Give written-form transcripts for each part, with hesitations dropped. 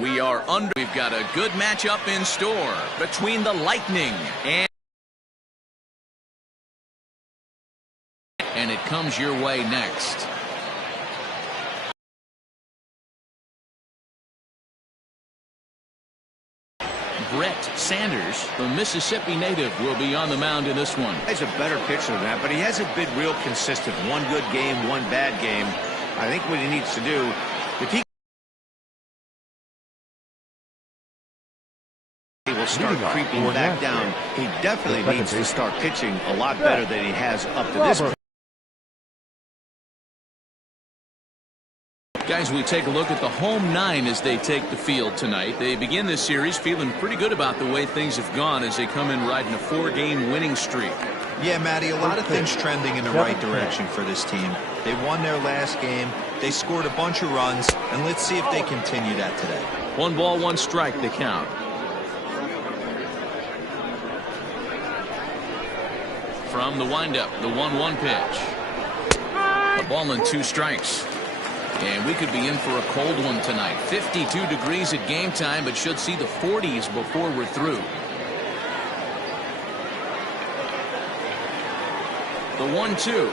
We are under. We've got a good matchup in store between the Lightning and it comes your way next. Brett Sanders, the Mississippi native, will be on the mound in this one. He's a better pitcher than that, but he hasn't been real consistent. One good game, one bad game. I think what he needs to do, if he will start creeping back down, he definitely needs to start pitching a lot better than he has up to this point. Guys, we take a look at the home nine as they take the field tonight. They begin this series feeling pretty good about the way things have gone as they come in riding a 4-game winning streak. Yeah, Matty, a lot of things trending in the right direction for this team. They won their last game, they scored a bunch of runs, and let's see if they continue that today. 1 ball, 1 strike, the count. From the windup, the 1-1 pitch. A ball and 2 strikes. And we could be in for a cold one tonight. 52 degrees at game time, but should see the 40s before we're through. The 1-2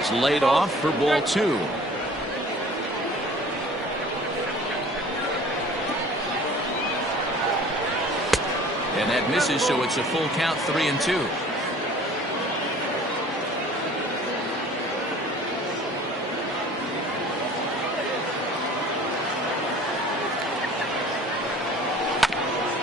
is laid off for ball 2. And that misses, so it's a full count, 3-2.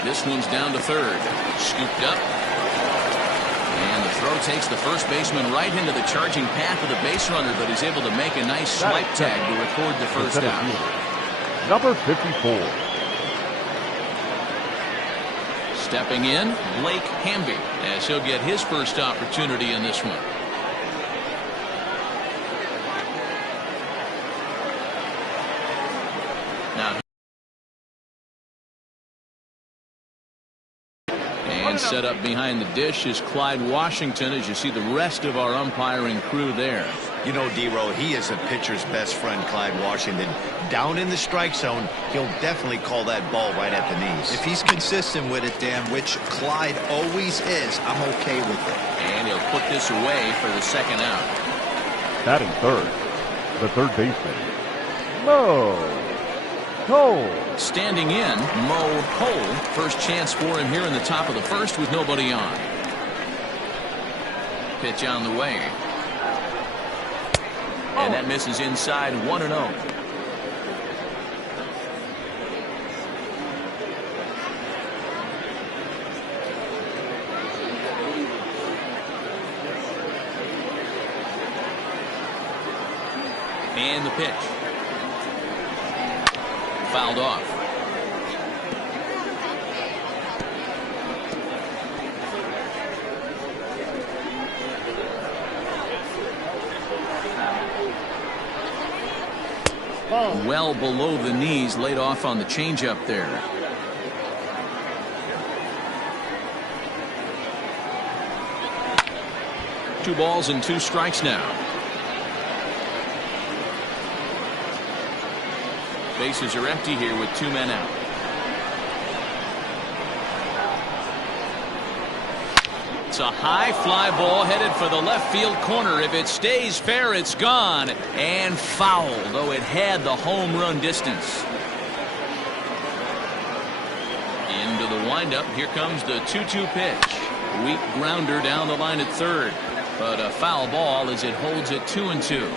This one's down to third. Scooped up. And the throw takes the first baseman right into the charging path of the base runner, but he's able to make a nice swipe tag to record the first out. Number 54. Stepping in, Blake Hamby, as he'll get his first opportunity in this one. Now, and set up behind the dish is Clyde Washington, as you see the rest of our umpiring crew there. You know, D-Row, he is a pitcher's best friend, Clyde Washington. Down in the strike zone, he'll definitely call that ball right at the knees. If he's consistent with it, Dan, which Clyde always is, I'm okay with it. And he'll put this away for the second out. Batting third, the third baseman, Mo Cole. Standing in, Mo Cole. First chance for him here in the top of the first with nobody on. Pitch on the way. And that misses inside, 1-0. And the pitch. Fouled off. Well below the knees, laid off on the changeup there. Two balls and 2 strikes now. Bases are empty here with 2 men out. It's a high fly ball headed for the left field corner. If it stays fair, it's gone. And foul, though it had the home run distance. Into the windup. Here comes the 2-2 pitch. Weak grounder down the line at third. But a foul ball as it holds it 2-2.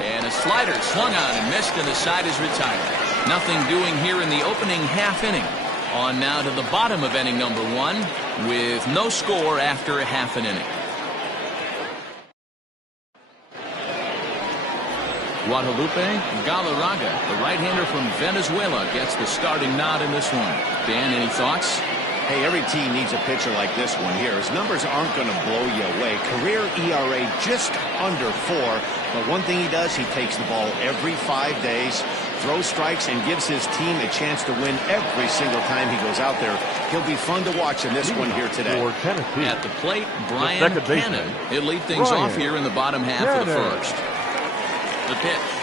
And a slider swung on and missed, and the side is retired. Nothing doing here in the opening half inning. On now to the bottom of inning number 1 with no score after a half an inning. Guadalupe Galarraga, the right-hander from Venezuela, gets the starting nod in this one. Dan, any thoughts? Hey, every team needs a pitcher like this one here. His numbers aren't going to blow you away. Career ERA just under 4. But one thing he does, he takes the ball every 5 days, throws strikes and gives his team a chance to win every single time he goes out there. He'll be fun to watch in this one here today. For Tennessee, At the plate, Brian second Cannon. baseman, He'll lead things Brian off here in the bottom half of the Cannon. first. The pitch.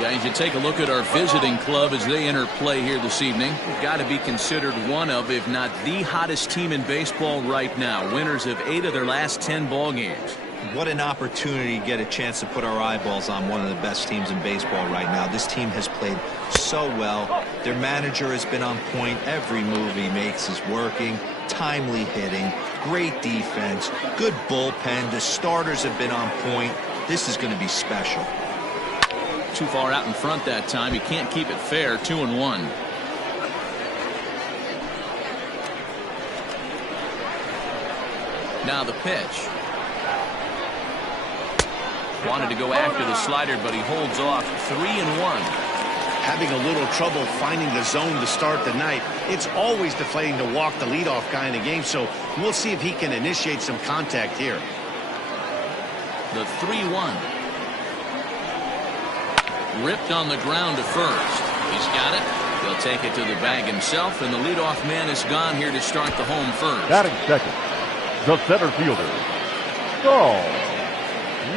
Yeah, as you take a look at our visiting club as they enter play here this evening, we've got to be considered one of, if not the hottest team in baseball right now. Winners of 8 of their last 10 ball games. What an opportunity to get a chance to put our eyeballs on one of the best teams in baseball right now. This team has played so well. Their manager has been on point. Every move he makes is working. Timely hitting, great defense, good bullpen. The starters have been on point. This is going to be special. Too far out in front that time. He can't keep it fair. 2-1. Now the pitch. Wanted to go after the slider, but he holds off. 3-1. Having a little trouble finding the zone to start the night. It's always deflating to walk the leadoff guy in the game, so we'll see if he can initiate some contact here. The 3-1. Ripped on the ground to first. He's got it. He'll take it to the bag himself, and the leadoff man is gone here to start the home first. batting second, the center fielder,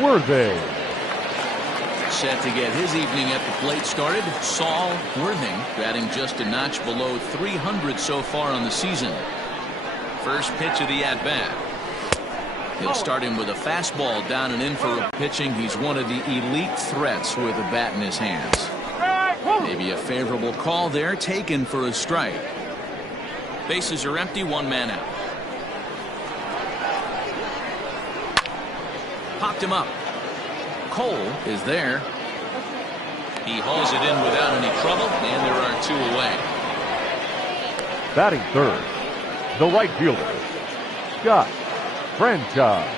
Worthing. Set to get his evening at the plate started. Saul Worthing batting just a notch below 300 so far on the season. First pitch of the at-bat. He'll start him with a fastball down and in for a pitching. He's one of the elite threats with a bat in his hands. Maybe a favorable call there, taken for a strike. Bases are empty, 1 man out. Popped him up. Cole is there. He hauls it in without any trouble, and there are 2 away. Batting third, the right fielder, Scott Franchise.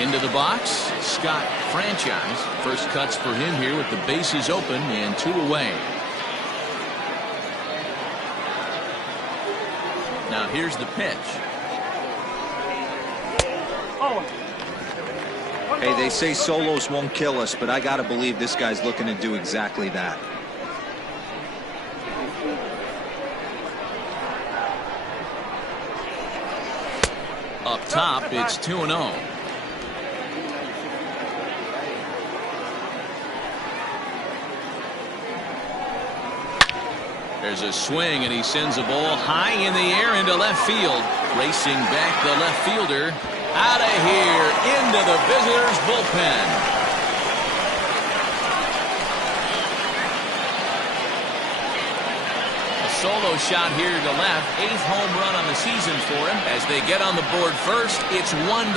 Into the box, Scott Franchise. First cuts for him here with the bases open and 2 away. Now here's the pitch. Hey, they say solos won't kill us, but I got to believe this guy's looking to do exactly that. Up top, it's 2-0. There's a swing, and he sends a ball high in the air into left field. Racing back the left fielder. Out of here, into the visitors' bullpen. A solo shot here to left. 8th home run on the season for him. As they get on the board first, it's 1-0.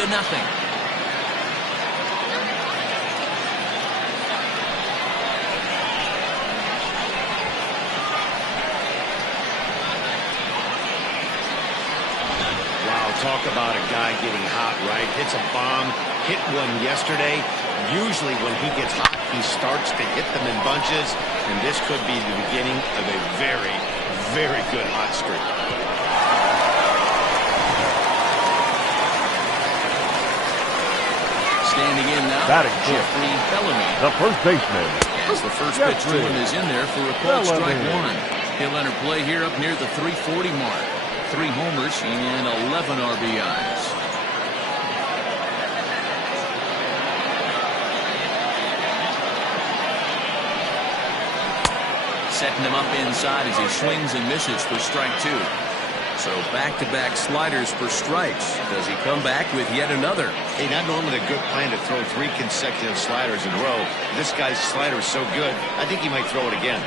Talk about a guy getting hot, right? Hits a bomb, hit one yesterday. Usually when he gets hot, he starts to hit them in bunches, and this could be the beginning of a very, very good hot streak. Standing in now, Batting Jeffrey Bellamy. The first baseman, As the first pitch to him is in there for a called strike 1. He'll enter play here up near the 340 mark. 3 homers and 11 RBIs. Setting him up inside as he swings and misses for strike 2. So back-to-back sliders for strikes. Does he come back with yet another? Hey, not normally a good plan to throw 3 consecutive sliders in a row. This guy's slider is so good, I think he might throw it again.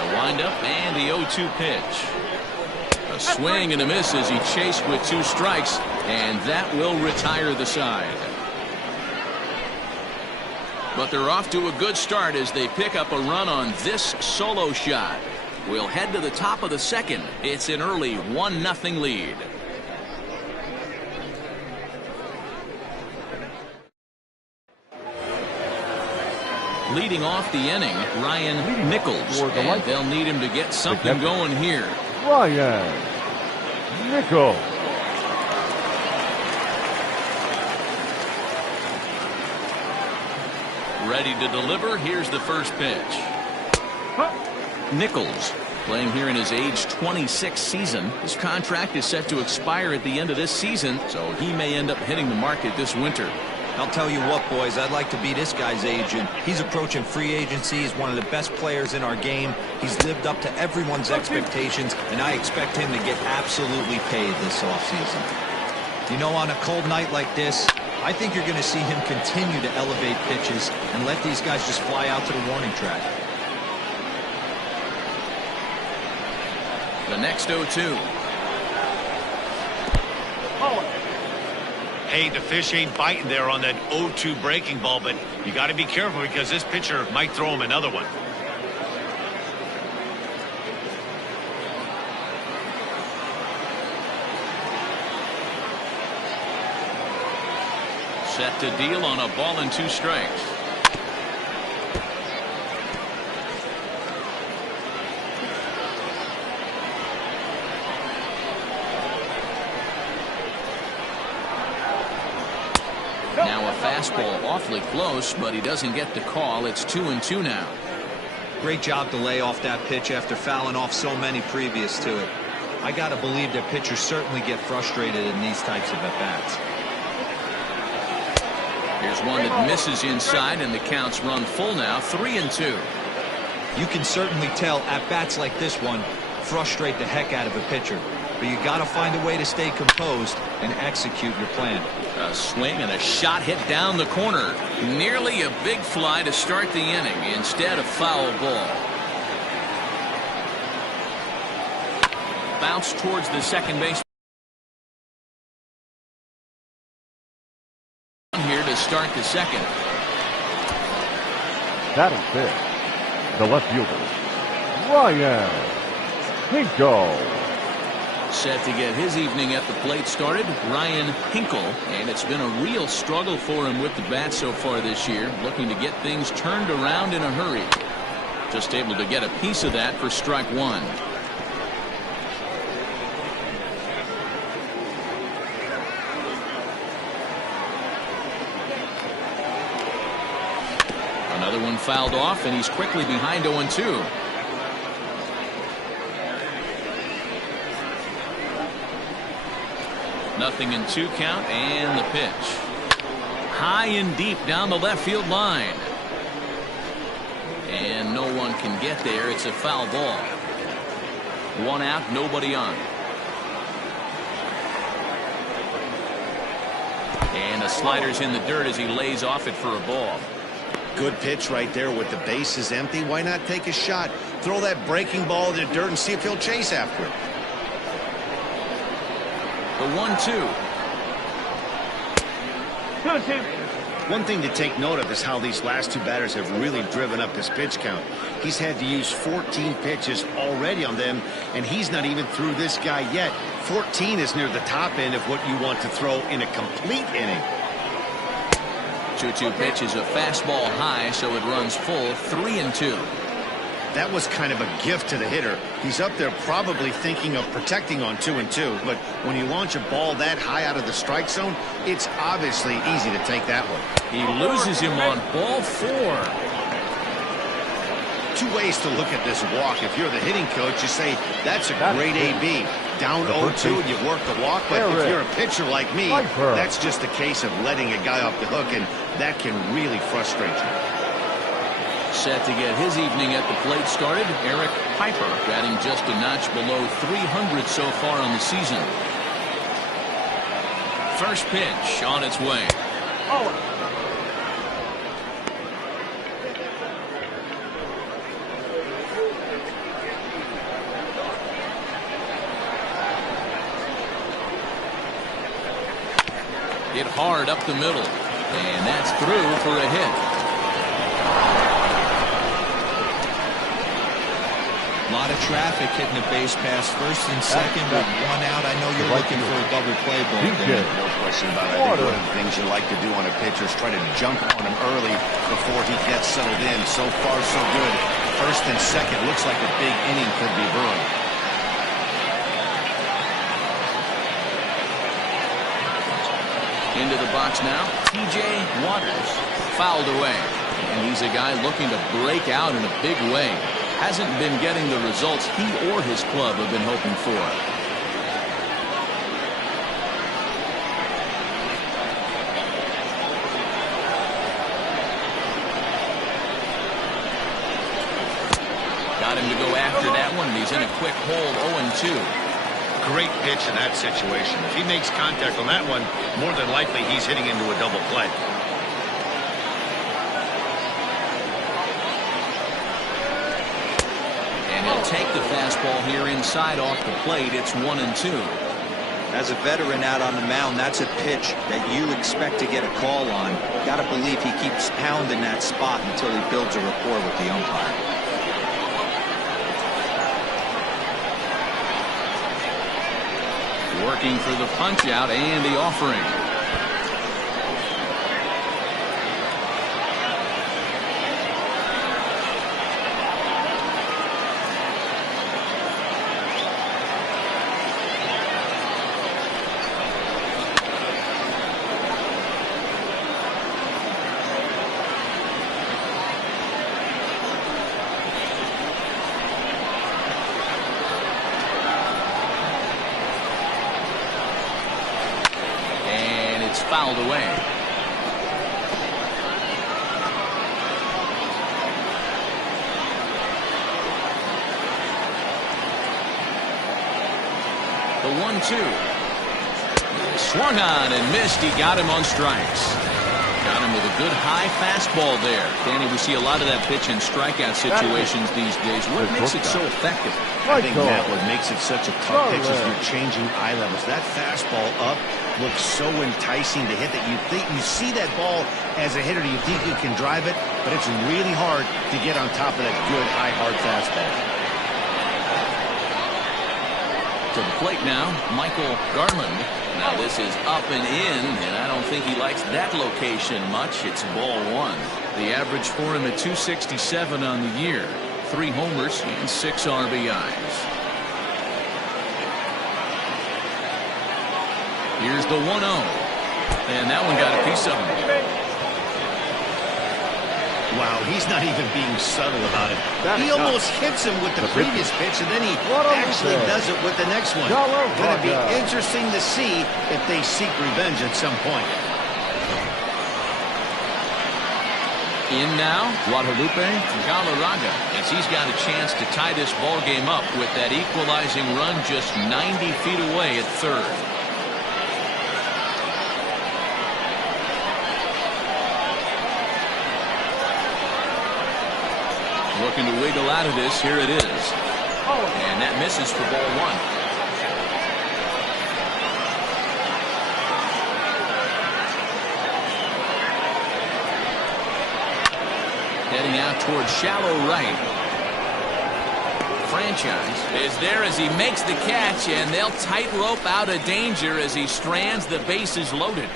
The windup and the 0-2 pitch. A swing and a miss as he chased with 2 strikes, and that will retire the side. But they're off to a good start as they pick up a run on this solo shot. We'll head to the top of the second. It's an early 1-0 lead. Leading off the inning, Ryan Nichols, and they'll need him to get something going here. Ryan Nichols. Ready to deliver. Here's the first pitch. Nichols playing here in his age 26 season. His contract is set to expire at the end of this season, so he may end up hitting the market this winter. I'll tell you what, boys, I'd like to be this guy's agent. He's approaching free agency. He's one of the best players in our game. He's lived up to everyone's expectations, and I expect him to get absolutely paid this offseason. You know, on a cold night like this, I think you're going to see him continue to elevate pitches and let these guys just fly out to the warning track. The next 0-2. Hey, the fish ain't biting there on that 0-2 breaking ball, but you got to be careful because this pitcher might throw him another one. Set to deal on a ball and 2 strikes. Now a fastball awfully close, but he doesn't get the call. It's 2-2 now. Great job to lay off that pitch after fouling off so many previous to it. I got to believe that pitchers certainly get frustrated in these types of at-bats. Here's one that misses inside, and the counts run full now. 3-2. You can certainly tell at-bats like this one frustrate the heck out of a pitcher. But you got to find a way to stay composed and execute your plan. A swing and a shot hit down the corner. Nearly a big fly to start the inning. Instead, a foul ball. Bounce towards the second base. Here to start the second. Batting fifth, the left fielder, Ryan Hinkle. Set to get his evening at the plate started, Ryan Hinkle, and it's been a real struggle for him with the bat so far this year, looking to get things turned around in a hurry. Just able to get a piece of that for strike 1. Another one fouled off, and he's quickly behind 0-2. Nothing in 2 count, and the pitch. High and deep down the left field line. And no one can get there. It's a foul ball. 1 out, nobody on. And the slider's in the dirt as he lays off it for a ball. Good pitch right there with the bases empty. Why not take a shot? Throw that breaking ball in the dirt and see if he'll chase after it. The 1-2. One thing to take note of is how these last 2 batters have really driven up his pitch count. He's had to use 14 pitches already on them, and he's not even through this guy yet. 14 is near the top end of what you want to throw in a complete inning. 2-2 pitch is a fastball high, so it runs full. 3-2. That was kind of a gift to the hitter. He's up there probably thinking of protecting on 2-2, but when you launch a ball that high out of the strike zone, it's obviously easy to take that one. He loses him on ball 4. 2 ways to look at this walk. If you're the hitting coach, you say, that's a great AB. Down 0-2 and you work the walk, but if you're a pitcher like me, that's just a case of letting a guy off the hook, and that can really frustrate you. Set to get his evening at the plate started, Eric Piper, batting just a notch below 300 so far on the season. First pitch on its way. Hit hard up the middle, and that's through for a hit. A lot of traffic hitting the base pass first and second with 1 out. I know you're looking for a double play ball there. No question about it. I think one of the things you like to do on a pitcher is try to jump on him early before he gets settled in. So far, so good. First and second looks like a big inning could be brewing. Into the box now, T.J. Waters, fouled away. And he's a guy looking to break out in a big way. Hasn't been getting the results he or his club have been hoping for. Got him to go after that one. He's in a quick hold, 0-2. Great pitch in that situation. If he makes contact on that one, more than likely he's hitting into a double play. And he'll take the fastball here inside off the plate. It's 1-2. As a veteran out on the mound, that's a pitch that you expect to get a call on. Got to believe he keeps pounding that spot until he builds a rapport with the umpire. Working for the punch out and the offering. Fouled away. The 1-2. Swung on and missed. He got him on strikes. Got him with a good high fastball there. Danny, we see a lot of that pitch in strikeout situations these days. What makes it so effective? I think, Matt, what makes it such a tough pitch is you're changing eye levels. That fastball up looks so enticing to hit that you think you see that ball as a hitter, you think you can drive it, but it's really hard to get on top of that good high hard fastball. To the plate now, Michael Garland. Now this is up and in, and I don't think he likes that location much. It's ball one. The average for him at 267 on the year. 3 homers and 6 RBIs. Here's the 1-0. And that one got a piece of him. Wow, he's not even being subtle about it. He almost hits him with the previous pitch, and then he actually does it with the next one. Going to be interesting to see if they seek revenge at some point. In now, Guadalupe Galarraga, as he's got a chance to tie this ball game up with that equalizing run just 90 feet away at third. Looking to wiggle out of this. Here it is. And that misses for ball one. Heading out towards shallow right. Franchise is there as he makes the catch, and they'll tightrope out of danger as he strands. The bases loaded.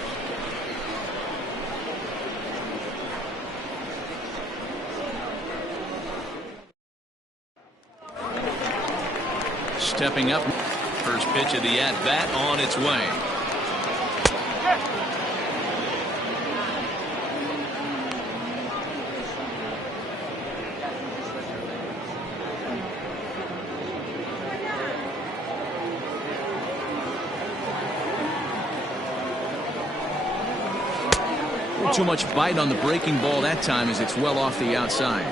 Stepping up, first pitch of the at-bat on its way. Too much bite on the breaking ball that time as it's well off the outside.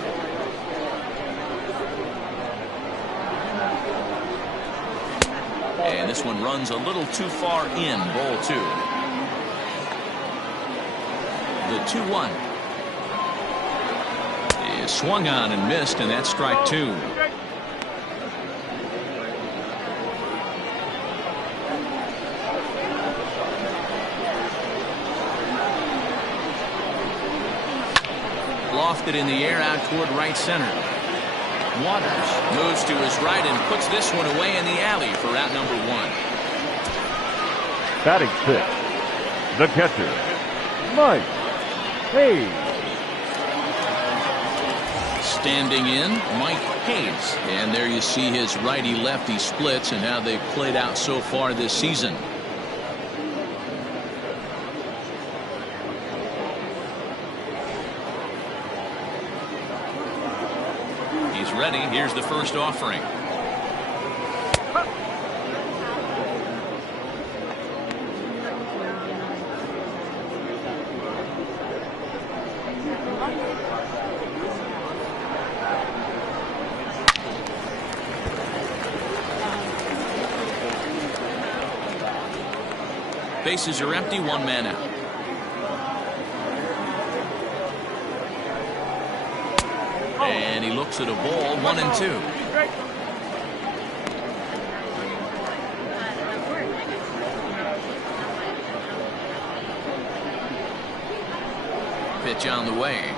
And this one runs a little too far in, ball two. The 2-1 is swung on and missed, and that's strike two. Lofted in the air out toward right center. Waters moves to his right and puts this one away in the alley for out number one. Batting six, the catcher, Mike Hayes. Standing in, Mike Hayes. And there you see his righty-lefty splits and how they've played out so far this season. ready. Here's the first offering. Bases are empty, one man out. And he looks at a ball, 1-2. Pitch on the way.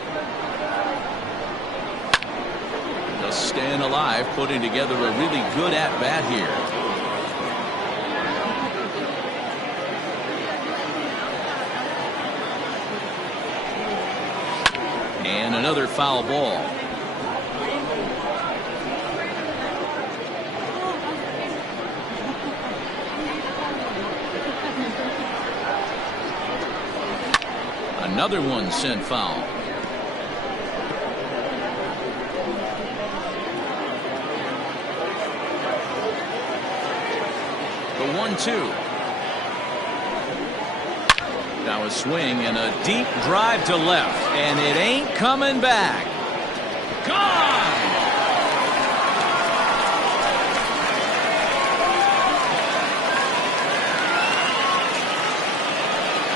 Just staying alive, putting together a really good at-bat here. And another foul ball. Another one sent foul. The 1-2. Now a swing and a deep drive to left, and it ain't coming back. Gone!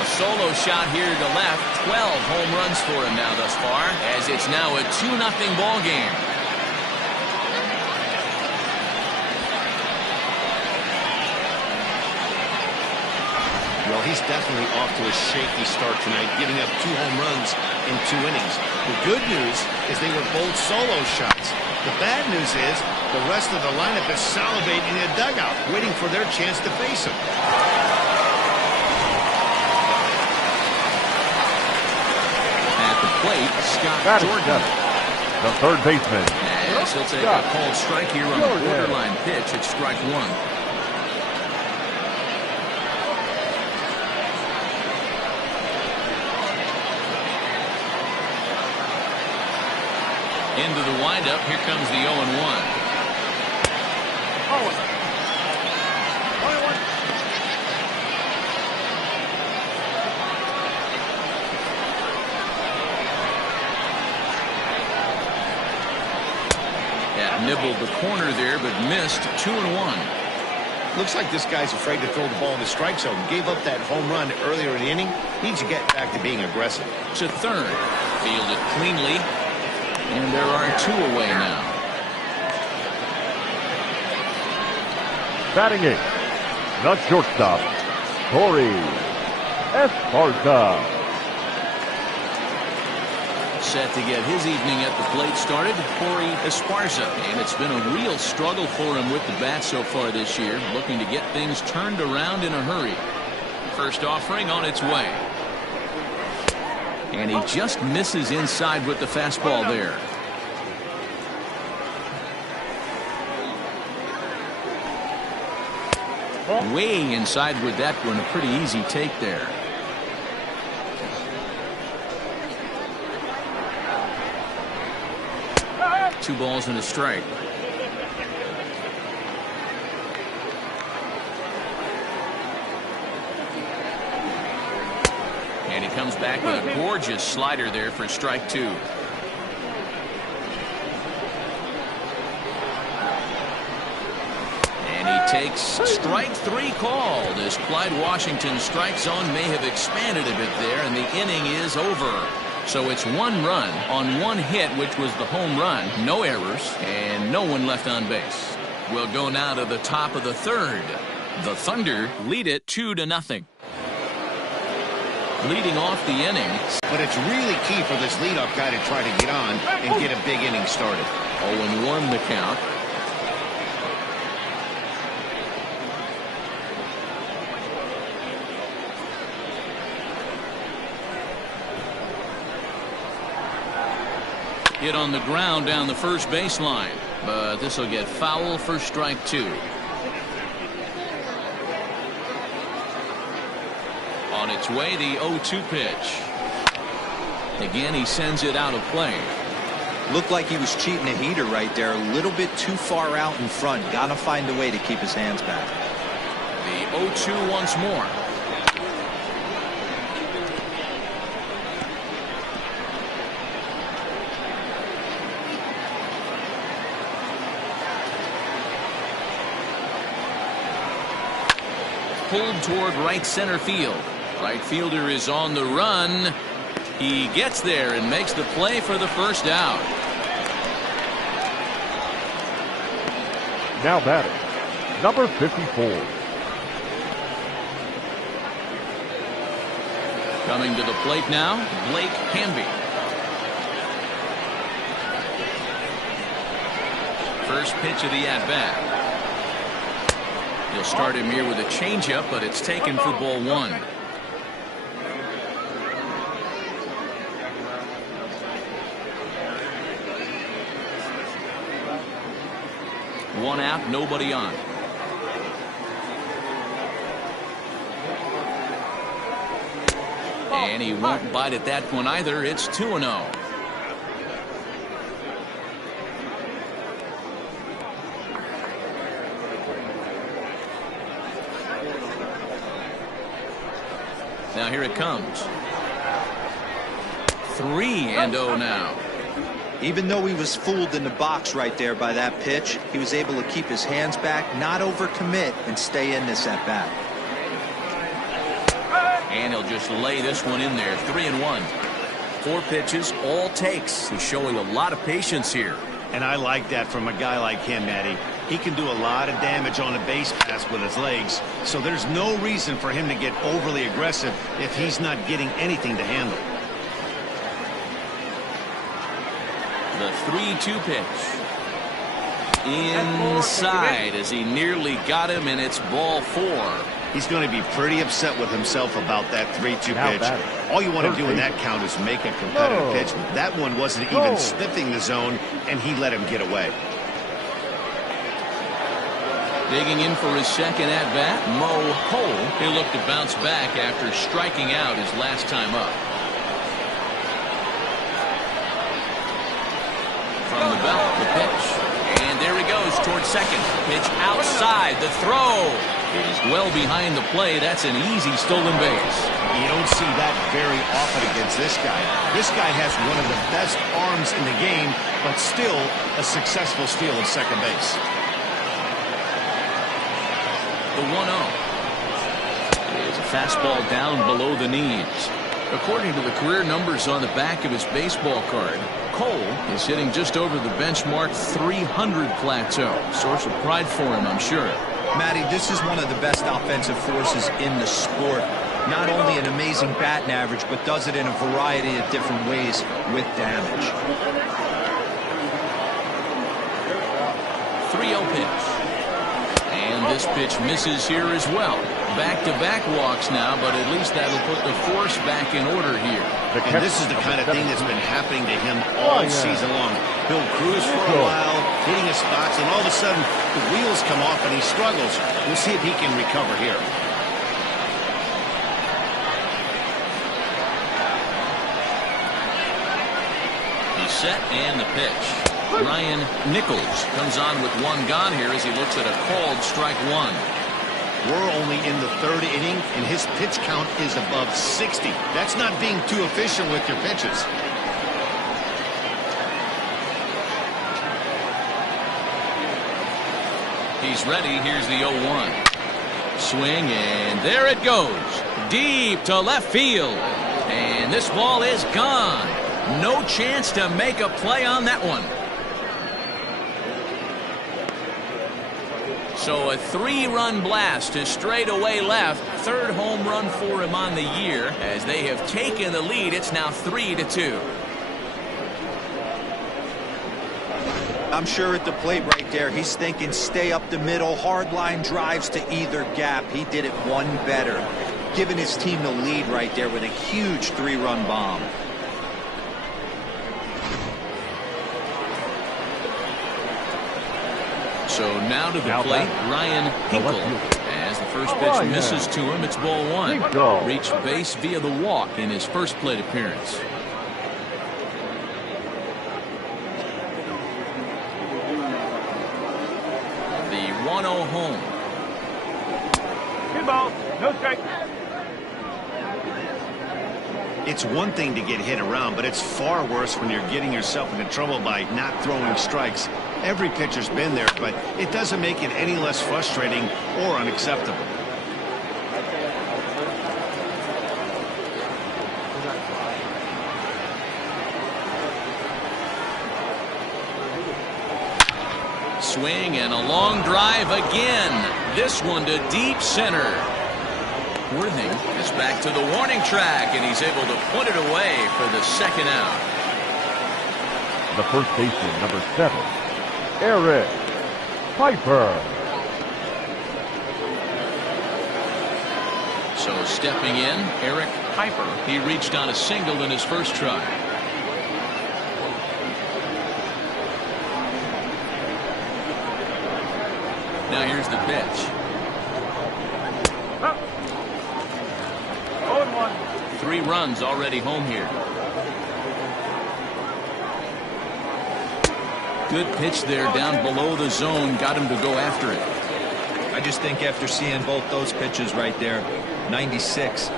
A solo shot here to left. 12 home runs for him now thus far, as it's now a 2-0 ball game. Well, he's definitely off to a shaky start tonight, giving up 2 home runs in 2 innings. The good news is they were both solo shots. The bad news is the rest of the lineup is salivating in the dugout, waiting for their chance to face him. At the plate, Scott Jordan. The third baseman. Yes, he'll take a called strike here on the borderline pitch at strike 1. Into the windup. Here comes the 0-1. Yeah, nibbled the corner there, but missed. 2-1. Looks like this guy's afraid to throw the ball in the strike zone. Gave up that home run earlier in the inning. Needs to get back to being aggressive. To third. Fielded cleanly. And there are 2 away now. Batting 8, the shortstop, Corey Esparza. Set to get his evening at the plate started, Corey Esparza. And it's been a real struggle for him with the bat so far this year, looking to get things turned around in a hurry. First offering on its way. And he just misses inside with the fastball there. Way inside with that one. A pretty easy take there. Two balls and a strike. And he comes back with a gorgeous slider there for strike 2. And he takes strike 3 called as Clyde Washington's strike zone may have expanded a bit there, and the inning is over. So it's 1 run on 1 hit, which was the home run. No errors and no one left on base. We'll go now to the top of the 3rd. The Thunder lead it 2-0. Leading off the inning. But it's really key for this leadoff guy to try to get on and get a big inning started. 0-1 the count. Hit on the ground down the first baseline, but this will get foul for strike 2. On its way, the 0-2 pitch. Again, he sends it out of play. Looked like he was cheating a heater right there. A little bit too far out in front. Got to find a way to keep his hands back. The 0-2 once more. Pulled toward right center field. Right fielder is on the run. He gets there and makes the play for the first out. Now batting, number 54. Coming to the plate now, Blake Hamby. First pitch of the at-bat. He'll start him here with a changeup, but it's taken for ball one. One out, nobody on. And he won't bite at that one either. It's 2-0. Now here it comes. 3-0 now. Even though he was fooled in the box right there by that pitch, he was able to keep his hands back, not overcommit, and stay in this at bat. And he'll just lay this one in there. 3-1. 4 pitches, all takes. He's showing a lot of patience here. And I like that from a guy like him, Matty. He can do a lot of damage on a base pass with his legs, so there's no reason for him to get overly aggressive if he's not getting anything to handle. The 3-2 pitch. Inside as he nearly got him, and it's ball 4. He's going to be pretty upset with himself about that 3-2 pitch. All you want to do in that count is make a competitive pitch. That one wasn't even sniffing the zone, and he let him get away. Digging in for his second at-bat, Mo Cole. He'll look to bounce back after striking out his last time up. From the belt, the pitch. And there he goes towards second. Pitch outside. The throw is well behind the play. That's an easy stolen base. You don't see that very often against this guy. This guy has one of the best arms in the game, but still a successful steal of second base. The 1-0 is a fastball down below the knees. According to the career numbers on the back of his baseball card, Cole is hitting just over the benchmark 300 plateau. Source of pride for him, I'm sure. Matty, this is one of the best offensive forces in the sport. Not only an amazing batting average, but does it in a variety of different ways with damage. 3-0 pitch. And this pitch misses here as well. Back-to-back walks now, but at least that'll put the force back in order here. And this is the kind of thing that's been happening to him all season long. He'll cruise for a while, hitting his spots, and all of a sudden the wheels come off and he struggles. We'll see if he can recover here. He's set and the pitch. Ryan Nichols comes on with one gone here as he looks at a called strike one. We're only in the third inning, and his pitch count is above 60. That's not being too efficient with your pitches. He's ready. Here's the 0-1. Swing, and there it goes. Deep to left field. And this ball is gone. No chance to make a play on that one. So a 3-run blast to straightaway left. Third home run for him on the year. As they have taken the lead, it's now 3-2. I'm sure at the plate right there, he's thinking stay up the middle, hard line drives to either gap. He did it one better, giving his team the lead right there with a huge 3-run bomb. So now to the plate, Ryan Hinkle. As the first pitch misses to him, it's ball one. Reached base via the walk in his first plate appearance. 1-0 home. Good ball. No strike. It's one thing to get hit around, but it's far worse when you're getting yourself into trouble by not throwing strikes. Every pitcher's been there, but it doesn't make it any less frustrating or unacceptable. Swing and a long drive again. This one to deep center. Worthing is back to the warning track, and he's able to put it away for the second out. The first baseman, number 7, Eric Piper. So stepping in, Eric Piper. He reached on a single in his first try. Now here's the pitch. 3 runs already home here. Good pitch there down below the zone. Got him to go after it. I just think after seeing both those pitches right there, 96,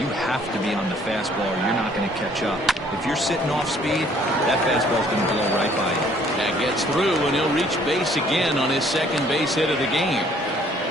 you have to be on the fastball or you're not going to catch up. If you're sitting off speed, that fastball's going to blow right by you. That gets through, and he'll reach base again on his second base hit of the game.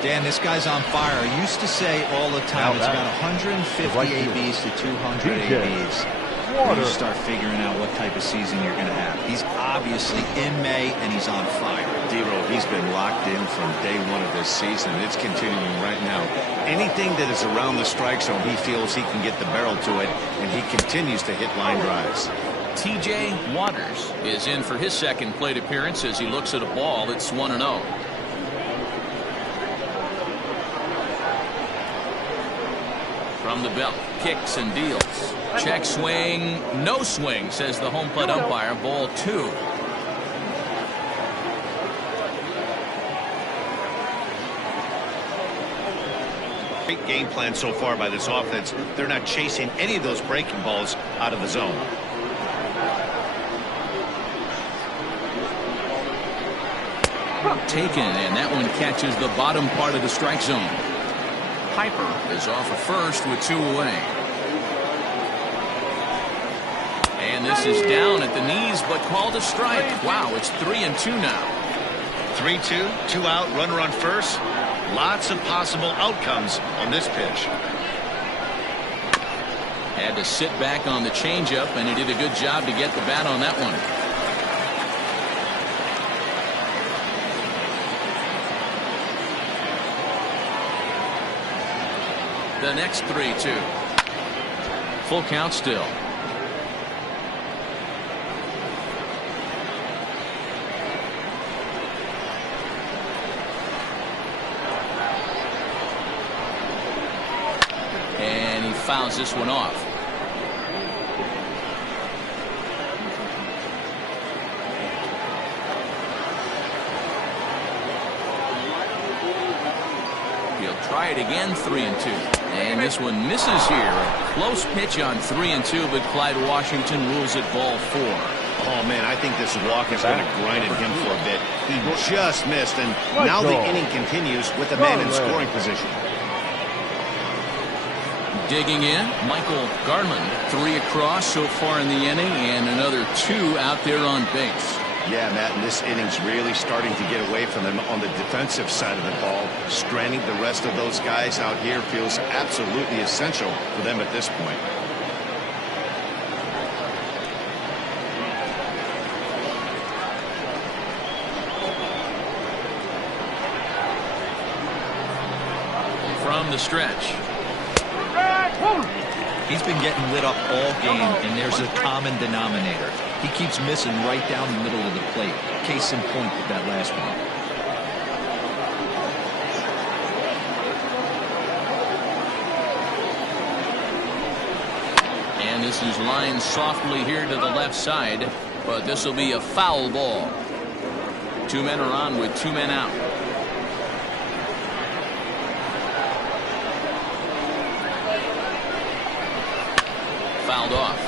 Dan, this guy's on fire. I used to say all the time, it's about 150 ABs to 200 ABs. When you start figuring out what type of season you're going to have. He's obviously in May, and he's on fire. D-Row, he's been locked in from day one of this season. It's continuing right now. Anything that is around the strike zone, he feels he can get the barrel to it, and he continues to hit line drives. T.J. Waters is in for his second plate appearance as he looks at a ball that's 1-0. From the belt, kicks and deals. Check swing, no swing, says the home plate umpire. Ball 2. Great game plan so far by this offense. They're not chasing any of those breaking balls out of the zone. Taken, and that one catches the bottom part of the strike zone. Piper is off of first with 2 away. And this is down at the knees, but called a strike. Wow, it's 3-2 now. 3-2, 2 out, runner on first. Lots of possible outcomes on this pitch. Had to sit back on the changeup, and he did a good job to get the bat on that one. The next 3-2. Full count still. And he fouls this one off. He'll try it again, 3-2. And this one misses here. A close pitch on 3-2, but Clyde Washington rules it ball 4. Oh, man, I think this walk is going to grind at him for a bit. He just missed, and now the inning continues with a man in scoring position. Digging in, Michael Garland. 3 across so far in the inning, and another 2 out there on base. Yeah, Matt, and this inning's really starting to get away from them on the defensive side of the ball. Stranding the rest of those guys out here feels absolutely essential for them at this point. From the stretch. He's been getting lit up all game, and there's a common denominator. He keeps missing right down the middle of the plate. Case in point with that last one. And this is lined softly here to the left side, but this will be a foul ball. 2 men are on with 2 men out. Fouled off.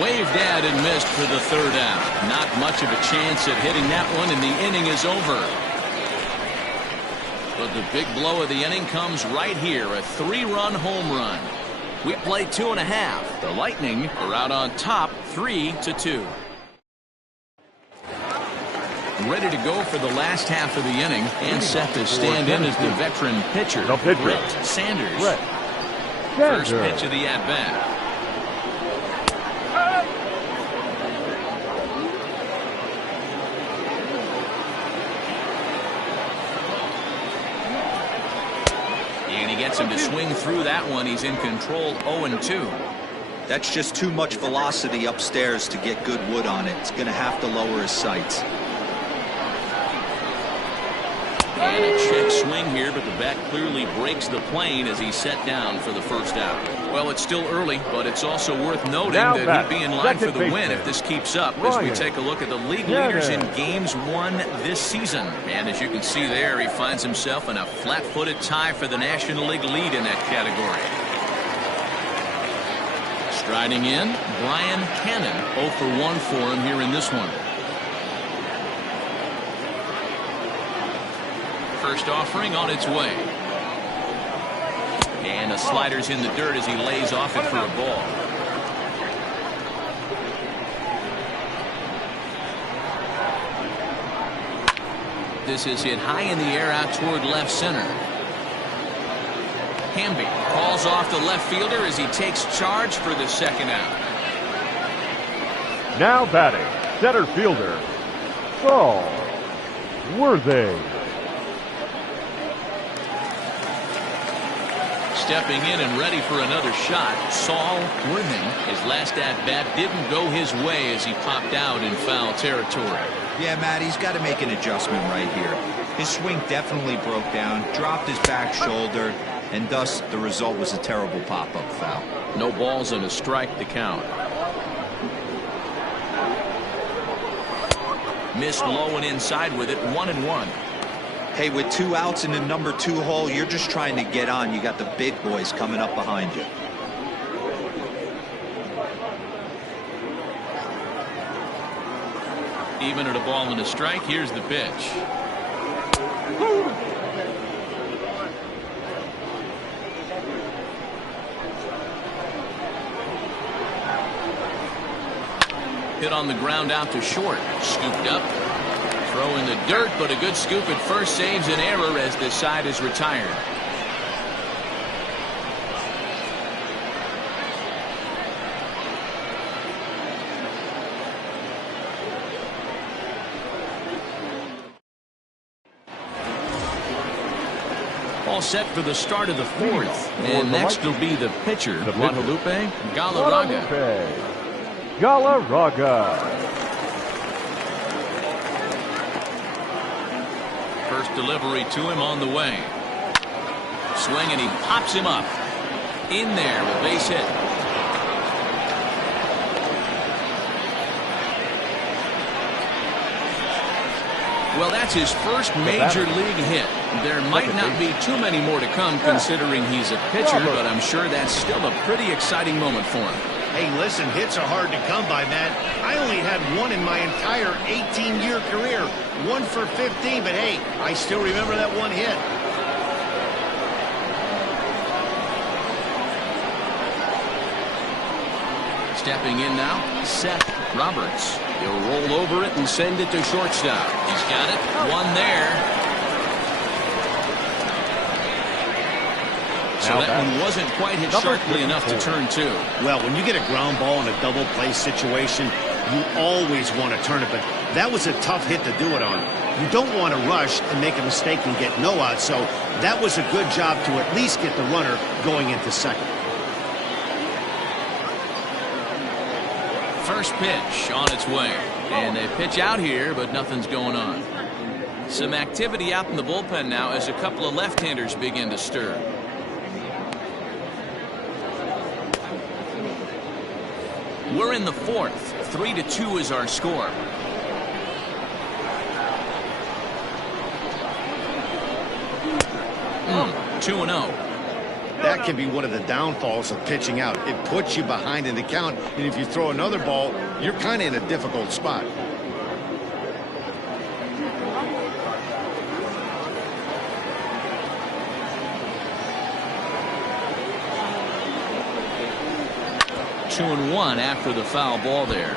Waved at and missed for the third out. Not much of a chance at hitting that one, and the inning is over. But the big blow of the inning comes right here, a 3-run home run. We play 2.5. The Lightning are out on top 3-2. Ready to go for the last half of the inning and set to stand in as the veteran pitcher, Brett Sanders. First pitch of the at-bat. And he gets him to swing through that one. He's in control, 0-2. That's just too much velocity upstairs to get good wood on it. It's going to have to lower his sights. And a check swing here, but the bat clearly breaks the plane as he's set down for the first out. Well, it's still early, but it's also worth noting that he'd be in line for the win if this keeps up as we take a look at the league leaders in games won this season. And as you can see there, he finds himself in a flat-footed tie for the National League lead in that category. Striding in, Brian Cannon, 0 for 1 for him here in this one. First offering on its way. And a slider's in the dirt as he lays off it for a ball. This is hit high in the air out toward left center. Hamby calls off the left fielder as he takes charge for the second out. Now batting, center fielder, Saul Worthy. Stepping in and ready for another shot, Saul Worthing. His last at-bat didn't go his way as he popped out in foul territory. Yeah, Matt, he's got to make an adjustment right here. His swing definitely broke down, dropped his back shoulder, and thus the result was a terrible pop-up foul. No balls and a strike to count. Missed low and inside with it, 1-1. Hey, with 2 outs in the number 2 hole, you're just trying to get on. You got the big boys coming up behind you. Even at a ball and a strike, here's the pitch. Hit on the ground out to short. Scooped up. Throw in the dirt, but a good scoop at first saves an error as the side is retired. All set for the start of the 4th. And next will be the pitcher, Guadalupe Galarraga. First delivery to him on the way. Swing and he pops him up. In there with base hit. Well, that's his first major league hit. There might not be too many more to come considering he's a pitcher, but I'm sure that's still a pretty exciting moment for him. Hey, listen, hits are hard to come by, Matt. I only had one in my entire 18-year career. 1 for 15, but hey, I still remember that one hit. Stepping in now, Seth Roberts. He'll roll over it and send it to shortstop. He's got it. One there. So that one wasn't quite hit sharply enough to turn 2. Well, when you get a ground ball in a double play situation, you always want to turn it, but that was a tough hit to do it on. You don't want to rush and make a mistake and get no out, so that was a good job to at least get the runner going into second. First pitch on its way. And they pitch out here, but nothing's going on. Some activity out in the bullpen now as a couple of left-handers begin to stir. We're in the 4th. 3-2 is our score. Mm, 2-0. That can be one of the downfalls of pitching out. It puts you behind in the count, and if you throw another ball, you're kind of in a difficult spot. Two and one after the foul ball there.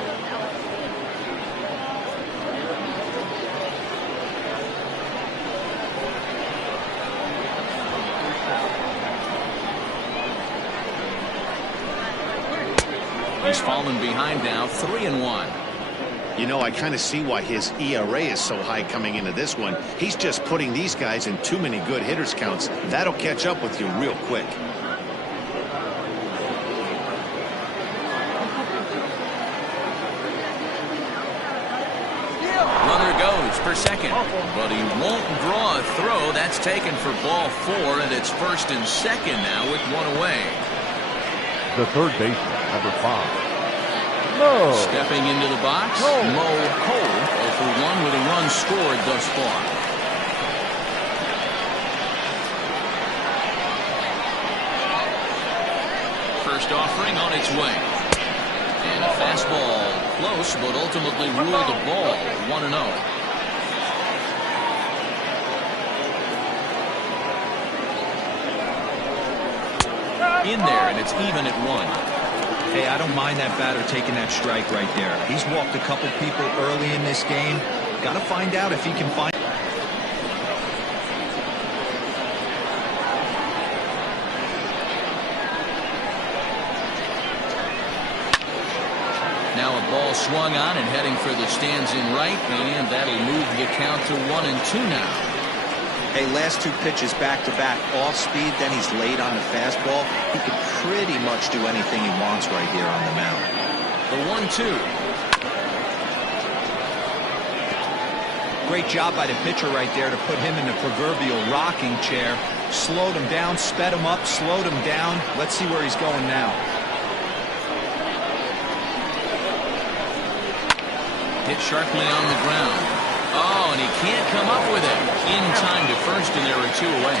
He's fallen behind now, 3-1. You know, I kind of see why his ERA is so high coming into this one. He's just putting these guys in too many good hitters counts. That'll catch up with you real quick. Runner goes for second, but he won't draw a throw. That's taken for ball 4, and it's first and second now with one away. The third baseman, number 5. Mo. Stepping into the box, Mo Cole, 0 for 1 with a run scored thus far. First offering on its way. And a fastball close, but ultimately ruled a ball, 1-0. In there, and it's even at 1. Hey, I don't mind that batter taking that strike right there. He's walked a couple people early in this game. Got to find out if he can find. Now a ball swung on and heading for the stands in right, and that'll move the count to 1-2 now. Hey, last two pitches back-to-back off speed, then he's late on the fastball. He can pretty much do anything he wants right here on the mound. The 1-2. Great job by the pitcher right there to put him in the proverbial rocking chair. Slowed him down, sped him up, slowed him down. Let's see where he's going now. Hit sharply on the ground. Oh, and he can't come up with it. In time to first, and there are 2 away.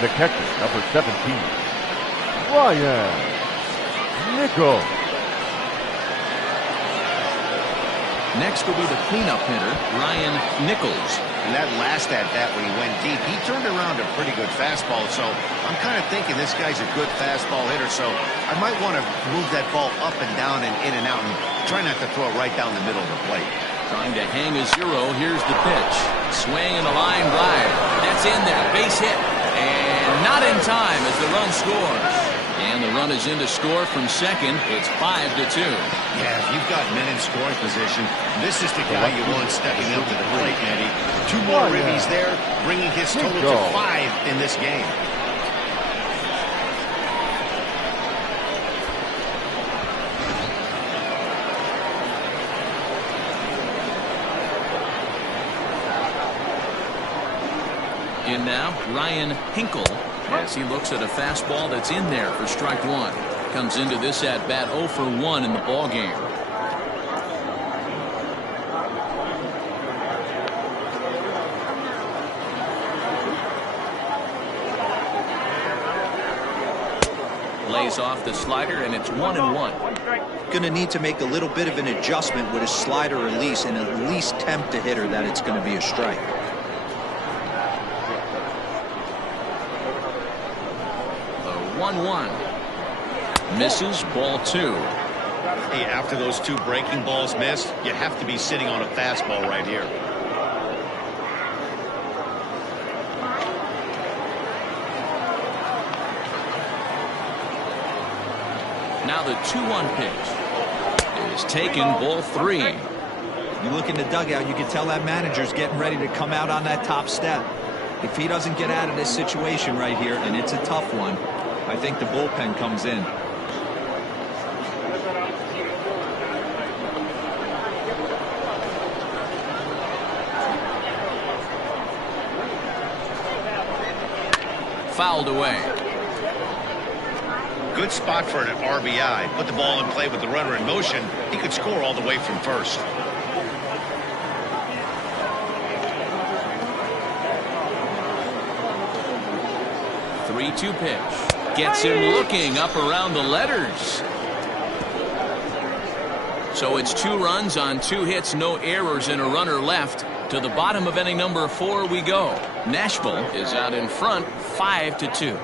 The catcher, number 17. Ryan Nichols. Next will be the cleanup hitter, Ryan Nichols. And that last at-bat when he went deep, he turned around a pretty good fastball. So I'm kind of thinking this guy's a good fastball hitter. So I might want to move that ball up and down and in and out and try not to throw it right down the middle of the plate. Trying to hang a 0. Here's the pitch. Swing and a line drive. That's in there. Base hit. And not in time as the run scores. And the run is in to score from second. It's 5-2. Yeah, if you've got men in scoring position, this is the guy you want stepping up to the plate, Eddie. 2 more ribbies there, bringing his total to 5 in this game. In now, Ryan Hinkle, as he looks at a fastball that's in there for strike 1. Comes into this at-bat 0 for 1 in the ballgame. Lays off the slider, and it's 1-1. Going to need to make a little bit of an adjustment with his slider release and at least tempt the hitter that it's going to be a strike. 1-1. Misses, ball 2. Hey, after those 2 breaking balls missed, you have to be sitting on a fastball right here. Now the 2-1 pitch is taken, ball 3. You look in the dugout, you can tell that manager's getting ready to come out on that top step. If he doesn't get out of this situation right here, and it's a tough one, I think the bullpen comes in. Fouled away. Good spot for an RBI. Put the ball in play with the runner in motion. He could score all the way from first. 3-2 pitch. Gets him looking up around the letters. So it's 2 runs on 2 hits, no errors, and a runner left. To the bottom of inning number 4 we go. Nashville is out in front 5-2.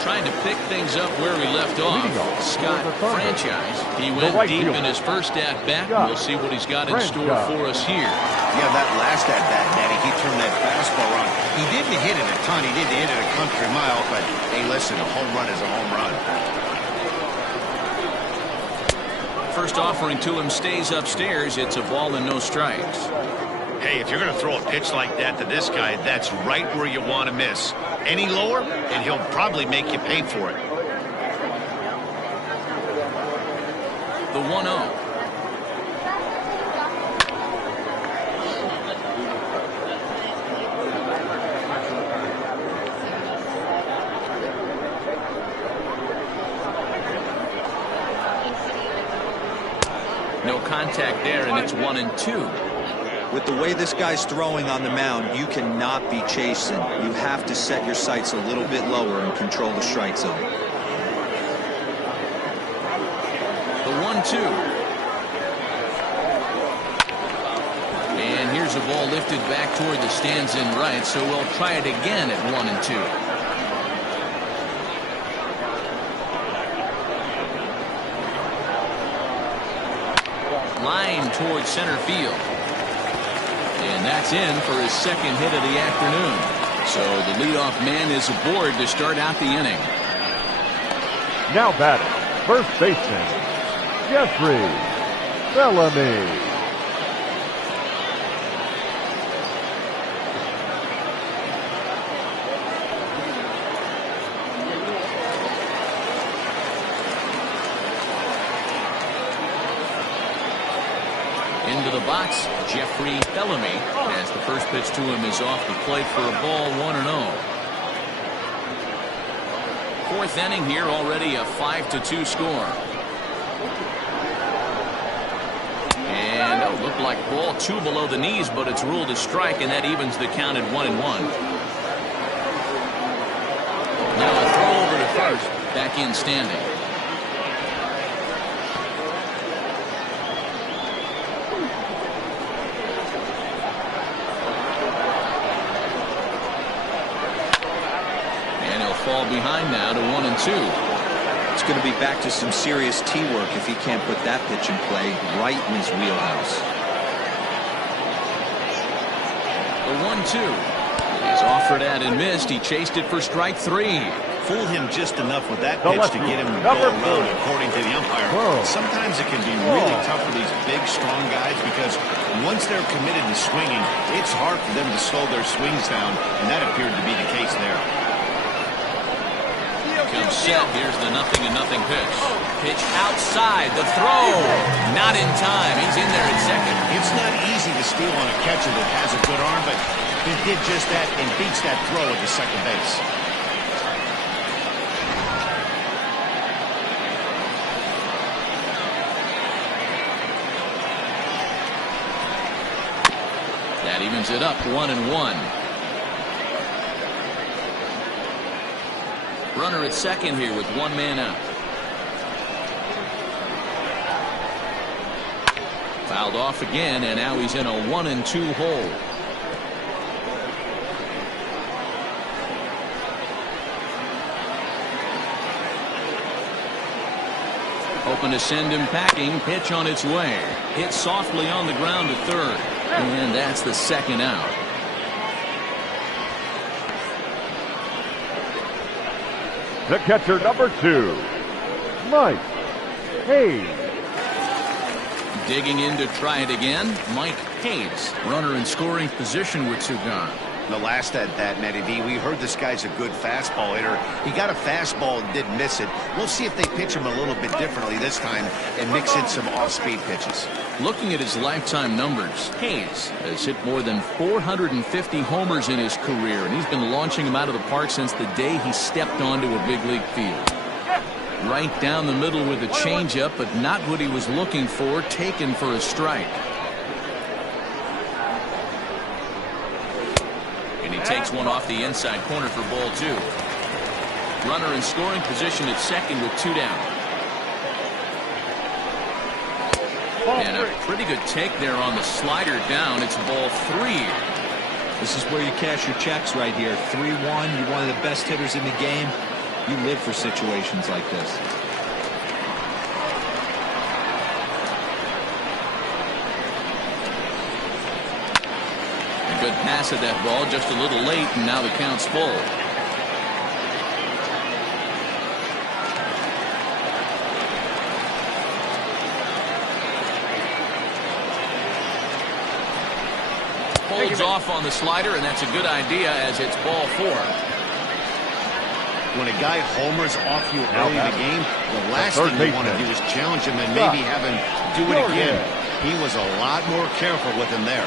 Trying to pick things up where we left off. Scott Franchise. He went deep in his first at-bat. We'll see what he's got in store for us here. Yeah, that last at-bat, Natty, he turned that fastball on. He didn't hit it a ton. He didn't hit it a country mile. But, hey, listen, a home run is a home run. First offering to him stays upstairs. It's a ball and no strikes. Hey, if you're going to throw a pitch like that to this guy, that's right where you want to miss. Any lower, and he'll probably make you pay for it. The 1-0. No contact there, and it's 1-2. With the way this guy's throwing on the mound, you cannot be chasing. You have to set your sights a little bit lower and control the strike zone. The 1-2. And here's a ball lifted back toward the stands in right, so we'll try it again at 1-2. Line towards center field. And that's in for his second hit of the afternoon. So the leadoff man is aboard to start out the inning. Now batting, first baseman, Jeffrey Bellamy. Into the box, Jeffrey Bellamy, as the first pitch to him is off the plate for a ball, 1-0. Fourth inning here, already a 5-2 score. And looked like ball 2 below the knees, but it's ruled a strike, and that evens the count at 1-1. Now a throw over to first, back in standing. Fall behind now to 1-2. It's going to be back to some serious T-work if he can't put that pitch in play right in his wheelhouse. The 1-2 is offered at and missed. He chased it for strike 3. Fooled him just enough with that pitch to get him to go around, according to the umpire. Sometimes it can be really tough for these big, strong guys because once they're committed to swinging, it's hard for them to slow their swings down, and that appeared to be the case there. Comes set. Here's the 0-0 pitch. Pitch outside. The throw. Not in time. He's in there at second. It's not easy to steal on a catcher that has a good arm, but he did just that and beats that throw at the second base. That evens it up 1-1. Runner at second here with 1 man out. Fouled off again, and now he's in a 1-2 hole. Hoping to send him packing. Pitch on its way. Hit softly on the ground to third. And that's the second out. The catcher, number 2, Mike Hayes. Digging in to try it again, Mike Hayes. Runner in scoring position with 2 gone. The last at that, Matty D, we heard this guy's a good fastball hitter. He got a fastball and didn't miss it. We'll see if they pitch him a little bit differently this time and mix in some off-speed pitches. Looking at his lifetime numbers, Hayes has hit more than 450 homers in his career, and he's been launching them out of the park since the day he stepped onto a big league field. Right down the middle with a changeup, but not what he was looking for, taken for a strike. he takes one off the inside corner for ball 2. Runner in scoring position at second with 2 down. And a pretty good take there on the slider down. It's ball 3. This is where you cash your checks right here. 3-1. You're one of the best hitters in the game. You live for situations like this. A good pass at that ball, just a little late, and now the count's full. Holds off on the slider, and that's a good idea as it's ball 4. When a guy homers off you early in the game, the last thing you want to do is challenge him and maybe have him do it again. He was a lot more careful with him there.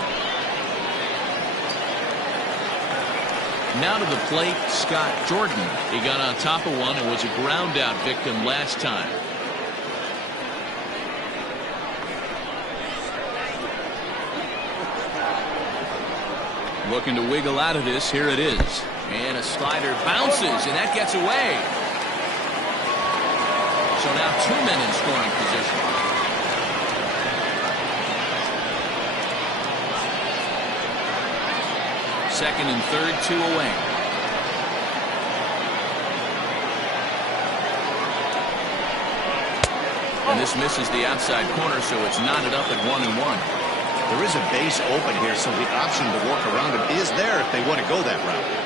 Now to the plate, Scott Jordan. He got on top of one and was a ground out victim last time. Looking to wiggle out of this. Here it is. And a slider bounces, and that gets away. So now 2 men in scoring position. Second and third, 2 away. And this misses the outside corner, so it's knotted up at 1-1. There is a base open here, so the option to work around it is there if they want to go that route.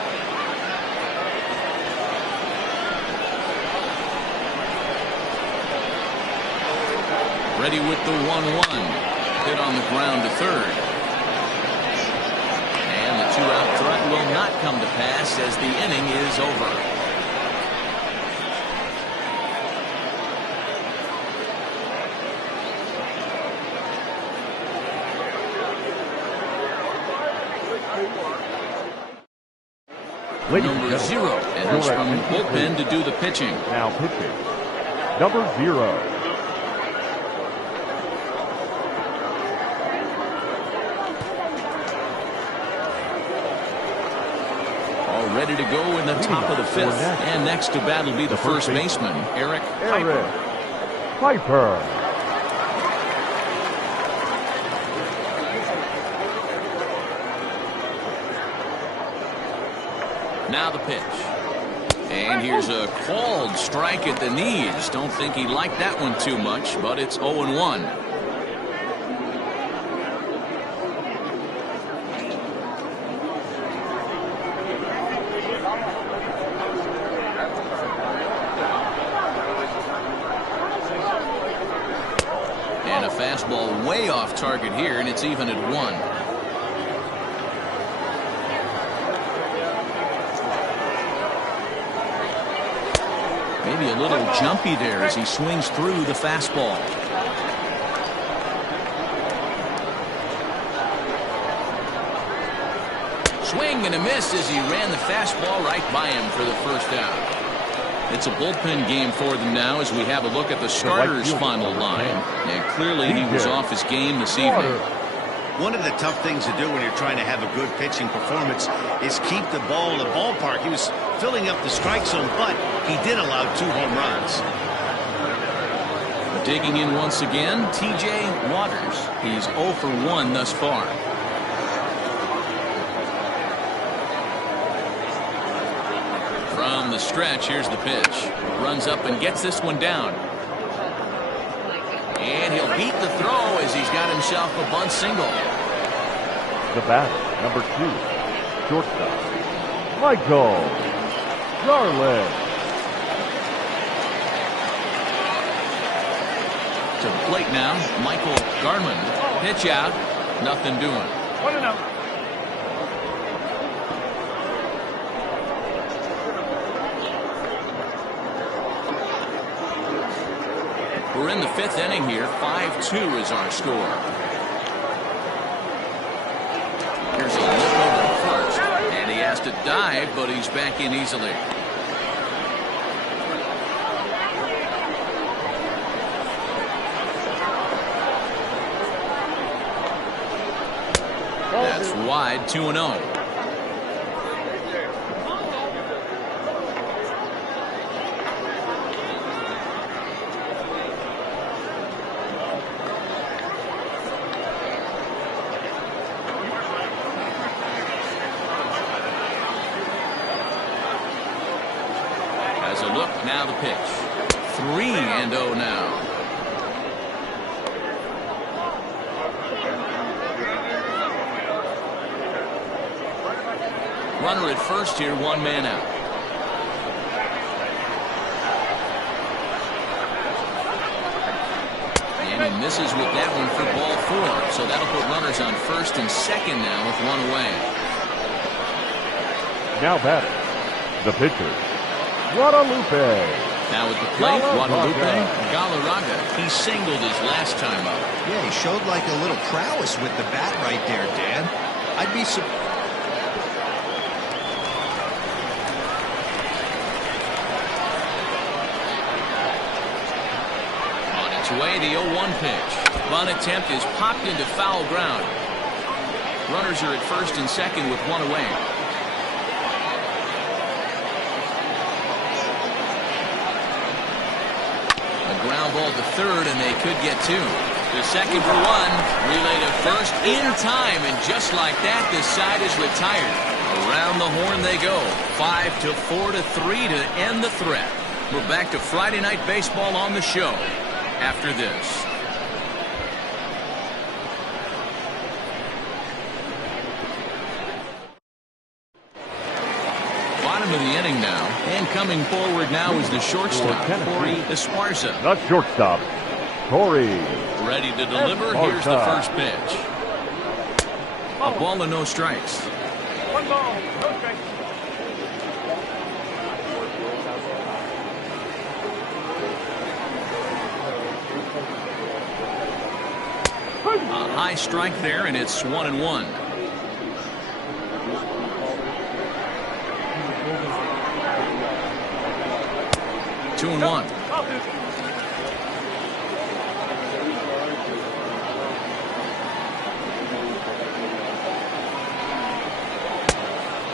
Ready with the 1-1. Hit on the ground to third. And the 2-out threat will not come to pass as the inning is over. Number 0 enters from bullpen to do the pitching. Now pitching, number 0. All ready to go in the top of the 5th. And next to bat will be the first baseman, Eric Piper. Now the pitch. And here's a called strike at the knees. Don't think he liked that one too much, but it's 0-1. And a fastball way off target here, and it's even at 1. Maybe a little jumpy there as he swings through the fastball. Swing and a miss as he ran the fastball right by him for the first out. It's a bullpen game for them now as we have a look at the starters' final line. And clearly he was off his game this evening. One of the tough things to do when you're trying to have a good pitching performance is keep the ball in the ballpark. He was filling up the strike zone, but he did allow 2 home runs. Digging in once again, TJ Waters. He's 0 for 1 thus far. From the stretch, here's the pitch. Runs up and gets this one down. And he'll beat the throw as he's got himself a bunt single. The batter, number 2, shortstop, Michael Garland. To the plate now, Michael Garland. Pitch out, nothing doing. 1-0. We're in the 5th inning here. 5-2 is our score. Here's a look over to first. And he has to dive, but he's back in easily. That's wide, 2-0. Now the pitch. 3-0 now. Runner at first here, 1 man out. And he misses with that one for ball 4. So that'll put runners on first and second now with 1 away. Now batting, the pitcher, Guadalupe. Now at the plate, Guadalupe Galarraga. He singled his last time up. Yeah, he showed like a little prowess with the bat right there, Dan. I'd be surprised. On its way, the 0-1 pitch. Bunt attempt is popped into foul ground. Runners are at first and second with 1 away. Ground ball to third, and they could get 2. The second for 1. Relay to first in time, and just like that, the side is retired. Around the horn they go. 5-4 to 3 to end the threat. We're back to Friday Night Baseball on the show after this. Bottom of the inning now, and coming forward now is the shortstop, Corey Esparza. The shortstop, Corey. Ready to deliver. Here's the first pitch. A ball and no strikes. 1 ball, no strikes. A high strike there, and it's 1-1. Two and 1.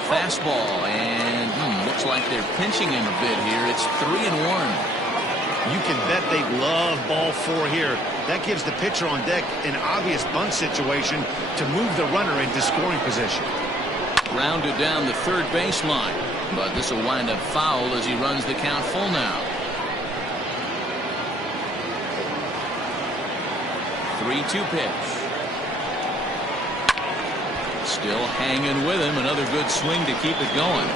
Fastball, and looks like they're pinching him a bit here. It's 3-1. You can bet they love ball 4 here. That gives the pitcher on deck an obvious bunt situation to move the runner into scoring position. Grounded down the third baseline, but this will wind up foul as he runs the count full now. 3-2 pitch. Still hanging with him. Another good swing to keep it going.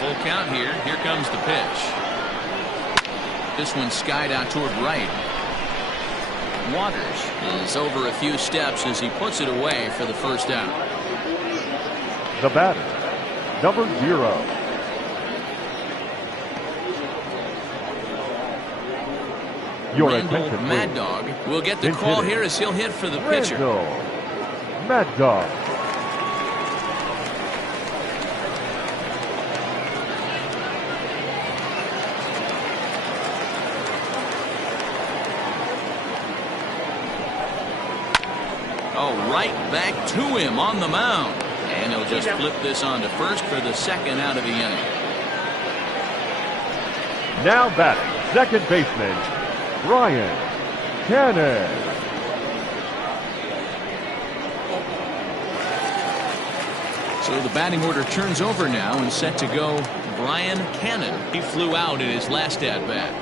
Full count here. Here comes the pitch. This one skied out toward right. Waters is over a few steps as he puts it away for the first out. The batter, number 0. Your Randall attention, Mad please. Dog will get the call here as he'll hit for the pitcher. Randall Mad Dog. Oh, right back to him on the mound. And he'll just flip this on to first for the second out of the inning. Now batting, second baseman, Brian Cannon. So the batting order turns over now and set to go Brian Cannon. He flew out in his last at-bat.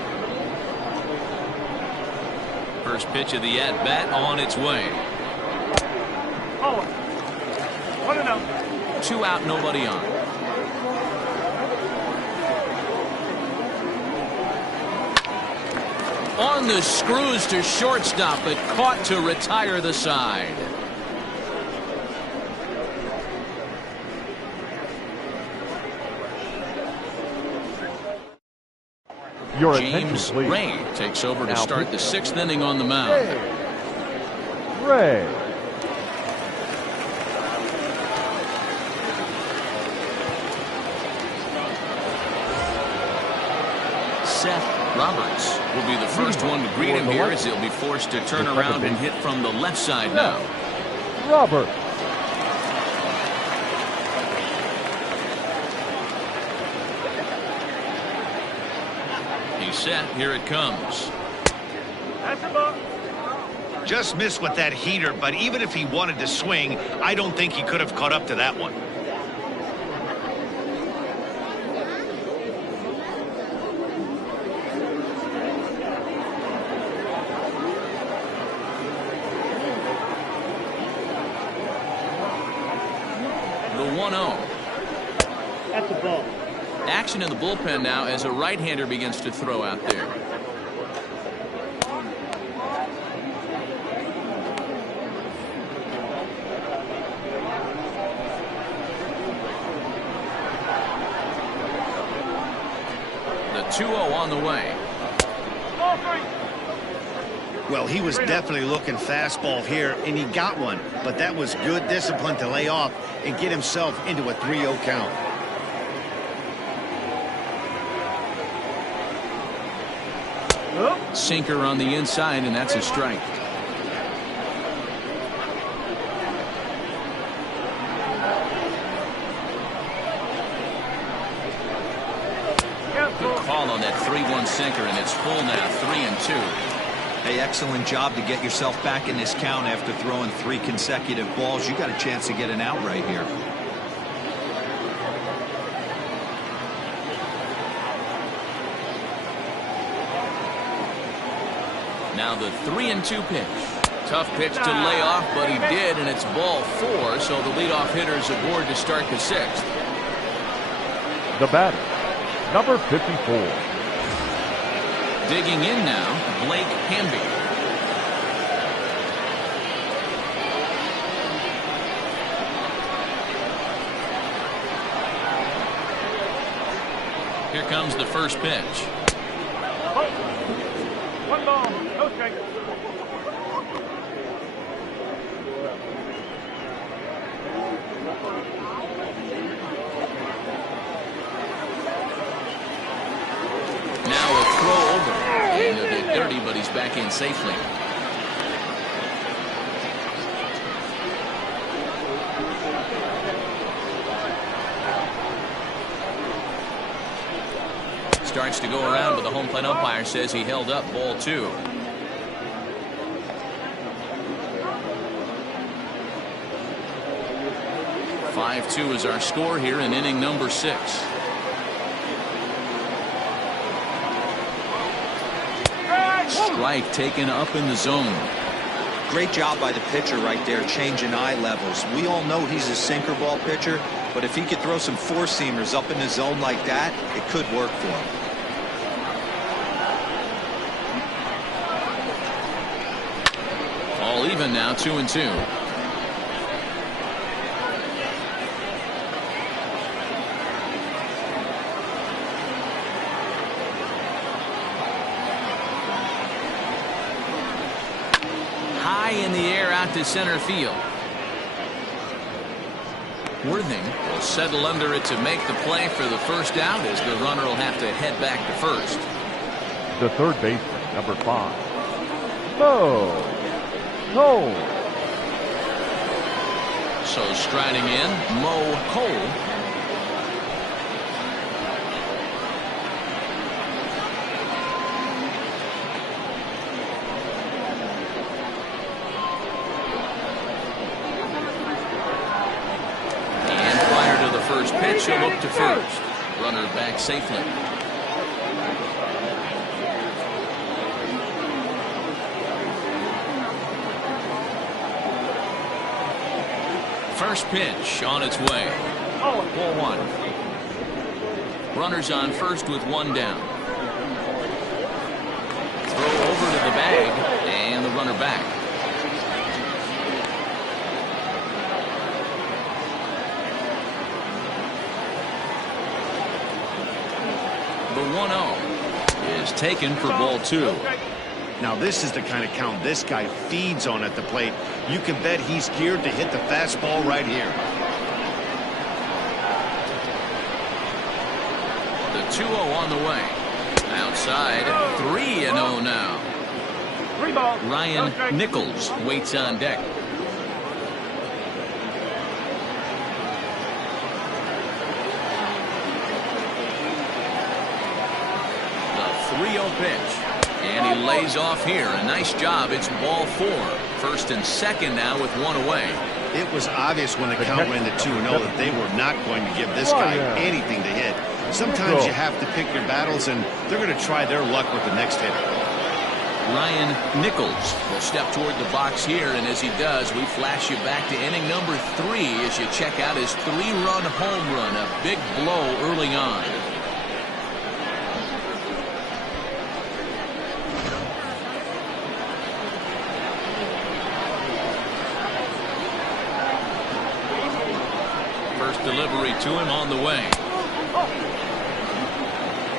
First pitch of the at-bat on its way. Oh, 1-0. 2 out, nobody on. On the screws to shortstop, but caught to retire the side. Your James attention, please. Ray takes over to Now start the 6th inning on the mound. Ray. Seth Roberts will be the first one to greet him here as he'll be forced to turn around and hit from the left side now. Robert. He's set. Here it comes. That's a ball. Just missed with that heater, but even if he wanted to swing, I don't think he could have caught up to that one. 1-0. That's a ball. Action in the bullpen now as a right-hander begins to throw out there. The 2-0 on the way. Ball three. Well, he was definitely looking fastball here, and he got one. But that was good discipline to lay off and get himself into a 3-0 count. Sinker on the inside, and that's a strike. Good call on that 3-1 sinker, and it's full now, 3-2. Hey, excellent job to get yourself back in this count after throwing 3 consecutive balls. You got a chance to get an out right here. Now the 3-2 pitch. Tough pitch to lay off, but he did, and it's ball 4, so the leadoff hitter is aboard to start the 6th. The batter, number 54. Digging in now, Blake Hamby. Here comes the first pitch. One ball, no strike. Now a throw over. And a bit dirty, but he's back in safely. Starts to go around, but the home plate umpire says he held up, ball 2. (5-2) is our score here in inning number 6. Strike taken up in the zone. Great job by the pitcher right there, changing eye levels. We all know he's a sinker ball pitcher, but if he could throw some four-seamers up in the zone like that, it could work for him. All even now, 2-2. High in the air out to center field. Worthing will settle under it to make the play for the first out, as the runner will have to head back to first. The third baseman, number 5. Mo Cole. So striding in, Mo Cole. And prior to the first pitch, he'll look to first. Runner back safely. First pitch on its way. Ball 1. Runners on first with 1 down. Throw over to the bag, and the runner back. The 1-0 is taken for ball 2. Now this is the kind of count this guy feeds on at the plate. You can bet he's geared to hit the fastball right here. The 2-0 on the way. Outside, 3-0 now. 3 balls. Ryan Nichols waits on deck. The 3-0 pitch. And he lays off here. A nice job. It's ball 4. First and second now with 1 away. It was obvious when the count went to 2-0 that they were not going to give this guy anything to hit. Sometimes you have to pick your battles, and they're going to try their luck with the next hitter. Ryan Nichols will step toward the box here, and as he does, we flash you back to inning number 3 as you check out his 3-run home run, a big blow early on. First delivery to him on the way.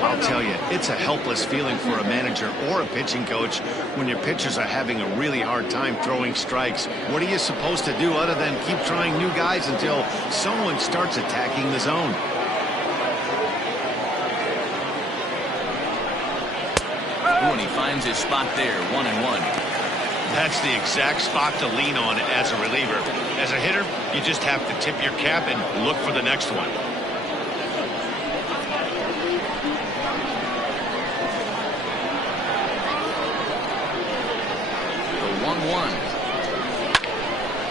I'll tell you, it's a helpless feeling for a manager or a pitching coach when your pitchers are having a really hard time throwing strikes. What are you supposed to do other than keep trying new guys until someone starts attacking the zone? Ooh, and he finds his spot there, 1-1. That's the exact spot to lean on as a reliever. As a hitter, you just have to tip your cap and look for the next one. The 1-1.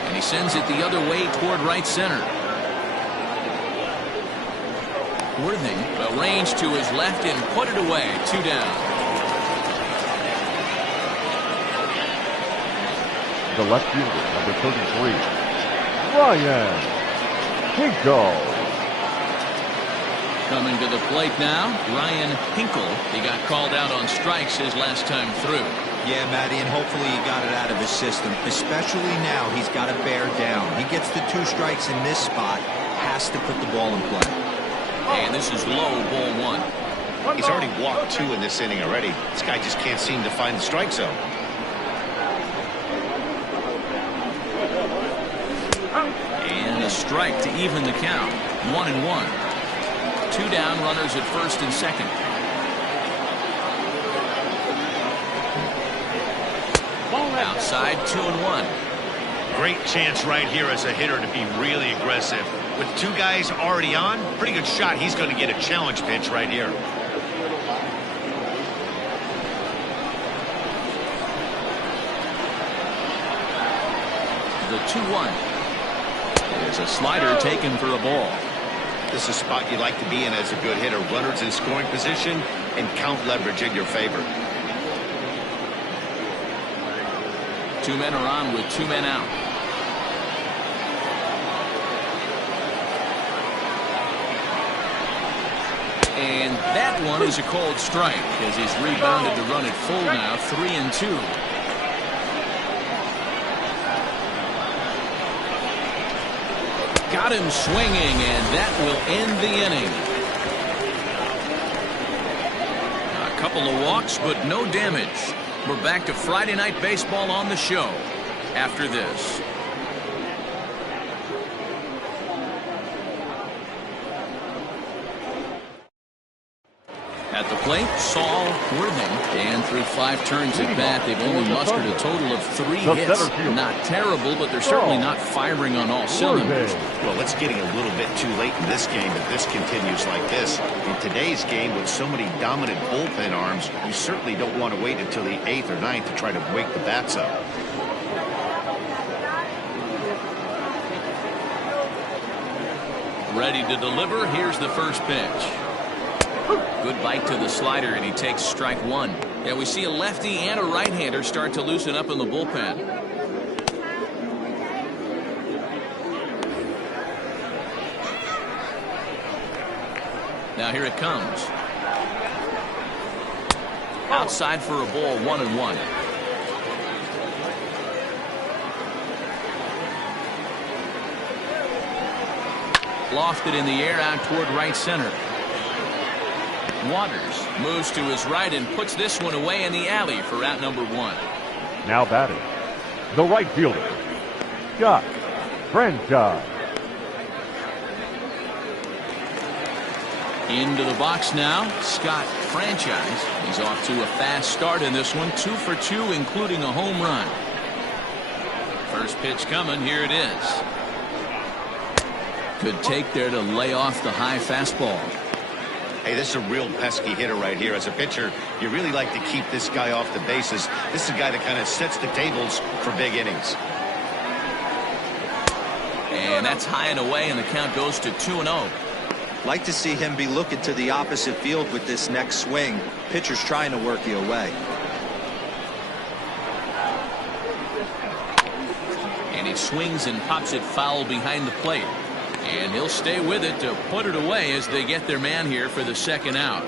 And he sends it the other way toward right center. Worthing arranged to his left and put it away. 2 down. The left fielder, number 33, Ryan Hinkle. Coming to the plate now, Ryan Hinkle. He got called out on strikes his last time through. Yeah, Matty, and hopefully he got it out of his system. Especially now, he's got to bear down. He gets the 2 strikes in this spot, has to put the ball in play. And this is low, ball 1. He's already walked 2 in this inning already. This guy just can't seem to find the strike zone. And a strike to even the count. 1-1. 2 down, runners at first and second. Outside, 2-1. Great chance right here as a hitter to be really aggressive. With 2 guys already on, pretty good shot he's going to get a challenge pitch right here. The 2-1. There's a slider taken for a ball. This is a spot you like to be in as a good hitter. Runners in scoring position and count leverage in your favor. 2 men are on with 2 men out. And that one is a cold strike as he's rebounded to run it full now, 3-2. Got him swinging, and that will end the inning. A couple of walks, but no damage. We're back to Friday Night Baseball on the show after this. At the plate, Saul Worthing. And through 5 turns at bat, they've only mustered a total of 3 hits. Not terrible, but they're certainly not firing on all cylinders. Well, it's getting a little bit too late in this game if this continues like this. In today's game, with so many dominant bullpen arms, you certainly don't want to wait until the 8th or 9th to try to wake the bats up. Ready to deliver. Here's the first pitch. Good bite to the slider, and he takes strike 1. Yeah, we see a lefty and a right-hander start to loosen up in the bullpen. Now here it comes. Outside for a ball, 1-1. Lofted in the air out toward right center. Waters moves to his right and puts this one away in the alley for out number 1. Now batting, the right fielder, Scott Franchise. Into the box now, Scott Franchise. He's off to a fast start in this one, 2 for 2, including a home run. First pitch coming, here it is. Good take there to lay off the high fastball. Hey, this is a real pesky hitter right here. As a pitcher, you really like to keep this guy off the bases. This is a guy that kind of sets the tables for big innings. And that's high and away, and the count goes to 2-0. Like to see him be looking to the opposite field with this next swing. Pitcher's trying to work you away. And he swings and pops it foul behind the plate. And he'll stay with it to put it away as they get their man here for the second out.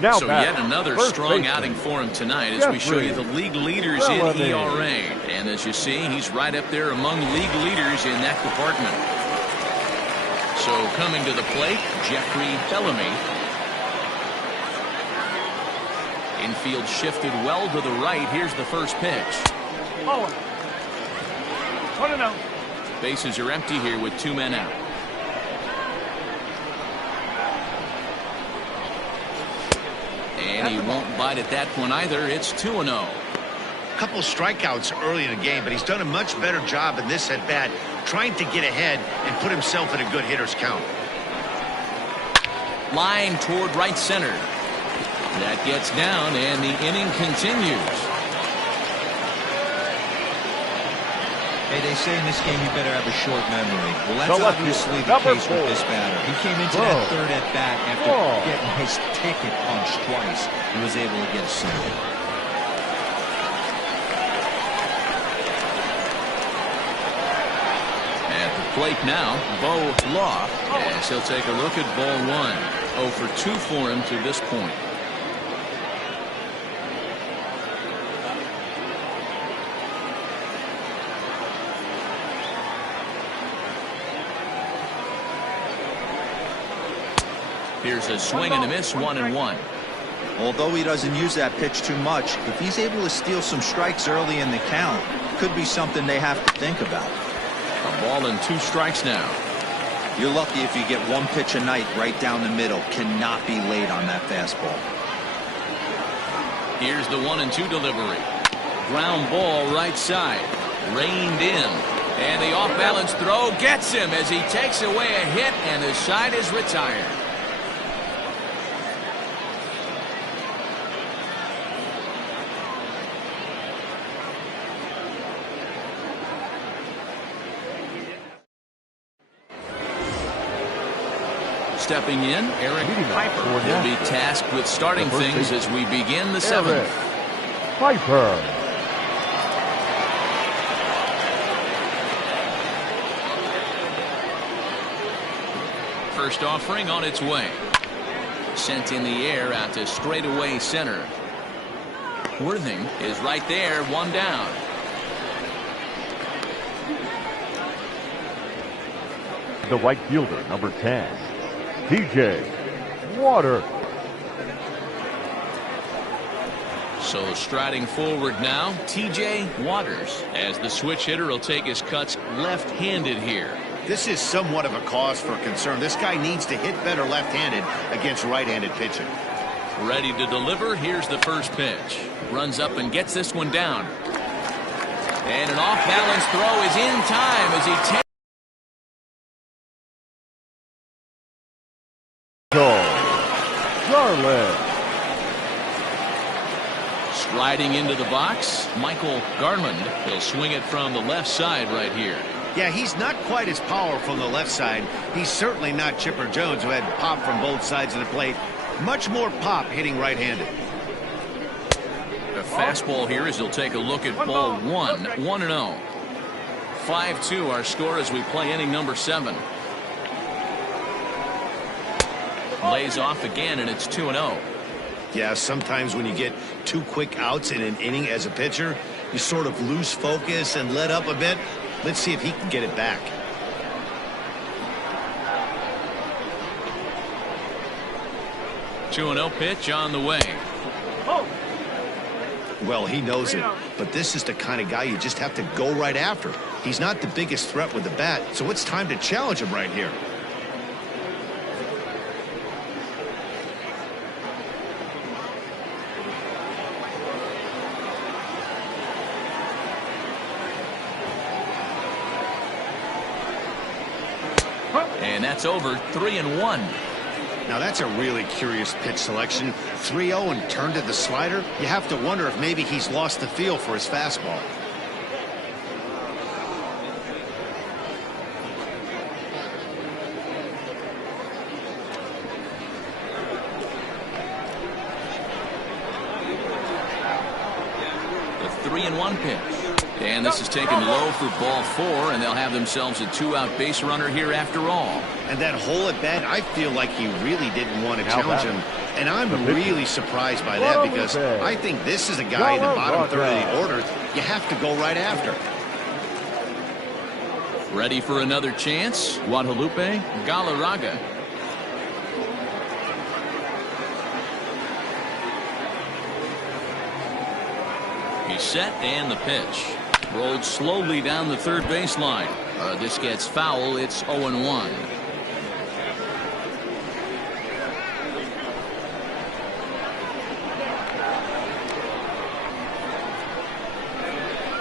Now so back, yet another first strong baseman, outing for him tonight as we show you the league leaders in Bellamy. ERA. And as you see, he's right up there among league leaders in that department. So coming to the plate, Jeffrey Bellamy. Infield shifted well to the right. Here's the first pitch. Oh. 1-0. Bases are empty here with 2 men out. And he won't bite at that one either. It's 2-0. A couple strikeouts early in the game, but he's done a much better job in this at bat, trying to get ahead and put himself in a good hitter's count. Line toward right center. That gets down, and the inning continues. Hey, they say in this game you better have a short memory. Well, that's Selected obviously the number case 4. with this batter. He came into Whoa. that third at bat after Whoa. getting his ticket punched twice. He was able to get a single. At the plate now, Bo Law, as he'll take a look at ball 1. 0 for 2 for him to this point. Here's a swing and a miss, 1-1. Although he doesn't use that pitch too much, if he's able to steal some strikes early in the count, could be something they have to think about. A ball and 2 strikes now. You're lucky if you get 1 pitch a night right down the middle. Cannot be late on that fastball. Here's the 1-2 delivery. Ground ball right side. Reined in. And the off-balance throw gets him as he takes away a hit, and the side is retired. Stepping in, Eric Piper will be tasked with starting things as we begin the 7th. Eric Piper. First offering on its way. Sent in the air out to straightaway center. Worthing is right there, 1 down. The right fielder, number 10, TJ Water. So striding forward now, TJ Waters, as the switch hitter will take his cuts left-handed here. This is somewhat of a cause for concern. This guy needs to hit better left-handed against right-handed pitching. Ready to deliver. Here's the first pitch. Runs up and gets this one down. And an off-balance throw is in time as he takes. Garland. Striding into the box, Michael Garland will swing it from the left side right here. Yeah, he's not quite as powerful on the left side. He's certainly not Chipper Jones, who had pop from both sides of the plate. Much more pop hitting right-handed. A fastball here as he'll take a look at ball 1, 1-0. 5-2 our score as we play inning number 7. Lays off again, and it's 2-0. Yeah, sometimes when you get 2 quick outs in an inning as a pitcher, you sort of lose focus and let up a bit. Let's see if he can get it back. Two 2-0 pitch on the way. Well, he knows it, but this is the kind of guy you just have to go right after. He's not the biggest threat with the bat, so it's time to challenge him right here. And that's over. 3-1. Now that's a really curious pitch selection. 3-0 and turned to the slider. You have to wonder if maybe he's lost the feel for his fastball. 3-1 pitch. And this is taken low for ball 4, and they'll have themselves a 2-out base runner here after all. And that hole at bat, I feel like he really didn't want to challenge him. And I'm really surprised by that, because I think this is a guy in the bottom third of the order you have to go right after. Ready for another chance? Guadalupe Galarraga. He's set, and the pitch. Rolled slowly down the third baseline. This gets foul. It's 0-1.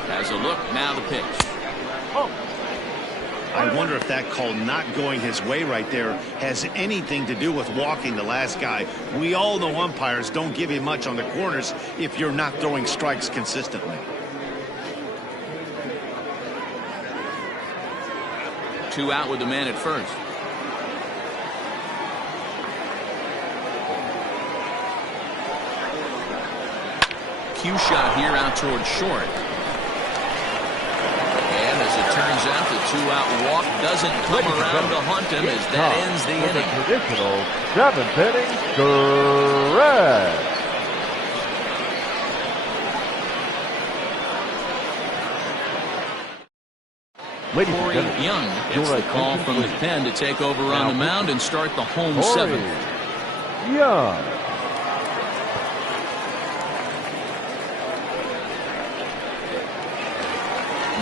Has a look. Now the pitch. I wonder if that call not going his way right there has anything to do with walking the last guy. We all know umpires don't give you much on the corners if you're not throwing strikes consistently. 2 out with the man at first. Cue shot here out towards short. And as it turns out, the 2-out walk doesn't come around to hunt him, as that ends the inning. Traditional 7th inning stretch. Corey Young gets the call from the pen to take over on the mound and start the home 7th. Young.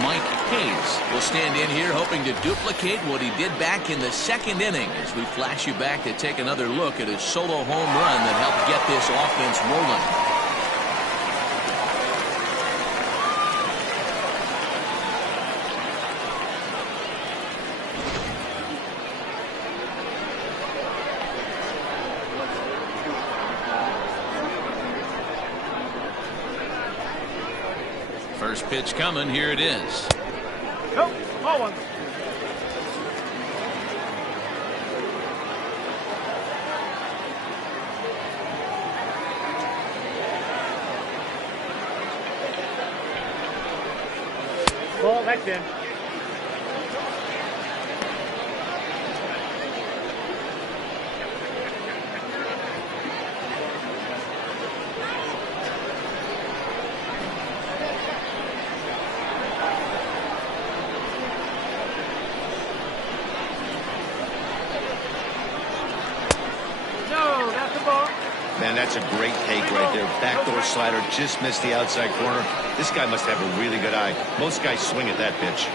Mike Hayes will stand in here hoping to duplicate what he did back in the 2nd inning, as we flash you back to take another look at his solo home run that helped get this offense rolling. First pitch coming. Here it is. Nope, ball 1. Ball, next in. Man, that's a great take right there. Backdoor slider just missed the outside corner. This guy must have a really good eye. Most guys swing at that pitch.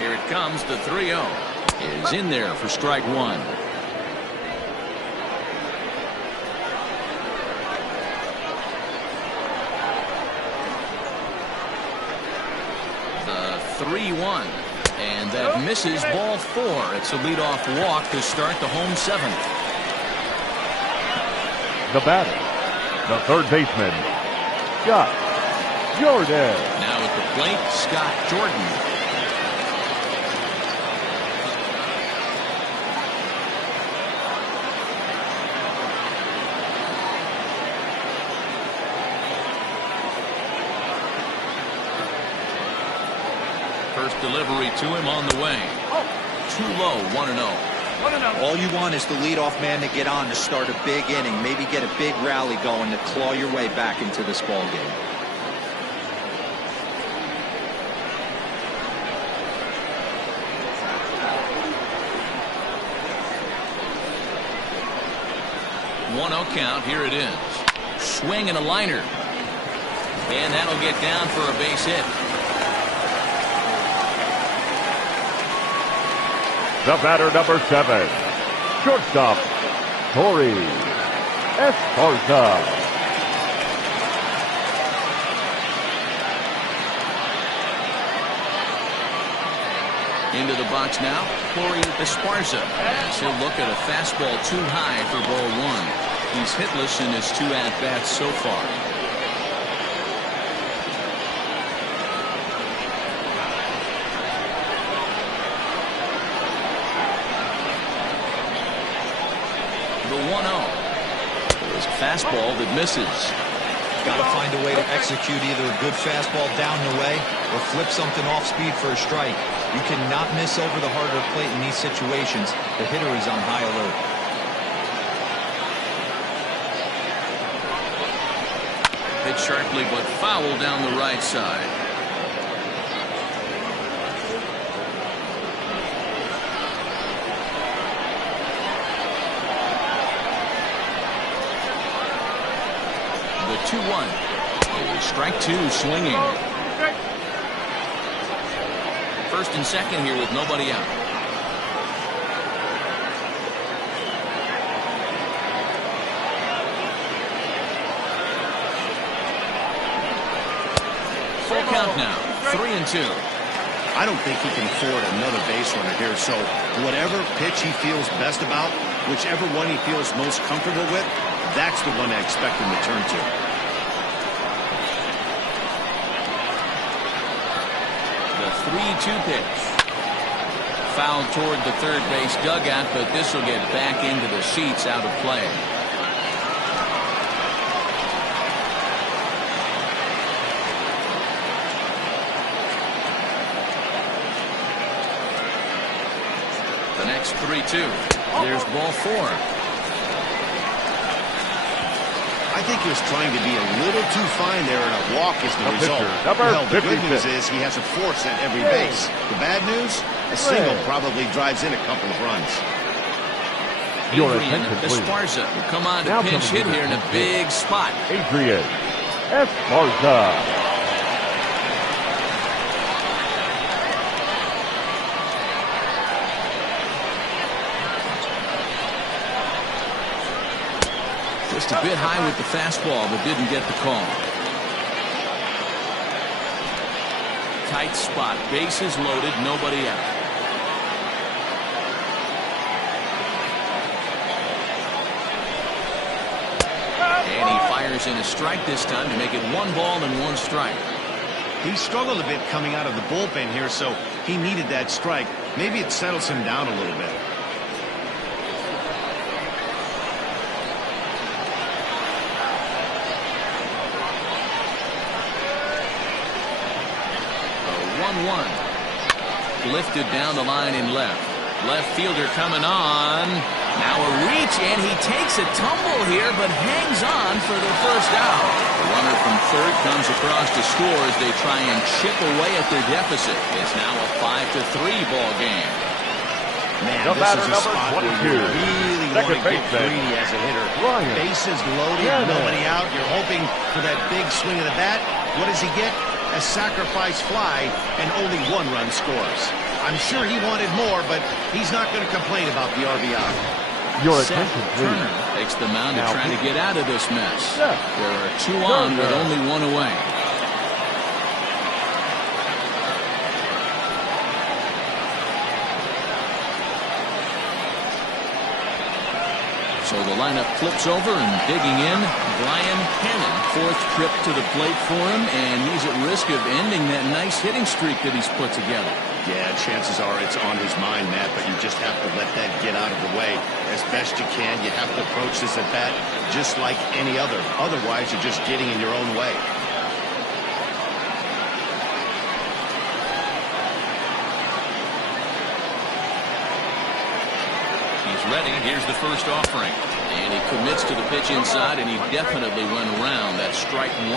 Here it comes. The 3-0 is in there for strike 1. The 3-1, and that misses ball 4. It's a leadoff walk to start the home 7th. The batter, the third baseman, Scott Jordan. Now at the plate, Scott Jordan. First delivery to him on the way. Too low, 1-0. All you want is the leadoff man to get on to start a big inning, maybe get a big rally going to claw your way back into this ball game. One-0 count. Here it is. Swing and a liner. And that'll get down for a base hit. The batter, number 7, shortstop, Torrey Esparza. Into the box now, Corey Esparza, as he'll look at a fastball too high for ball 1. He's hitless in his 2 at-bats so far. fastball that misses. Got to find a way to execute either a good fastball down the way or flip something off speed for a strike. You cannot miss over the harder plate in these situations. The hitter is on high alert. Hit sharply but foul down the right side. The 2-1. Strike two swinging. First and second here with nobody out. Full count now. 3-2. I don't think he can afford another base runner here, so whatever pitch he feels best about, whichever one he feels most comfortable with, that's the one I expect him to turn to. The 3-2 pitch. Foul toward the third base dugout, but this will get back into the seats, out of play. The next 3-2. There's ball four. I think he was trying to be a little too fine there, and a walk is the result. Well, the good news is he has a force at every base. The bad news? A single probably drives in a couple of runs. Adrian Esparza will come on to pinch hit here in a big spot. Adrian Esparza. Just a bit high with the fastball, but didn't get the call. Tight spot, bases loaded, nobody out. And he fires in a strike this time to make it 1 ball and 1 strike. He struggled a bit coming out of the bullpen here, so he needed that strike. Maybe it settles him down a little bit. Lifted down the line in left. Left fielder coming on. Now a reach, and he takes a tumble here, but hangs on for the first out. The runner from third comes across to score as they try and chip away at their deficit. It's now a 5-3 ball game. Man, this is a spot where you really want to get greedy as a hitter. Bases loaded, nobody out. You're hoping for that big swing of the bat. What does he get? A sacrifice fly, and only 1 run scores. I'm sure he wanted more, but he's not going to complain about the RBI. Your Seth attention, Turner please. takes the mound to Now, try to get out of this mess. Seth There are 2 on, but only 1 away. So the lineup flips over, and digging in, Brian Cannon. 4th trip to the plate for him, and he's at risk of ending that nice hitting streak that he's put together. Yeah, chances are it's on his mind, Matt, but you just have to let that get out of the way as best you can. You have to approach this at bat just like any other. Otherwise, you're just getting in your own way. Ready. Here's the first offering. And he commits to the pitch inside, and he definitely went around. That's strike 1.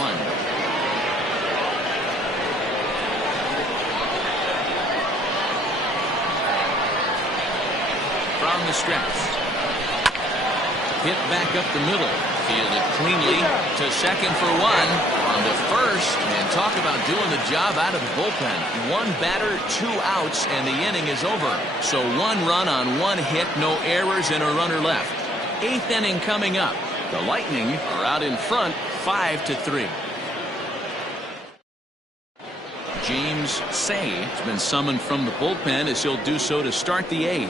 From the stretch. Hit back up the middle. Fielded cleanly to second for 1. On to first. And talk about doing the job out of the bullpen. 1 batter, 2 outs, and the inning is over. So 1 run on 1 hit, no errors, and a runner left. 8th inning coming up. The Lightning are out in front, 5-3. James Say has been summoned from the bullpen as he'll do so to start the 8th.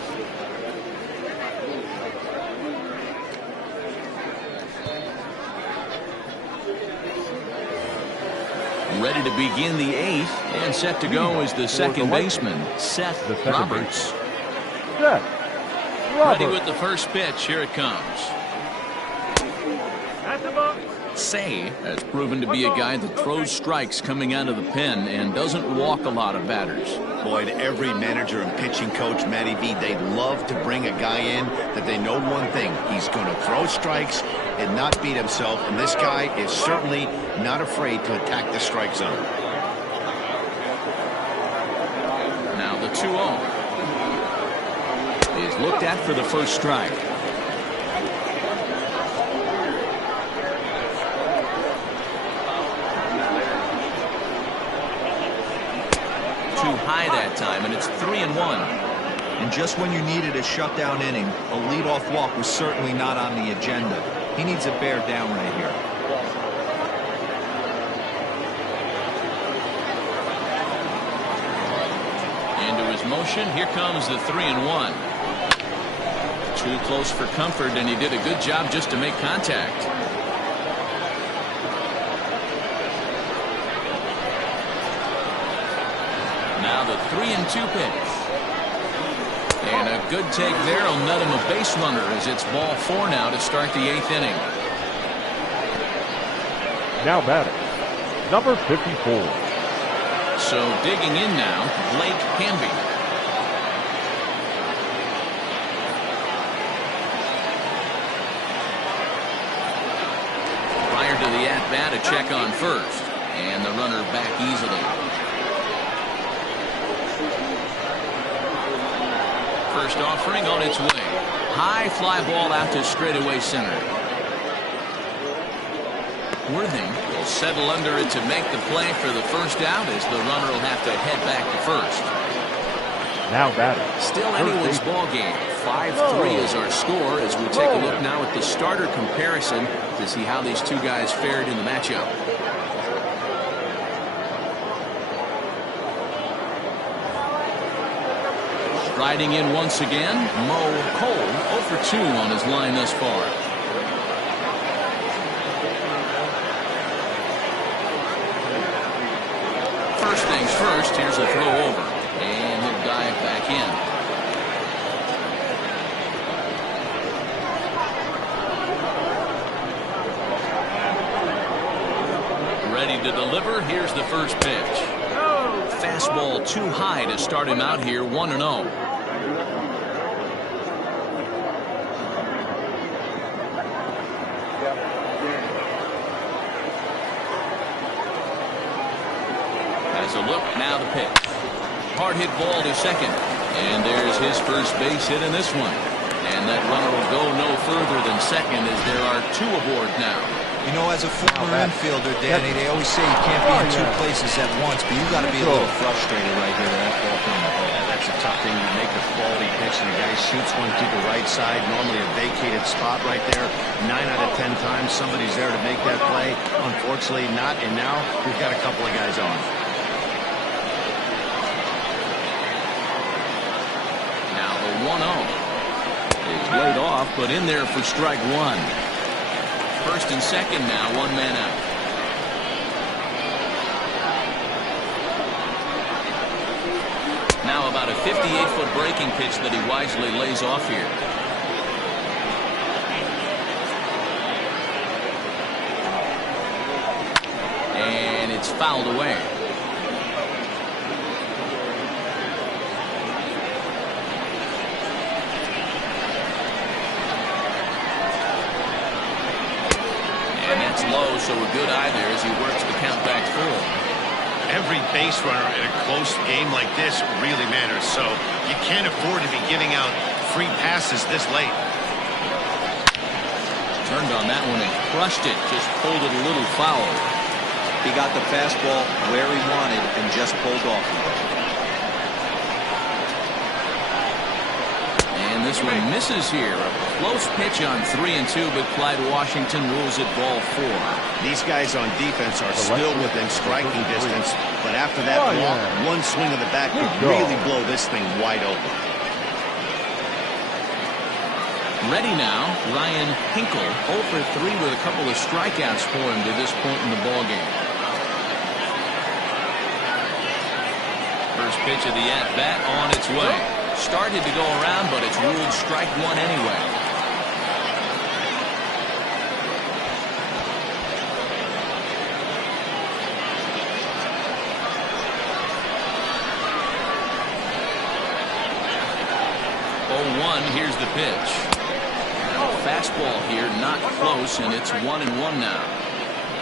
Ready to begin the 8th, and set to go is the second baseman, Seth Roberts. Seth Roberts. Ready with the first pitch. Here it comes. Pass the ball. Say has proven to be a guy that throws strikes coming out of the pen and doesn't walk a lot of batters. Boyd, every manager and pitching coach, Matty V, they'd love to bring a guy in that they know one thing. He's going to throw strikes and not beat himself, and this guy is certainly not afraid to attack the strike zone. Now the 2-0 is looked at for the first strike. Too high that time, and it's 3-1. And just when you needed a shutdown inning, a leadoff walk was certainly not on the agenda. He needs to bear down right here. Into his motion, here comes the 3-1. Too close for comfort, and he did a good job just to make contact. Now the 3-2 pitch. And a good take there will net him a base runner as it's ball 4 now to start the 8th inning. Now batting, number 54. So digging in now, Blake Hamby. Prior to the at-bat, a check on first. And the runner back easily. First offering on its way. High fly ball out to straightaway center. Worthing will settle under it to make the play for the first out as the runner will have to head back to first. Now batting, Still anyone's ball game. 5-3 is our score as we take a look now at the starter comparison to see how these two guys fared in the matchup. Riding in once again, Mo Cole, 0 for 2 on his line thus far. First things first, here's a throw over, and he'll dive back in. Ready to deliver, here's the first pitch. Fastball too high to start him out here, 1-0. As a look, now the pitch. Hard hit ball to second. And there's his first base hit in this one. And that runner will go no further than second as there are 2 aboard now. You know, as a former infielder, Danny, they always say you can't be in 2 places at once, but you got to be a little frustrated right here with that ball coming up. Yeah, that's a tough thing. You make a quality pitch and the guy shoots one to the right side, normally a vacated spot right there. 9 out of 10 times somebody's there to make that play. Unfortunately not, and now we've got a couple of guys on. Now the 1-0 is laid off, but in there for strike 1. First and second now, 1 man out. Now about a 58-foot breaking pitch that he wisely lays off here. And it's fouled away. Low, so a good eye there as he works the count back full. Every base runner in a close game like this really matters, so you can't afford to be giving out free passes this late. Turned on that one and crushed it, just pulled it a little foul. He got the fastball where he wanted and just pulled off. And this one misses here. A close pitch on 3-2, but Clyde Washington rules it ball 4. These guys on defense are still within striking distance, but after that walk, one swing of the bat could really blow this thing wide open. Ready now, Ryan Hinkle, 0 for 3 with a couple of strikeouts for him to this point in the ballgame. First pitch of the at-bat on its way. Started to go around, but it's ruled strike 1 anyway. 1. Here's the pitch. Fastball here, not close, and it's 1-1 now.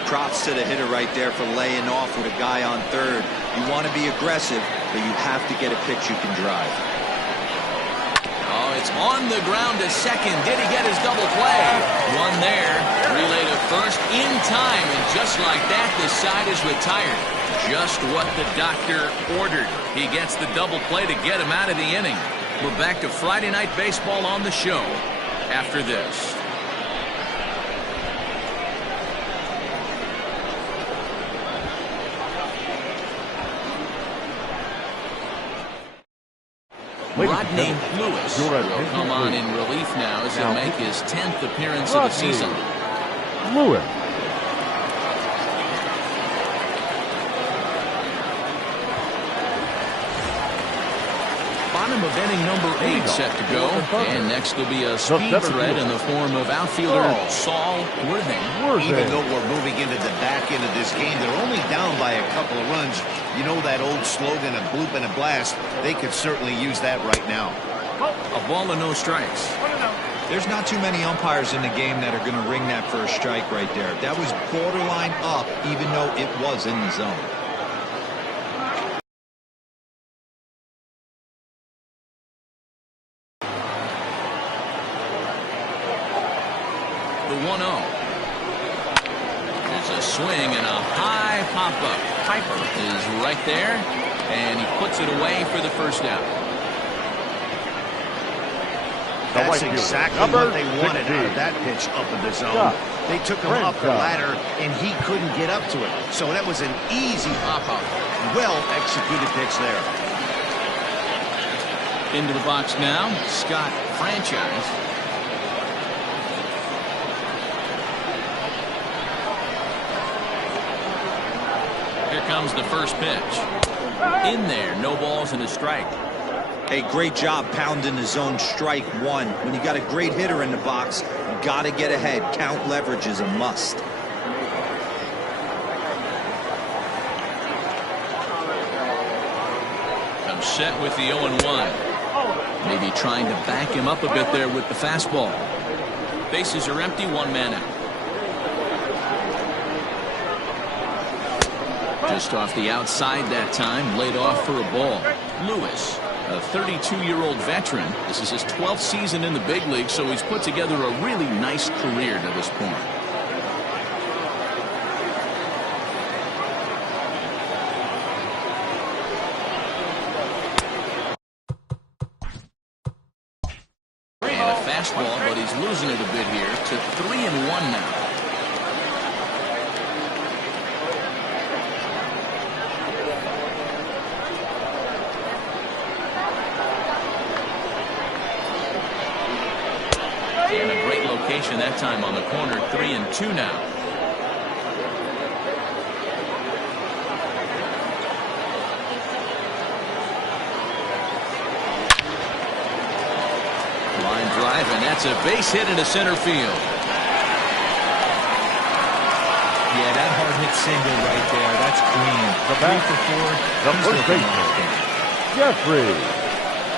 Props to the hitter right there for laying off with a guy on third. You want to be aggressive, but you have to get a pitch you can drive. Oh, it's on the ground to second. Did he get his double play? One there. Relay to first in time, and just like that, the side is retired. Just what the doctor ordered. He gets the double play to get him out of the inning. We're back to Friday Night Baseball on the show after this. Rodney Lewis will come on in relief now as he'll make his 10th appearance of the season. Lewis. Bottom of inning number 8 set to go, and next will be a speed threat in the form of outfielder Saul Worthing. Even though we're moving into the back end of this game, they're only down by a couple of runs. You know that old slogan, a bloop and a blast. They could certainly use that right now. A ball and no strikes. There's not too many umpires in the game that are going to ring that for a strike right there. That was borderline up, even though it was in the zone. The 1-0. There's a swing and a high pop-up. Piper is right there, and he puts it away for the first out. That's exactly what they wanted out of that pitch up in the zone. They took him up the ladder, and he couldn't get up to it. So that was an easy pop-up. Well-executed pitch there. Into the box now, Scott Franchise. Here comes the first pitch. In there, no balls and a strike. Hey, great job pounding the zone strike one. When you got a great hitter in the box, you got to get ahead. Count leverage is a must. I'm set with the 0-1. Maybe trying to back him up a bit there with the fastball. Bases are empty, one man out. Just off the outside that time, laid off for a ball. Lewis, a 32-year-old veteran. This is his 12th season in the big league, so he's put together a really nice career to this point. And a fastball, but he's losing it a bit here to 3-1 now. And a great location that time on the corner. 3-2 now. Line drive, and that's a base hit into center field. Yeah, that hard hit single right there. That's clean. The 3 for 4. first baseman, Jeffrey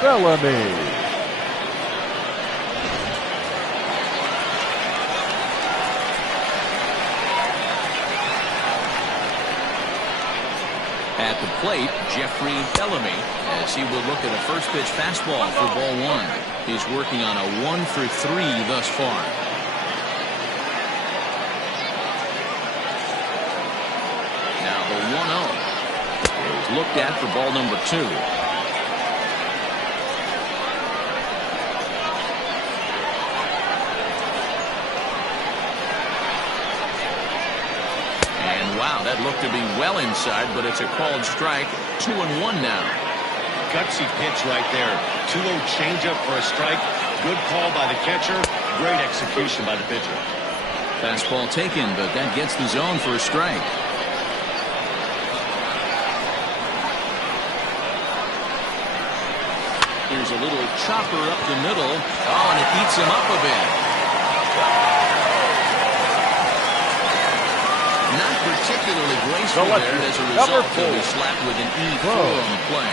Bellamy. At the plate, Jeffrey Bellamy, as he will look at a first pitch fastball for ball one. He's working on a 1 for 3 thus far. Now the 1-0 is looked at for ball number 2. Wow, that looked to be well inside, but it's a called strike. 2-1 now. Gutsy pitch right there. 2-0 changeup for a strike. Good call by the catcher. Great execution by the pitcher. Fastball taken, but that gets the zone for a strike. Here's a little chopper up the middle. Oh, and it eats him up a bit. Not particularly graceful there as a result of his slap with an E4 on the play.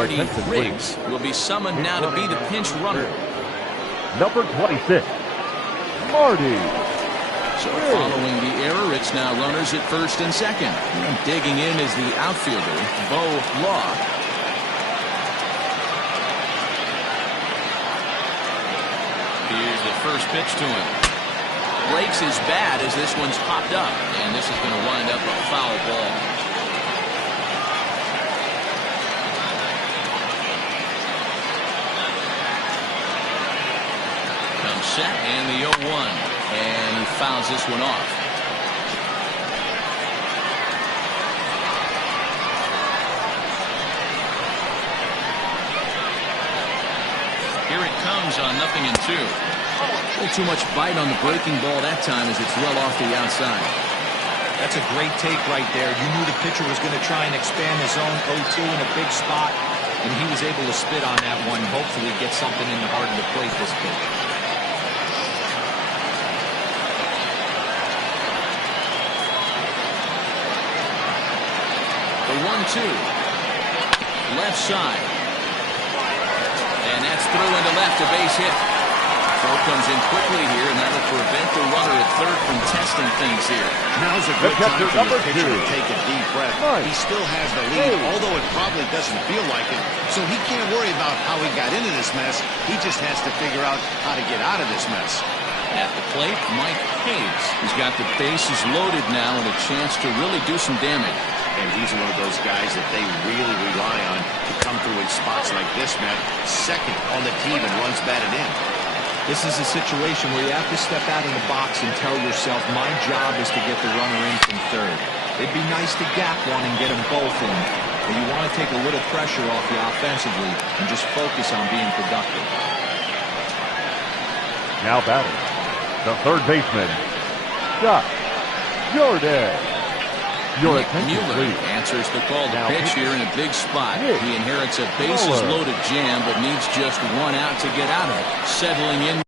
Marty attention, Riggs will be summoned now to be the pinch runner. Number 26, Marty. So following the error, it's now runners at first and second. And digging in is the outfielder, Bo Law. Here's the first pitch to him. Breaks his bat as this one's popped up. And this is going to wind up a foul ball. Comes set and the 0-1. And he fouls this one off. Here it comes on 0-2. A little too much bite on the breaking ball that time as it's well off the outside. That's a great take right there. You knew the pitcher was going to try and expand his own 0-2 in a big spot, and he was able to spit on that one. Hopefully get something in the heart of the plate this pitch. The 1-2. Left side. And that's through into left, a base hit. Throw comes in quickly here, and that'll prevent the runner at third from testing things here. Now's a good time for the pitcher to take a deep breath. He still has the lead, although it probably doesn't feel like it. So he can't worry about how he got into this mess. He just has to figure out how to get out of this mess. At the plate, Mike Hayes. He's got the bases loaded now and a chance to really do some damage. And he's one of those guys that they really rely on to come through in spots like this, Matt. Second on the team and runs batted in. This is a situation where you have to step out of the box and tell yourself, my job is to get the runner in from third. It'd be nice to gap one and get them both in, but you want to take a little pressure off you offensively and just focus on being productive. Now batting, the third baseman, Josh Jordan. Your attention, Mueller please. answers the call to pitch here in a big spot. He inherits a bases-loaded jam, but needs just one out to get out of it. Settling in.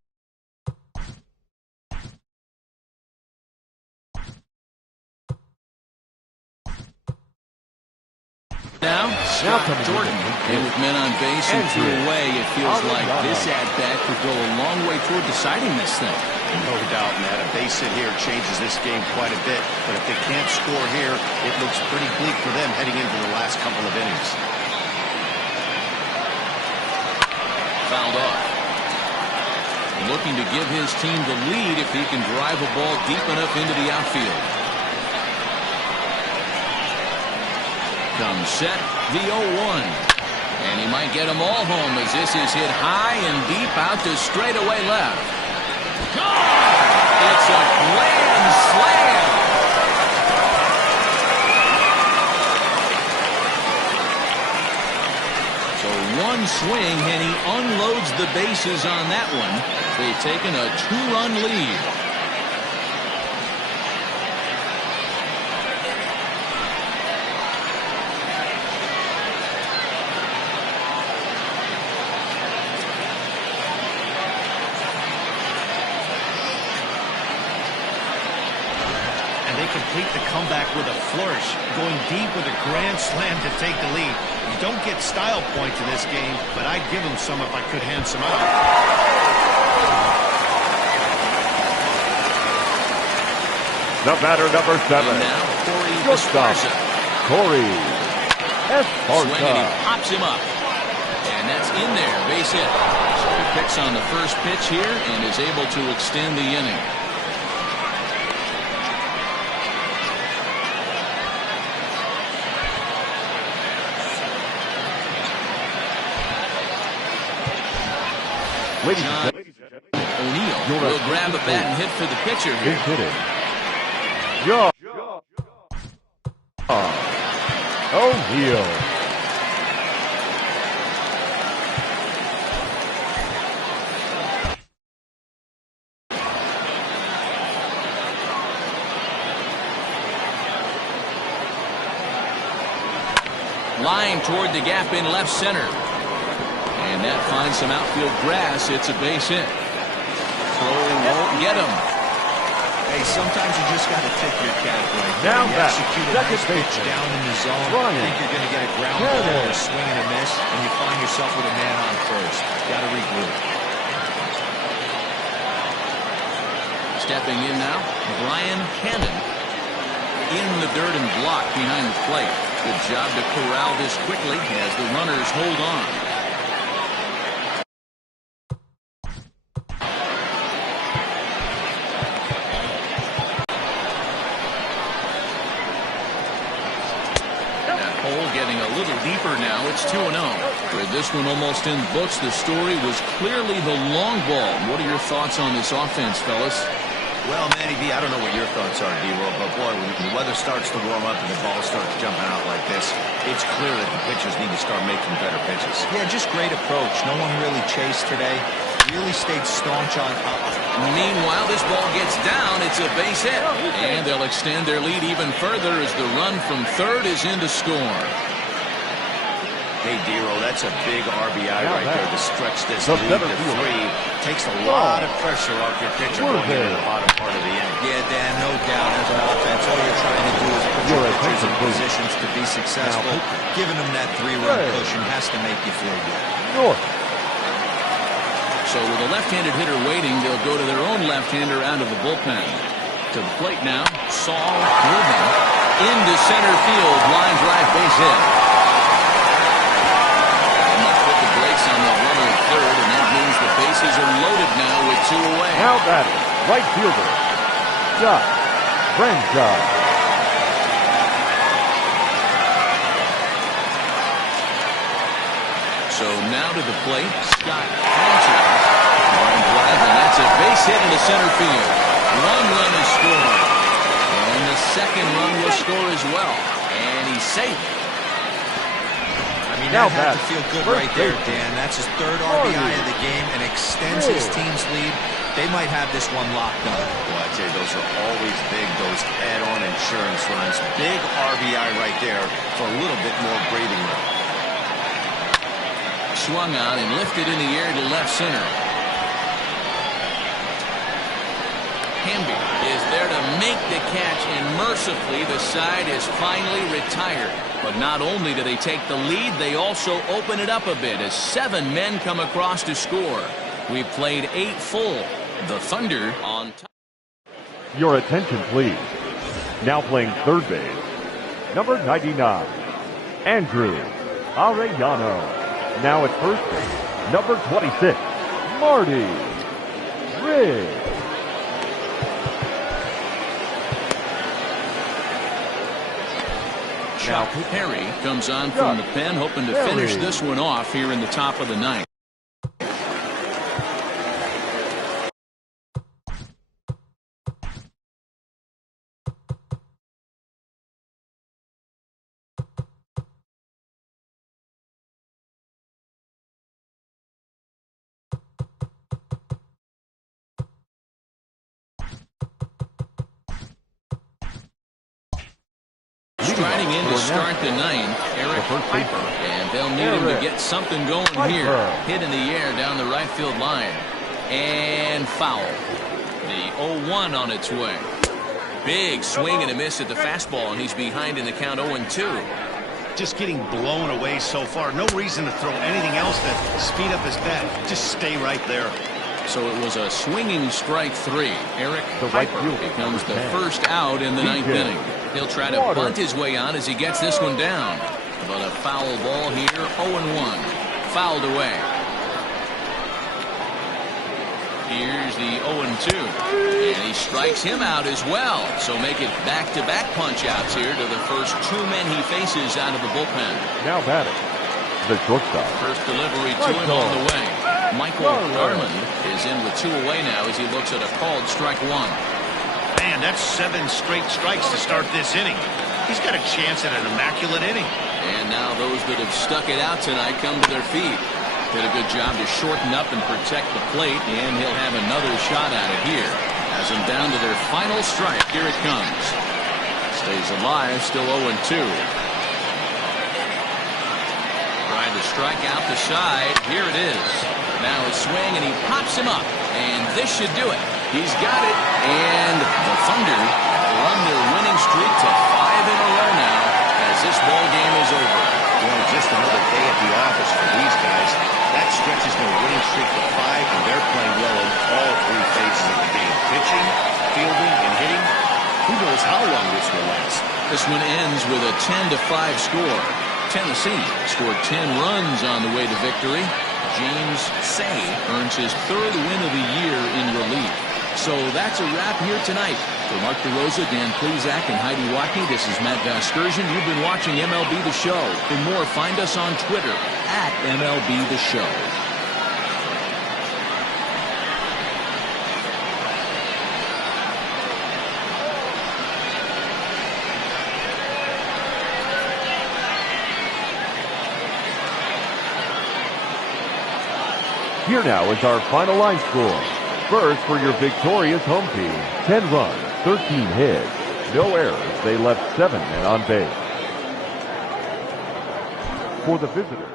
Now, Scott Jordan. And with men on base and two away, it feels like this at-bat could go a long way toward deciding this thing. No doubt, Matt. A base hit here changes this game quite a bit. But if they can't score here, it looks pretty bleak for them heading into the last couple of innings. Fouled off. Looking to give his team the lead if he can drive a ball deep enough into the outfield. Comes set, the 0-1. And he might get them all home as this is hit high and deep out to straightaway left. It's a grand slam. So one swing and he unloads the bases on that one. They've taken a 2-run lead. Complete the comeback with a flourish, going deep with a grand slam to take the lead. You don't get style points in this game, but I'd give them some if I could hand some out. The batter, number 7. And now Corey Shortstop, Esparza. Corey Swing and he Esparza. pops him up. And that's in there, base hit. So he picks on the first pitch here and is able to extend the inning. Ladies and gentlemen, O'Neill will grab a bat and hit for the pitcher here. he's hitting. Josh O'Neill. Line toward the gap in left center. And that finds some outfield grass. It's a base hit. Throw won't get him. Hey, sometimes you just got to tip your cap right there. Now You back. execute a Second nice pitch baseman. down in the zone. Ryan. Think you're going to get a ground ball or a swing and a miss, and you find yourself with a man on first. Got to regroup. Stepping in now, Brian Cannon in the dirt and blocked behind the plate. Good job to corral this quickly as the runners hold on. That hole getting a little deeper now. It's 2-0. With this one almost in the books, the story was clearly the long ball. What are your thoughts on this offense, fellas? Well, Manny B, I don't know what your thoughts are, D-Roll, but boy, when the weather starts to warm up and the ball starts jumping out like this, it's clear that the pitchers need to start making better pitches. Yeah, just great approach. No one really chased today. Really stayed staunch on up. Meanwhile, this ball gets down. It's a base hit. And they'll extend their lead even further as the run from third is in to score. Hey, D-Roll, that's a big RBI right there to stretch this The lead center to fielder. 3. Takes a lot of pressure off your pitcher going into the bottom part of the inning. Yeah, Dan, no doubt. As an offense, all you're trying to do is put your pitchers in positions to be successful. Giving them that 3-run cushion has to make you feel good. North. So with a left-handed hitter waiting, they'll go to their own left-hander out of the bullpen. To the plate now, Saul Goodman into center field, line drive base hit. And they'll put the brakes on the runner at third, and that means the bases are loaded now with 2 away. Now batting, right fielder, Scott Franchise. So now to the plate, Scott Franchise. Line drive, and that's a base hit into center field. 1 run is scored. And the second run will score as well. And he's safe. I mean, Now that had to back, feel good first right there, baseman. Dan. That's his 3rd RBI of the game and extends his team's lead. They might have this one locked up. Well, I'd say those are always big, those add-on insurance runs. Big RBI right there for a little bit more breathing room. Swung on and lifted in the air to left center. Hamby is there to make the catch, and mercifully the side is finally retired. But not only do they take the lead, they also open it up a bit as 7 men come across to score. We've played 8 full. The Thunder on top. Your attention, please. Now playing third base, number 99, Andrew Arellano. Now at first base, number 26, Marty Riggs. Chuck Perry comes on from the pen, hoping to finish this one off here in the top of the 9th. Striding in to start the 9th, Eric Piper. And they'll need him to get something going here. Hit in the air down the right field line. And foul. The 0-1 on its way. Big swing and a miss at the fastball, and he's behind in the count 0-2. Just getting blown away so far. No reason to throw anything else to speed up his bat. Just stay right there. So it was a swinging strike 3. Eric Piper becomes the first out in the 9th inning. He'll try to bunt his way on as he gets this one down. But a foul ball here, 0-1. Fouled away. Here's the 0-2. And he strikes him out as well. So make it back-to-back punch-outs here to the first 2 men he faces out of the bullpen. Now batting, the shortstop. First delivery to him on the way. Michael Garland is in with 2 away now as he looks at a called strike 1. Man, that's 7 straight strikes to start this inning. He's got a chance at an immaculate inning. And now those that have stuck it out tonight come to their feet. Did a good job to shorten up and protect the plate, and he'll have another shot at it here. Has them down to their final strike. Here it comes. Stays alive, still 0-2. Tried to strike out the side. Here it is. Now a swing, and he pops him up. And this should do it. He's got it, and the Thunder run their winning streak to 5 in a row now as this ball game is over. Well, just another day at the office for these guys. That stretches their winning streak to 5, and they're playing well in all 3 phases of the game. Pitching, fielding, and hitting. Who knows how long this will last? This one ends with a 10-5 score. Tennessee scored 10 runs on the way to victory. James Say earns his 3rd win of the year in relief. So that's a wrap here tonight. For Mark DeRosa, Dan Plezak, and Heidi Watney, this is Matt Vasgersian. You've been watching MLB The Show. For more, find us on Twitter at MLB The Show. Here now is our final line score. First, for your victorious home team, 10 runs, 13 hits, no errors. They left 7 men on base. For the visitors,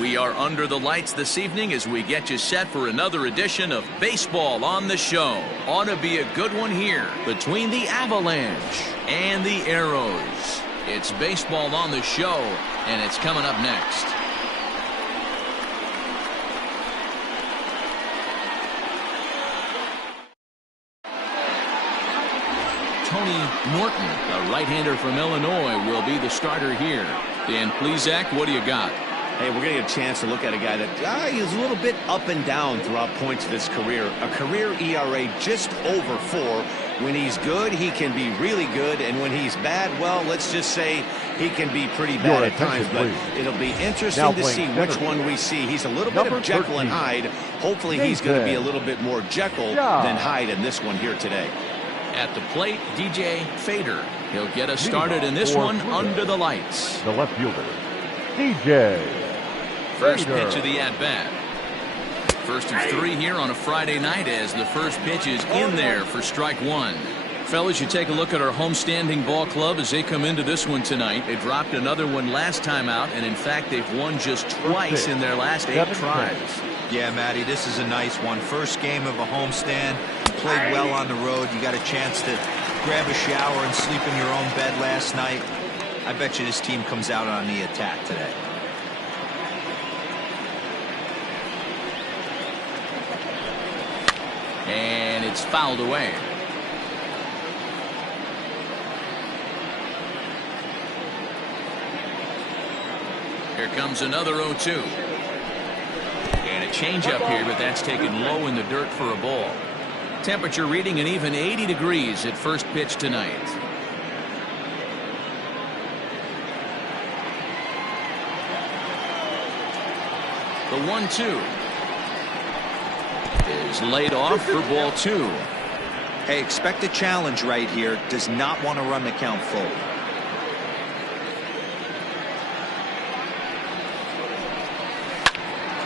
we are under the lights this evening as we get you set for another edition of Baseball on the Show. Ought to be a good one here between the Avalanche and the Arrows. It's Baseball on the Show, and it's coming up next. Tony Norton, a right-hander from Illinois, will be the starter here. Dan Plezak, what do you got? Hey, we're going to get a chance to look at a guy that is a little bit up and down throughout points of his career. A career ERA just over 4. When he's good, he can be really good. And when he's bad, well, let's just say he can be pretty bad at times. But it'll be interesting to see which one we see. He's a little bit of Jekyll and Hyde. Hopefully he's going to be a little bit more Jekyll than Hyde in this one here today. At the plate, DJ Fader. He'll get us started in this one under the lights. The left fielder, DJ. First pitch of the at-bat. First and 3 here on a Friday night as the first pitch is in there for strike one. Fellas, you take a look at our homestanding ball club as they come into this one tonight. They dropped another one last time out, and in fact, they've won just twice in their last 8 tries. Yeah, Matty, this is a nice one. First game of a homestand. You played well on the road. You got a chance to grab a shower and sleep in your own bed last night. I bet you this team comes out on the attack today. And it's fouled away. Here comes another 0-2. And a changeup here, but that's taken low in the dirt for a ball. Temperature reading an even 80 degrees at first pitch tonight. The 1-2 is laid off for ball 2. Hey, expect a challenge right here. Does not want to run the count full.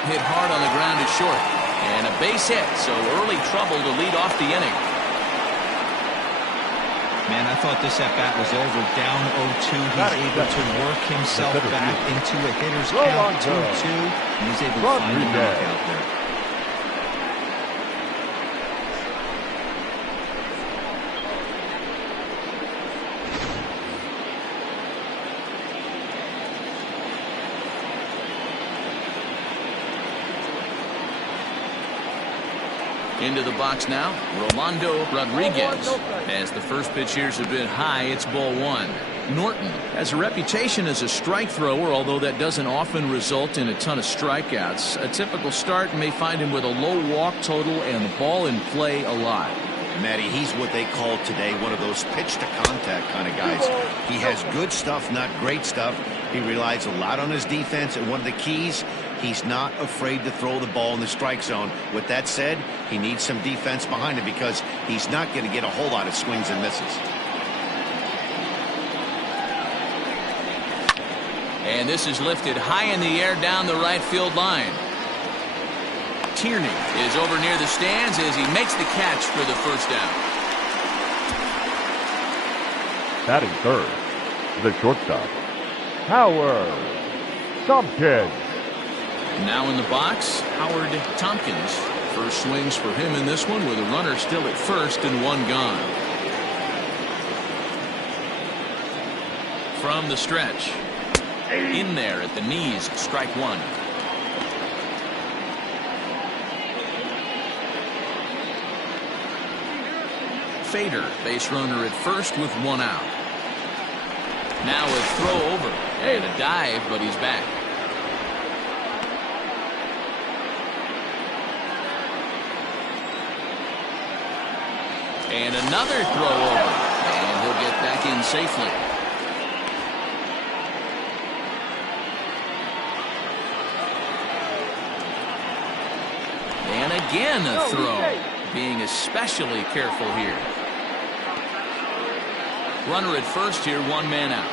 Hit hard on the ground is short. And a base hit, so early trouble to lead off the inning. Man, I thought this at-bat was over. Down 0-2. He's able to work himself back into a hitter's count 2-2. And he's able to find a knockout there. Into the box now, Rolando Rodriguez. As the first pitch here's a bit high, it's ball 1. Norton has a reputation as a strike thrower, although that doesn't often result in a ton of strikeouts. A typical start may find him with a low walk total and the ball in play a lot. Matty, he's what they call today one of those pitch-to-contact kind of guys. He has good stuff, not great stuff. He relies a lot on his defense, and one of the keys, he's not afraid to throw the ball in the strike zone. With that said, he needs some defense behind him because he's not going to get a whole lot of swings and misses. And this is lifted high in the air down the right field line. Tierney is over near the stands as he makes the catch for the first down. Batting third, the shortstop, Howard Tompkins. Now in the box, Howard Tompkins. First swings for him in this one with a runner still at first and one gone. From the stretch. In there at the knees, strike one. Fader, base runner at first with one out. Now a throw over and a dive, but he's back. And another throw over, and he'll get back in safely. And again a throw, being especially careful here. Runner at first here, one man out.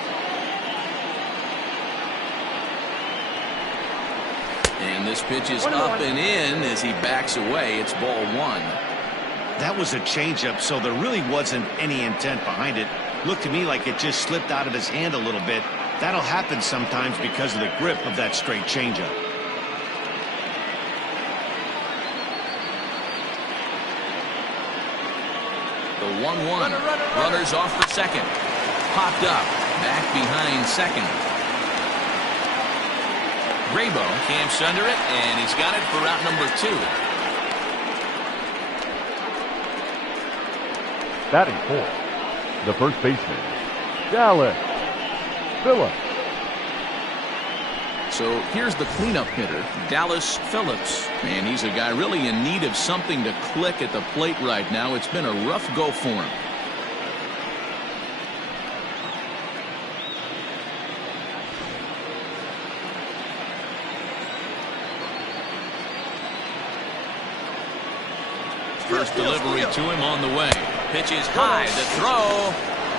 And this pitch is up and in as he backs away. It's ball 1. That was a changeup, so there really wasn't any intent behind it. Looked to me like it just slipped out of his hand a little bit. That'll happen sometimes because of the grip of that straight changeup. The 1-1. Runners off for second. Popped up. Back behind second. Graybo camps under it, and he's got it for route number 2. Batting fourth, the first baseman, Dallas Phillips. So here's the cleanup hitter, Dallas Phillips. And he's a guy really in need of something to click at the plate right now. It's been a rough go for him. First delivery to him on the way. Pitch is high. The throw.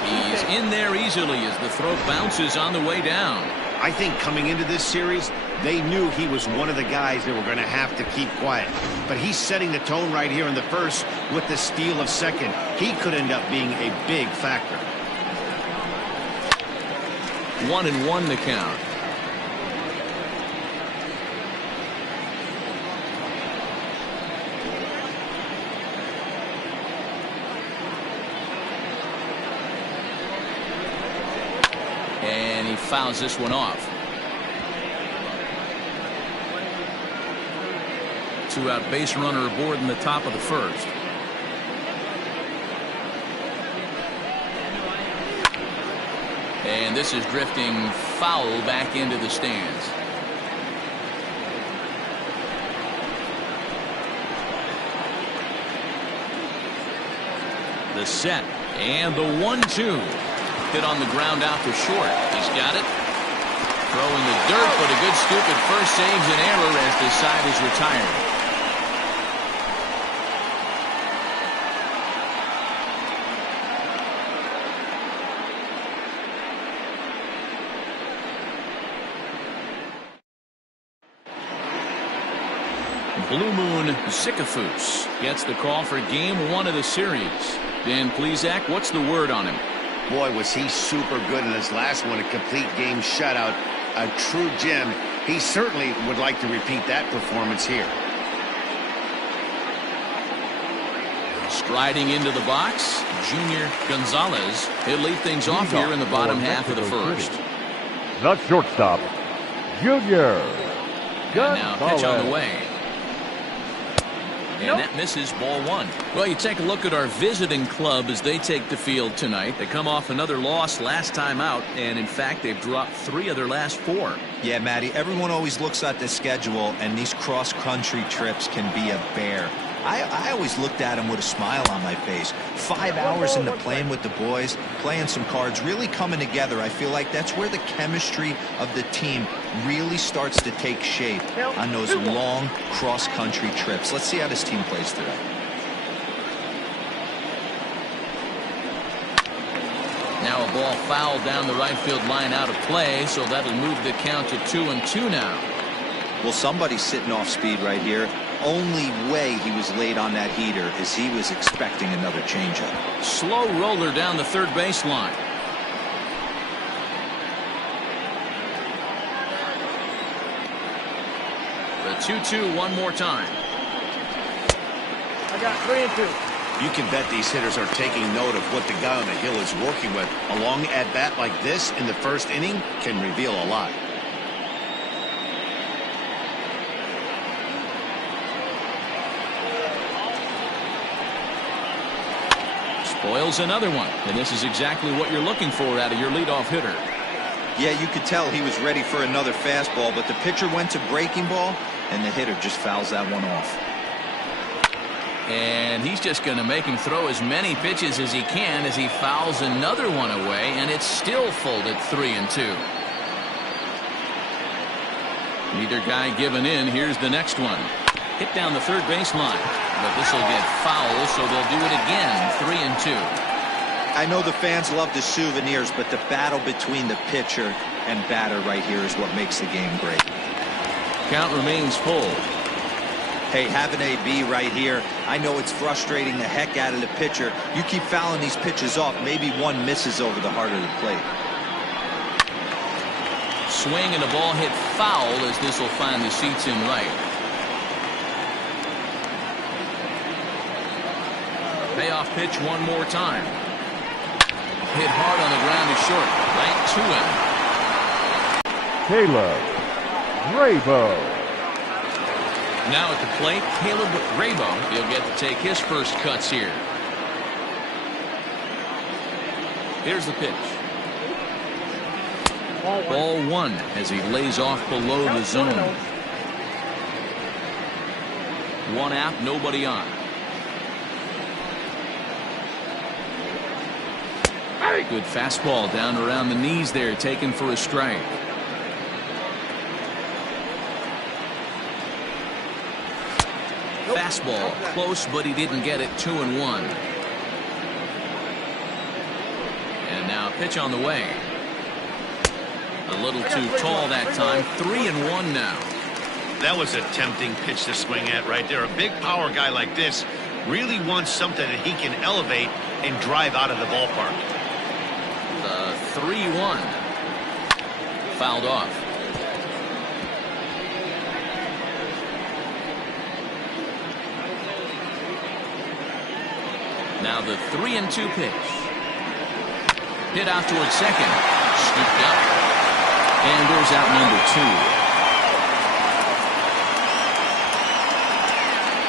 He's in there easily as the throw bounces on the way down. I think coming into this series, they knew he was one of the guys they were going to have to keep quiet. But he's setting the tone right here in the first with the steal of second. He could end up being a big factor. 1-1 the count. And he fouls this one off. 2-out base runner aboard in the top of the first. And this is drifting foul back into the stands. The set and the 1-2. Hit on the ground out to short. He's got it. Throw in the dirt, but a good scoop at first saves an error as the side is retired. Blue Moon Zicafus gets the call for game 1 of the series. Dan Plesac, what's the word on him? Boy, was he super good in his last one, a complete game shutout, a true gem. He certainly would like to repeat that performance here. Striding into the box, Junior Gonzalez. He'll lead things off here in the bottom half of the first. The shortstop, Junior And now pitch on the Gonzalez. way. And that misses, ball 1. Well, you take a look at our visiting club as they take the field tonight. They come off another loss last time out, and in fact, they've dropped 3 of their last 4. Yeah, Matty, everyone always looks at the schedule, and these cross-country trips can be a bear. I always looked at him with a smile on my face. 5 hours into playing with the boys, playing some cards, really coming together. I feel like that's where the chemistry of the team really starts to take shape on those long cross-country trips. Let's see how this team plays today. Now a ball fouled down the right field line out of play, so that'll move the count to 2-2 now. Well, somebody's sitting off speed right here. Only way he was late on that heater is he was expecting another changeup. Slow roller down the third base line. The 2-2 one more time. I got 3 and 2. You can bet these hitters are taking note of what the guy on the hill is working with. A long at-bat like this in the first inning can reveal a lot. Spoils another one, and this is exactly what you're looking for out of your leadoff hitter. Yeah, you could tell he was ready for another fastball, but the pitcher went to breaking ball, and the hitter just fouls that one off. And he's just going to make him throw as many pitches as he can as he fouls another one away, and it's still full at 3-2. Neither guy giving in. Here's the next one. Hit down the third base line, but this will get foul, so they'll do it again. 3-2. I know the fans love the souvenirs, but the battle between the pitcher and batter right here is what makes the game great. Count remains full. Hey, having AB right here, I know it's frustrating the heck out of the pitcher. You keep fouling these pitches off, maybe one misses over the heart of the plate. Swing and a ball hit foul as this will find the seats in right. Payoff pitch one more time. Hit hard on the ground to short. Right to him. Caleb Rabo. Now at the plate, Caleb Rabo. He'll get to take his first cuts here. Here's the pitch. Ball 1 as he lays off below the zone. 1 out, nobody on. Good fastball down around the knees there, taken for a strike. Fastball close, but he didn't get it. 2-1. And now pitch on the way. A little too tall that time. 3-1 now. That was a tempting pitch to swing at right there. A big power guy like this really wants something that he can elevate and drive out of the ballpark. The 3-1. Fouled off. Now the 3-2 pitch. Hit out towards second. Scooped up. And goes out number 2.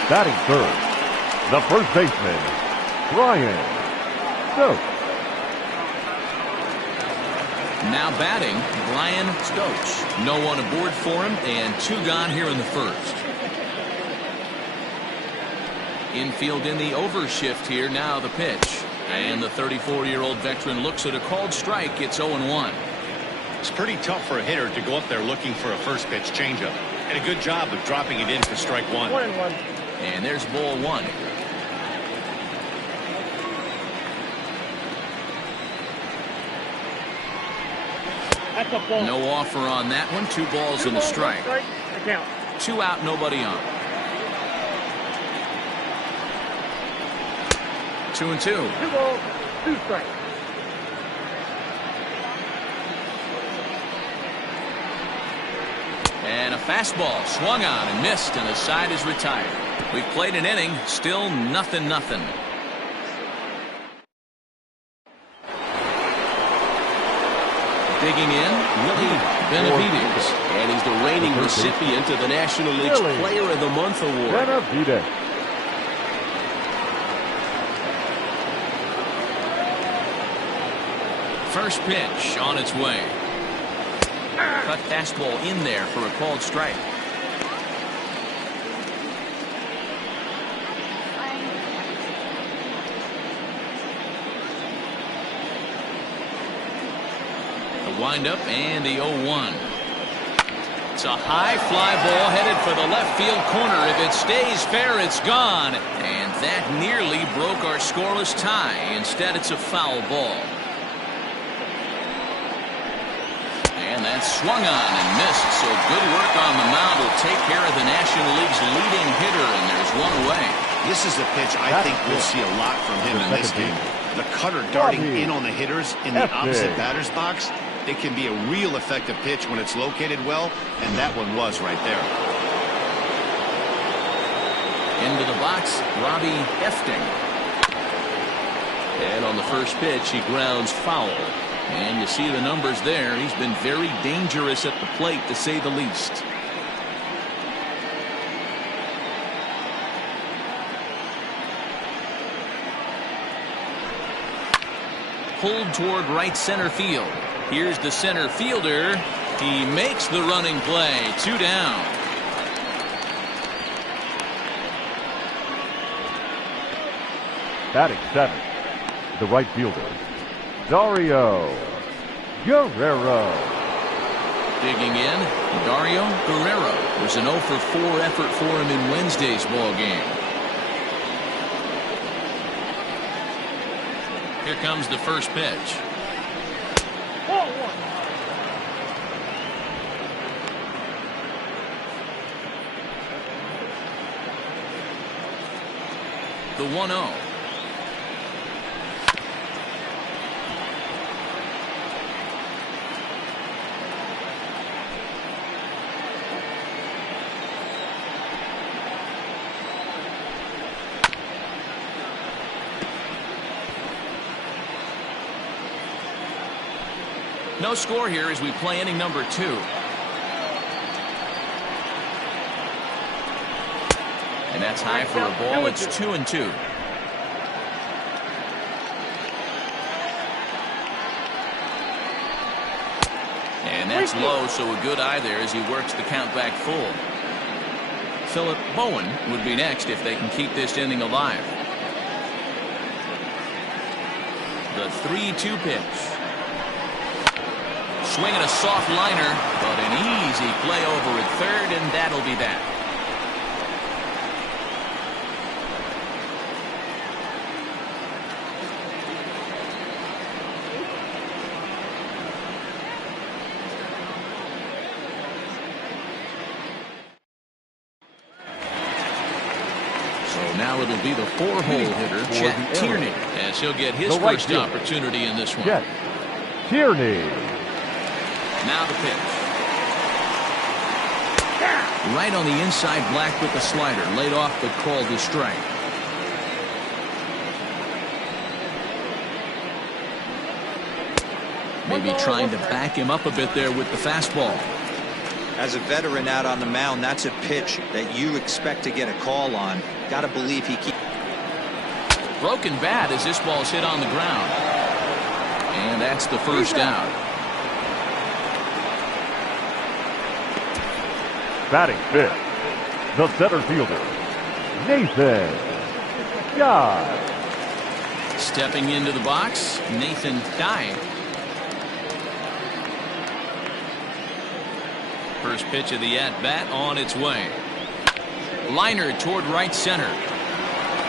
Batting third, the first baseman, Brian Stokes. Now batting, Brian Stokes. No one aboard for him, and 2 gone here in the first. Infield in the overshift here. Now the pitch. And the 34-year-old veteran looks at a called strike. It's 0-1. It's pretty tough for a hitter to go up there looking for a first pitch changeup. And a good job of dropping it in for strike 1. 1-1. And there's ball 1. That's a ball. No offer on that one. 2 balls and a strike. The count. 2 out, nobody on. 2-2. 2 balls, 2 strikes. And a fastball swung on and missed, and the side is retired. We've played an inning, still 0-0. Digging in, Willie Benavides. And he's the reigning recipient of the National League's Player of the Month award. Benavides. First pitch on its way. Cut fastball in there for a called strike. The windup and the 0-1. It's a high fly ball headed for the left field corner. If it stays fair, it's gone. And that nearly broke our scoreless tie. Instead, it's a foul ball. And that's swung on and missed. So good work on the mound will take care of the National League's leading hitter, and there's 1 away. This is a pitch I think we'll see a lot from him in this game. The cutter darting in on the hitters in the opposite batter's box. It can be a real effective pitch when it's located well, and that one was right there. Into the box, Robbie Efting. And on the first pitch, he grounds foul. And you see the numbers there. He's been very dangerous at the plate, to say the least. Pulled toward right center field. Here's the center fielder. He makes the running play. 2 down. Batting 7th, the right fielder, Dario Guerrero. Digging in, Dario Guerrero. There's an 0-for-4 effort for him in Wednesday's ball game. Here comes the first pitch. Ball 1. The 1-0. No score here as we play inning number 2. And that's high for a ball. It's 2-2. And that's low, so a good eye there as he works the count back full. Philip Bowen would be next if they can keep this inning alive. The 3-2 pitch. Swinging a soft liner, but an easy play over at third, and that'll be that. will be the 4-hole hitter, Chet Tierney, as he'll get his first opportunity in this one. Chet Tierney. Now the pitch. Right on the inside black with the slider. Laid off but called to strike. Maybe trying to back him up a bit there with the fastball. As a veteran out on the mound, that's a pitch that you expect to get a call on. Got to believe he keeps. Broken bat as this ball's hit on the ground. And that's the first out. Batting fifth, the center fielder, Nathan Guy. Stepping into the box, Nathan Guy. First pitch of the at-bat on its way. Liner toward right center.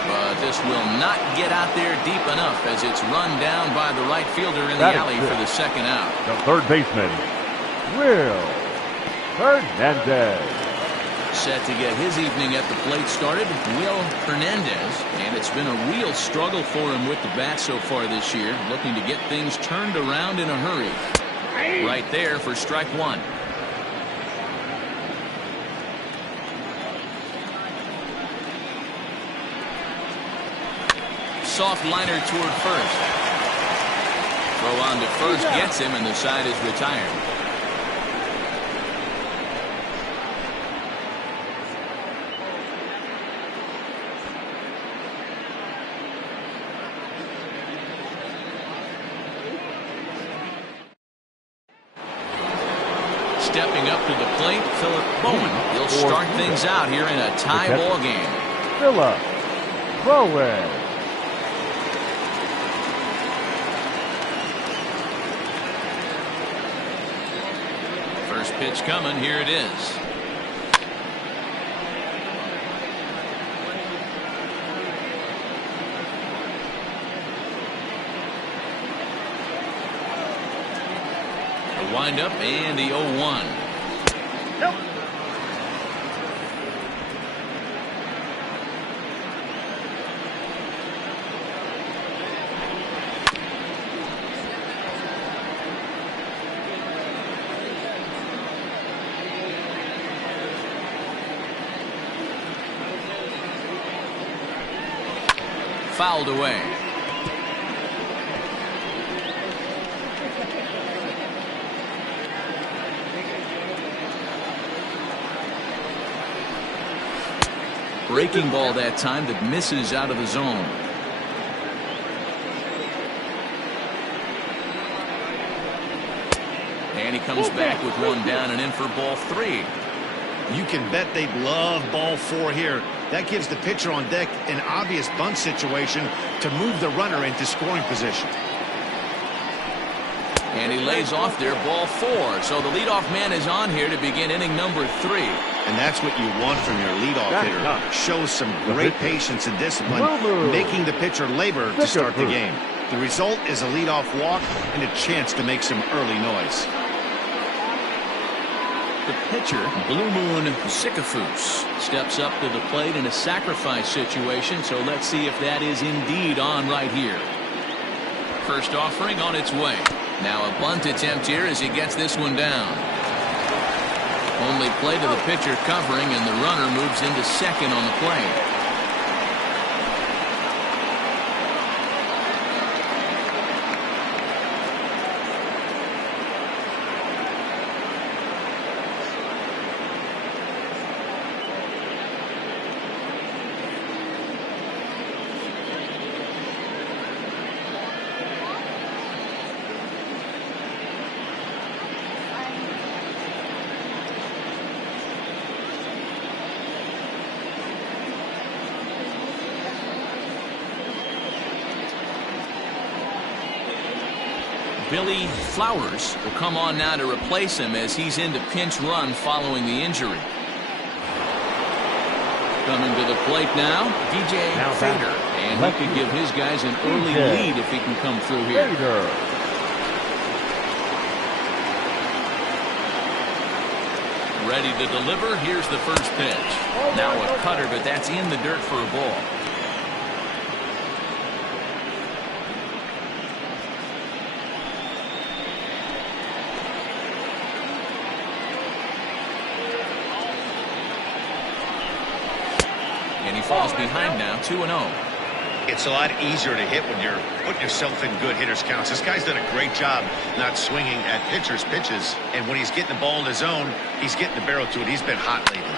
But this will not get out there deep enough as it's run down by the right fielder in the alley for the second out. The third baseman, Will Hernandez. Set to get his evening at the plate started, Will Hernandez. And it's been a real struggle for him with the bat so far this year. Looking to get things turned around in a hurry. Right there for strike one. Soft liner toward first. Throw on to first gets him, and the side is retired. Stepping up to the plate, Philip Bowen. He'll start things out here in a tie ball game. Philip Bowen. First pitch coming. Here it is. The windup and the 0-1. Nope. Fouled away. Breaking ball that time that misses out of the zone. And he comes back with one down and in for ball three. You can bet they'd love ball four here. That gives the pitcher on deck an obvious bunt situation to move the runner into scoring position. And he lays off there, ball four. So the leadoff man is on here to begin inning number 3. And that's what you want from your leadoff hitter. Shows some great patience and discipline, making the pitcher labor to start the game. The result is a leadoff walk and a chance to make some early noise. The pitcher, Blue Moon Sycophus, steps up to the plate in a sacrifice situation, so let's see if that is indeed on right here. First offering on its way. Now a bunt attempt here as he gets this one down. Only play to the pitcher covering, and the runner moves into second on the play. Billy Flowers will come on now to replace him as he's into pinch run following the injury. Coming to the plate now, DJ Fader. And he could give his guys an early lead if he can come through here. Ready to deliver. Here's the first pitch. Now a cutter, but that's in the dirt for a ball. falls behind now, 2-0. It's a lot easier to hit when you're putting yourself in good hitters' counts. This guy's done a great job not swinging at pitchers' pitches. And when he's getting the ball in the zone, he's getting the barrel to it. He's been hot lately.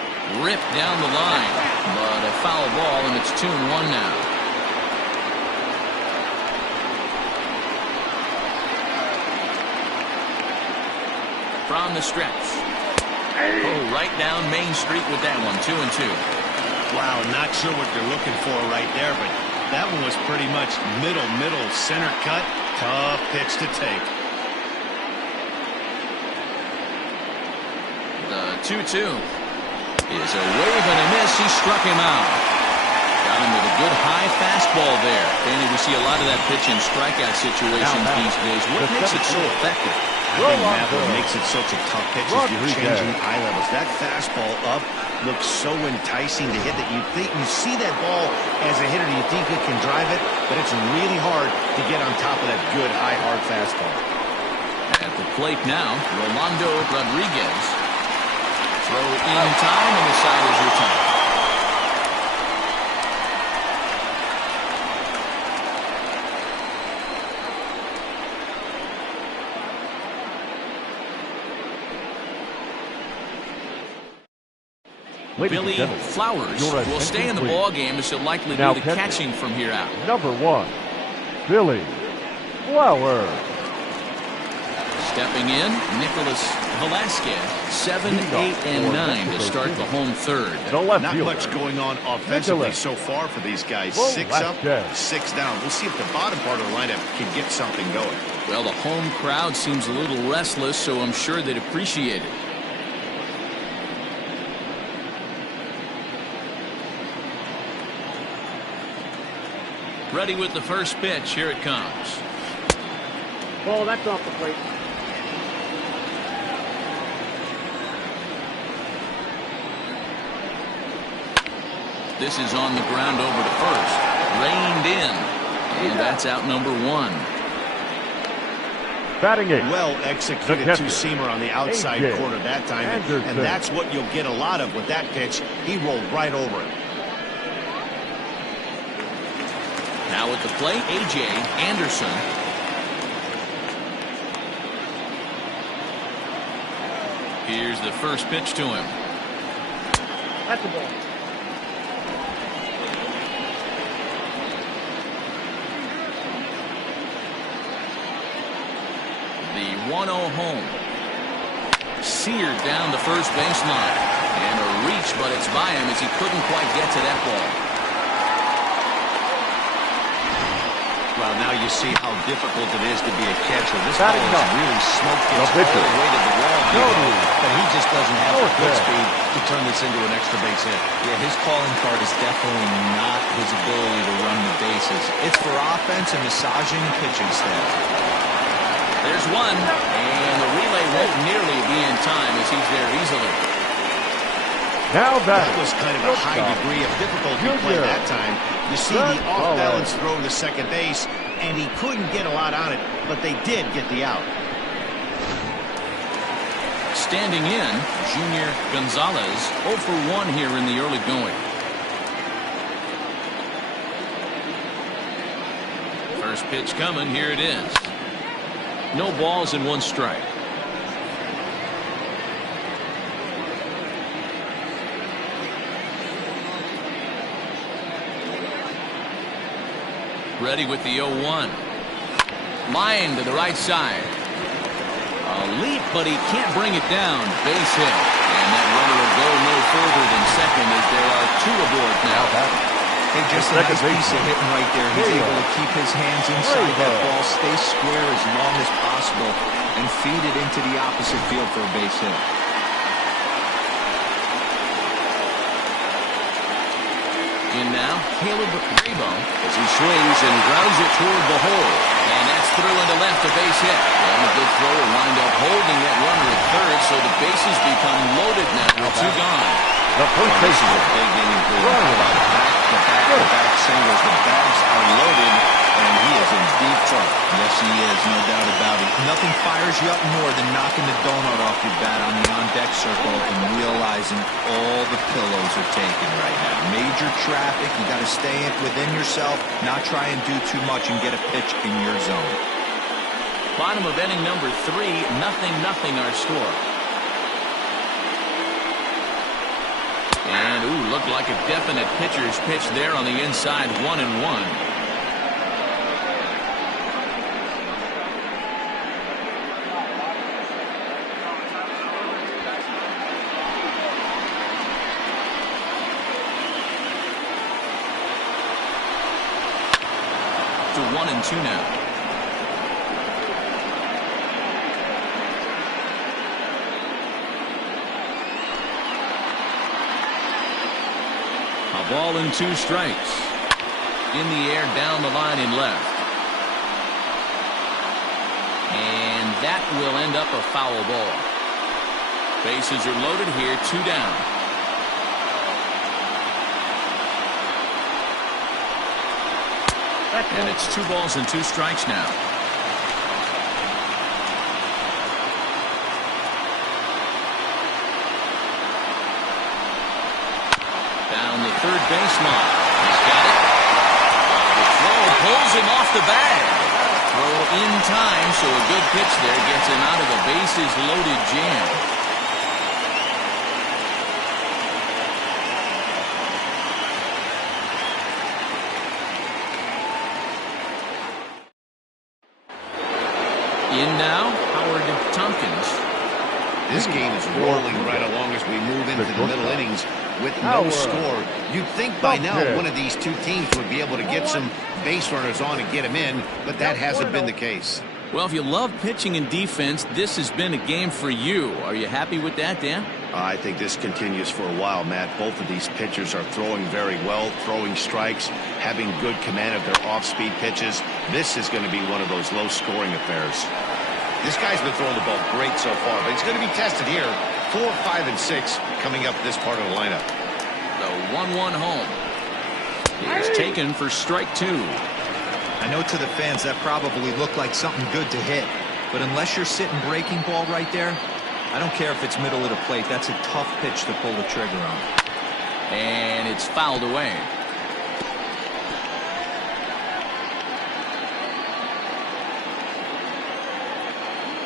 Ripped down the line, but a foul ball, and it's 2-1 now. From the stretch. Oh, right down Main Street with that one, 2-2. Wow, not sure what they're looking for right there, but that one was pretty much middle, center cut. Tough pitch to take. The 2-2 is a wave and a miss. He struck him out. Got him with a good high fastball there. Danny, we see a lot of that pitch in strikeout situations these days. What makes it so effective? I think that what makes it such a tough pitch is you're changing eye levels. That fastball up looks so enticing to hit that you see that ball as a hitter, you think you can drive it, but it's really hard to get on top of that good high hard fastball. At the plate now, Rolando Rodriguez. Throw in time, and the side is retired. Billy Flowers will stay in the ball game as he'll likely do the catching from here out. Number 1, Billy Flowers. Stepping in, Nicholas Velasquez, 7, 8, and 9 to start the home third. Not much going on offensively so far for these guys. 6 up, 6 down. We'll see if the bottom part of the lineup can get something going. Well, the home crowd seems a little restless, so I'm sure they'd appreciate it. Ready with the first pitch. Here it comes. Ball, that's off the plate. This is on the ground over to first. Reined in. And that's out number 1. Batting it. Well executed two-seamer on the outside corner that time. And that's what you'll get a lot of with that pitch. He rolled right over it. Now at the plate, A.J. Anderson. Here's the first pitch to him. That's the ball. The 1-0 home. Seared down the first baseline. And a reach, but it's by him as he couldn't quite get to that ball. Well, now you see how difficult it is to be a catcher. This ball is really smoked all the way to the wall. But he just doesn't have the foot speed to turn this into an extra base hit. Yeah, his calling card is definitely not his ability to run the bases. It's for offense and massaging pitching staff. There's one, and the relay won't nearly be in time as he's there easily. Now that was kind of a high degree of difficulty play that time. You see the off-balance throw to second base, and he couldn't get a lot on it, but they did get the out. Standing in, Junior Gonzalez, 0 for 1 here in the early going. First pitch coming, here it is. No balls and 1 strike. Ready with the 0-1. Line to the right side. A leap, but he can't bring it down. Base hit. And that runner will go no further than second as there are 2 aboard now. Hey, just a nice piece of hitting right there. He's able to keep his hands inside that ball, stay square as long as possible, and feed it into the opposite field for a base hit. In now, Caleb Grabo as he swings and grounds it toward the hole. And that's through into left, a base hit. And a good thrower wind up holding that runner at third, so the bases become loaded now with 2 gone. The first base is a big inning for back-to-back singles. The bags are loaded, and he is in deep trouble. Yes, he is, no doubt about it. Nothing fires you up more than knocking the donut off your bat on the on-deck circle and realizing all the pillows are taken right now. Major traffic, you got to stay within yourself, not try and do too much and get a pitch in your zone. Bottom of inning number 3, 0-0 our score. And, ooh, looked like a definite pitcher's pitch there on the inside, 1-1. To 1-2 now. A ball and 2 strikes. In the air, down the line in left. And that will end up a foul ball. Bases are loaded here, 2 down. And it's 2 balls and 2 strikes now. Down the third baseline. He's got it. The throw pulls him off the bag. Throw in time, so a good pitch there gets him out of a bases loaded jam. In now, Howard Tompkins. This game is rolling right along as we move into the middle innings with no score. You'd think by now one of these two teams would be able to get some base runners on and get them in, but that hasn't been the case. Well, if you love pitching and defense, this has been a game for you. Are you happy with that, Dan? I think this continues for a while, Matt. Both of these pitchers are throwing very well, throwing strikes, having good command of their off-speed pitches. This is going to be one of those low-scoring affairs. This guy's been throwing the ball great so far, but he's going to be tested here. 4, 5, and 6 coming up this part of the lineup. The 1-1 home is taken for strike 2. I know to the fans that probably looked like something good to hit, but unless you're sitting breaking ball right there, I don't care if it's middle of the plate. That's a tough pitch to pull the trigger on. And it's fouled away.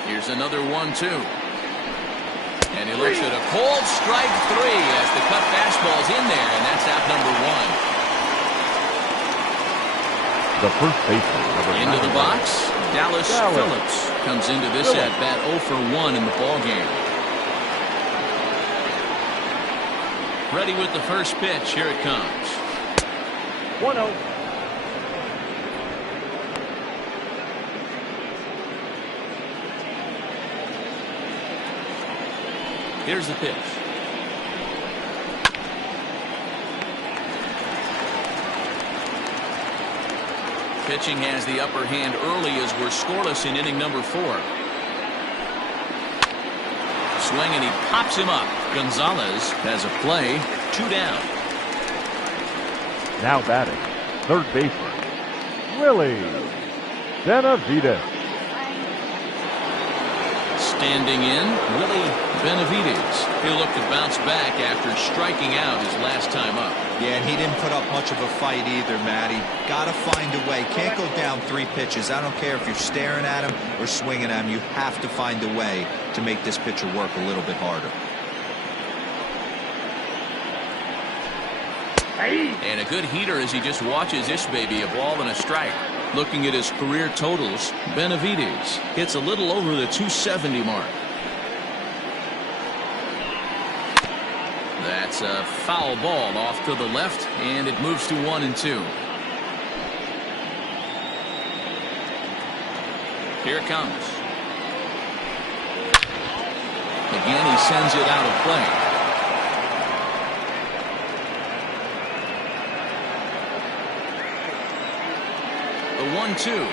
Here's another 1-2. And he looks at a cold strike 3 as the cut fastball's in there, and that's out number 1. The first baseman, number 9. Into the box, Dallas Phillips comes into this at-bat 0 for 1 in the ballgame. Ready with the first pitch. Here it comes. 1-0. Here's the pitch. Pitching has the upper hand early as we're scoreless in inning number 4. Swing and he pops him up. Gonzalez has a play. 2 down. Now batting, third baseman, Willie Benavides. Standing in, Willie Benavides. He'll look to bounce back after striking out his last time up. Yeah, and he didn't put up much of a fight either, Matty. Got to find a way. Can't go down 3 pitches. I don't care if you're staring at him or swinging at him. You have to find a way to make this pitcher work a little bit harder. And a good heater as he just watches this baby, a ball and a strike. Looking at his career totals, Benavides hits a little over the 270 mark. That's a foul ball off to the left, and it moves to 1-2. Here it comes. Again, he sends it out of play. The 1-2.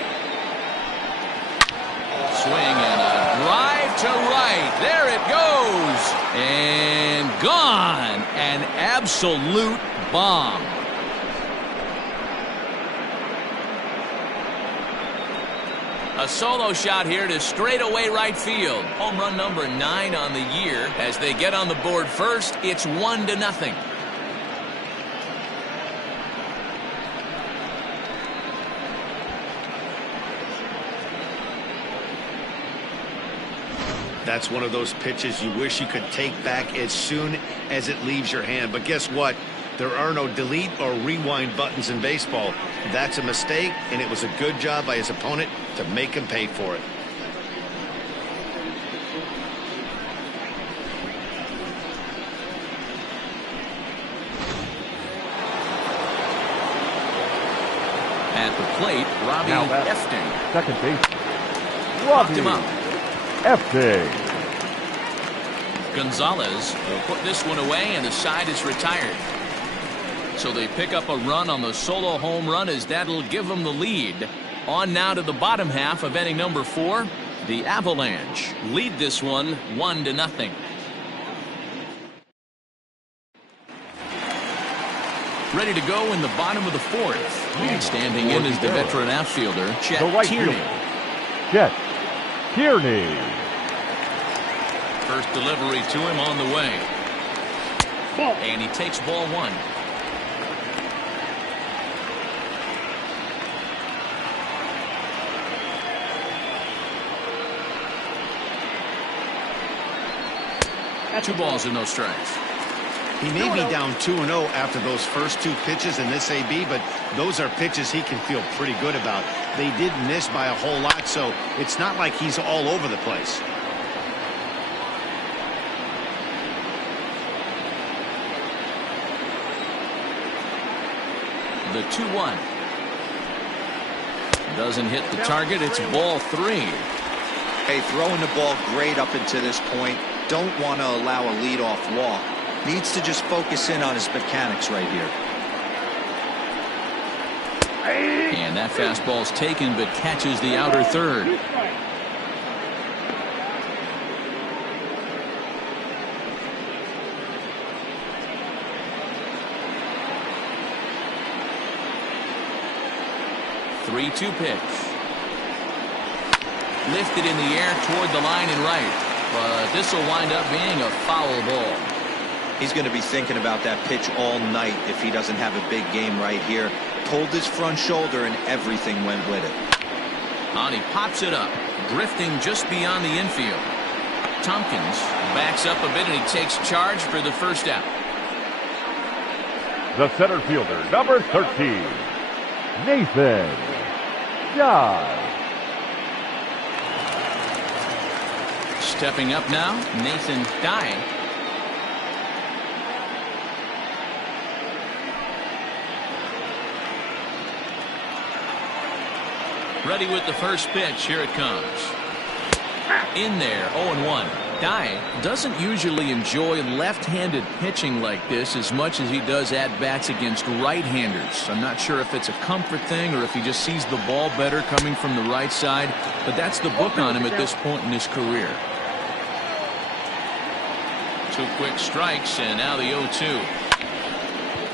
Swing and a drive to right. There it goes. And gone. An absolute bomb. A solo shot here to straightaway right field. Home run number 9 on the year. As they get on the board first, it's 1-0. That's one of those pitches you wish you could take back as soon as it leaves your hand. But guess what? There are no delete or rewind buttons in baseball. That's a mistake, and it was a good job by his opponent to make him pay for it. At the plate, Robbie Gadsden. Second base. Robbed him up. Gadsden. Gonzalez will put this one away, and the side is retired. So they pick up a run on the solo home run, as that'll give them the lead. On now to the bottom half of inning number 4. The Avalanche lead this one 1-0. Ready to go in the bottom of the 4th. And standing in is the veteran outfielder, Chet Tierney. Chet Tierney. First delivery to him on the way. And he takes ball 1. Two balls and no strikes. He may be down 2-0 after those first 2 pitches in this AB, but those are pitches he can feel pretty good about. They did miss by a whole lot, so it's not like he's all over the place. The 2-1. Doesn't hit the target. It's ball 3. Hey, throwing the ball great up into this point. Don't want to allow a leadoff walk. Needs to just focus in on his mechanics right here. And that fastball's taken, but catches the outer third. Three-two pitch. Lifted in the air toward the line and right. But this will wind up being a foul ball. He's going to be thinking about that pitch all night if he doesn't have a big game right here. Pulled his front shoulder and everything went with it. And he pops it up, drifting just beyond the infield. Tompkins backs up a bit, and he takes charge for the first out. The center fielder, number 13, Nathan Dye. Stepping up now, Nathan Dye. Ready with the first pitch. Here it comes. In there, 0-1. Dye doesn't usually enjoy left-handed pitching like this as much as he does at-bats against right-handers. I'm not sure if it's a comfort thing or if he just sees the ball better coming from the right side, but that's the book on him at this point in his career. 2 quick strikes, and now the 0-2.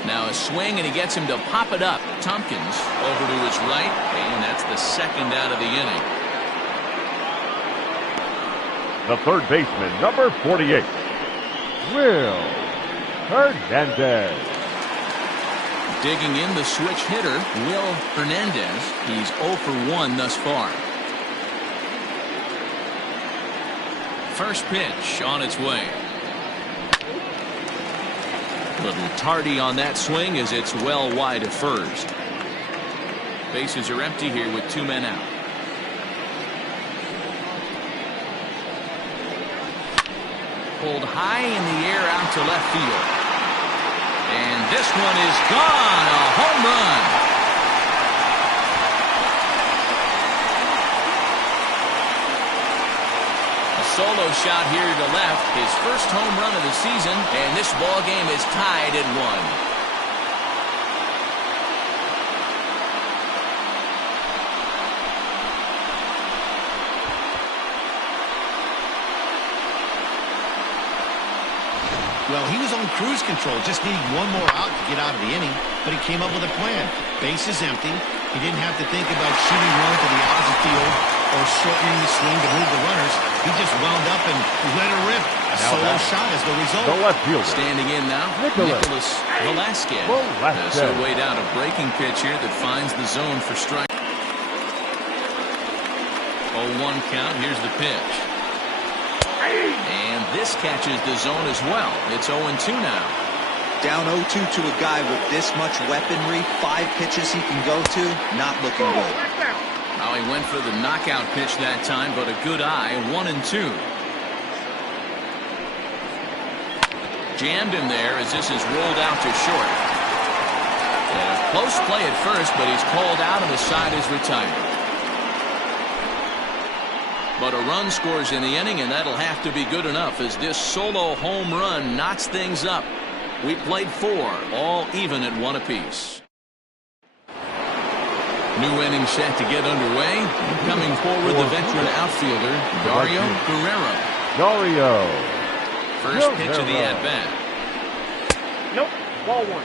Now a swing, and he gets him to pop it up. Tompkins over to his right, and that's the second out of the inning. The third baseman, number 48, Will Hernandez. Digging in, the switch hitter, Will Hernandez. He's 0 for 1 thus far. First pitch on its way. Little tardy on that swing as it's well wide of first. Bases are empty here with 2 men out. Pulled high in the air out to left field. And this one is gone. A home run. Solo shot here to left, his first home run of the season, and this ball game is tied at 1. Well, he was on cruise control, just needing one more out to get out of the inning, but he came up with a plan. Base is empty. He didn't have to think about shooting one to the opposite field or shortening the swing to move the runners. He just wound up and let her rip. A solo shot as the result. The left fielder. Standing in now, Nicholas Velasquez. So weighed out a breaking pitch here that finds the zone for strike. 0-1 count. Here's the pitch. And this catches the zone as well. It's 0-2 now. Down 0-2 to a guy with this much weaponry, 5 pitches he can go to, not looking good. Now he went for the knockout pitch that time, but a good eye, 1-2. Jammed him there as this is rolled out to short. And a close play at first, but he's called out and the side is retired. But a run scores in the inning, and that'll have to be good enough as this solo home run knocks things up. We played 4, all even at 1 apiece. New inning set to get underway. Coming forward, the veteran outfielder, Dario Guerrero. First pitch of the at-bat. Nope. Ball 1.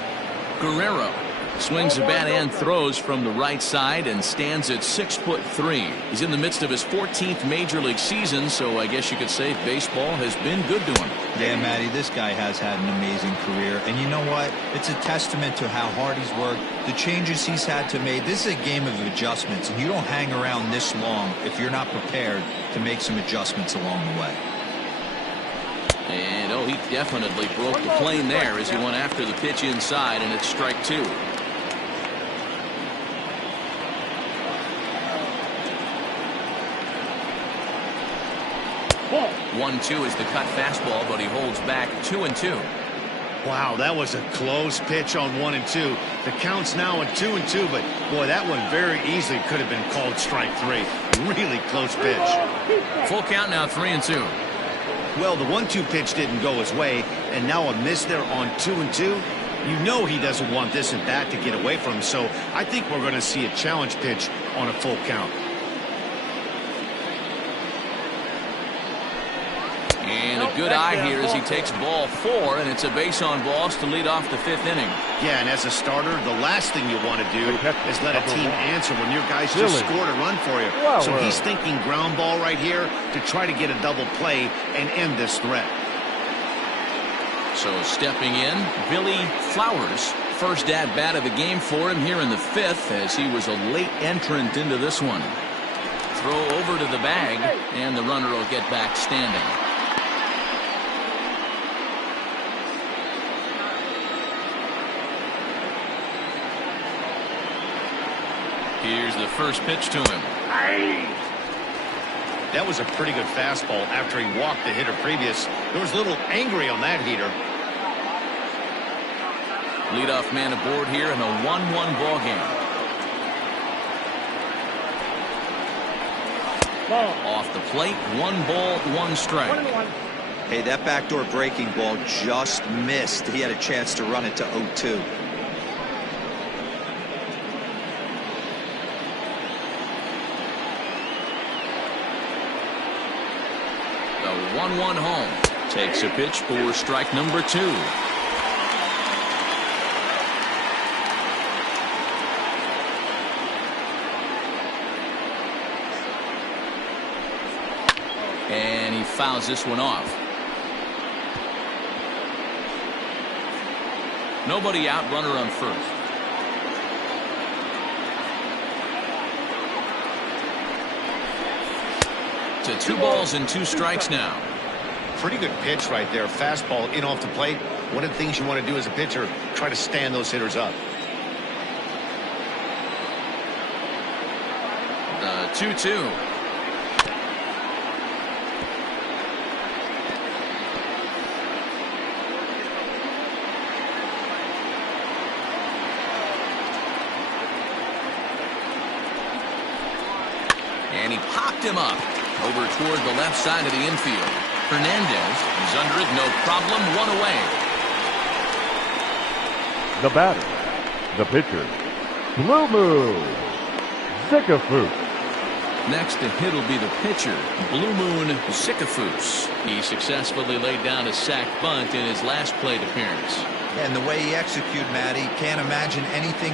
Guerrero swings the bat and throws from the right side and stands at 6'3". He's in the midst of his 14th major league season, so I guess you could say baseball has been good to him. Yeah, Matty, this guy has had an amazing career. And you know what? It's a testament to how hard he's worked, the changes he's had to make. This is a game of adjustments, and you don't hang around this long if you're not prepared to make some adjustments along the way. And, he definitely broke the plane there as he went after the pitch inside, and it's strike 2. 1-2 is the cut fastball, but he holds back 2-2. Wow, that was a close pitch on 1-2. The count's now at 2-2, but boy, that one very easily could have been called strike 3. Really close pitch. Full count now, 3-2. Well, the 1-2 pitch didn't go his way, and now a miss there on 2-2. You know he doesn't want this at bat to get away from him, so I think we're going to see a challenge pitch on a full count. And a good eye here as he takes ball 4, and it's a base on balls to lead off the 5th inning. Yeah, and as a starter, the last thing you want to do is let a team answer when your guys just scored a run for you. So he's thinking ground ball right here to try to get a double play and end this threat. So stepping in, Billy Flowers. First at bat of the game for him here in the 5th, as he was a late entrant into this one. Throw over to the bag, and the runner will get back standing. Here's the first pitch to him. That was a pretty good fastball after he walked the hitter previous. There was a little angry on that heater. Leadoff man aboard here in a 1-1 ball game. Off the plate, 1 ball, 1 strike. Hey, that backdoor breaking ball just missed. He had a chance to run it to 0-2. The 1-1 home. Takes a pitch for strike number 2. And he fouls this one off. Nobody out, runner on first. To 2 balls and 2 strikes now. Pretty good pitch right there. Fastball in off the plate. One of the things you want to do as a pitcher, try to stand those hitters up. The 2-2. And he popped him up over toward the left side of the infield. Hernandez is under it, no problem, 1 away. The batter, the pitcher, Blue Moon Sikafus. Next to hit will be the pitcher, Blue Moon Sikafus. He successfully laid down a sac bunt in his last plate appearance. And the way he executed, Matty, can't imagine anything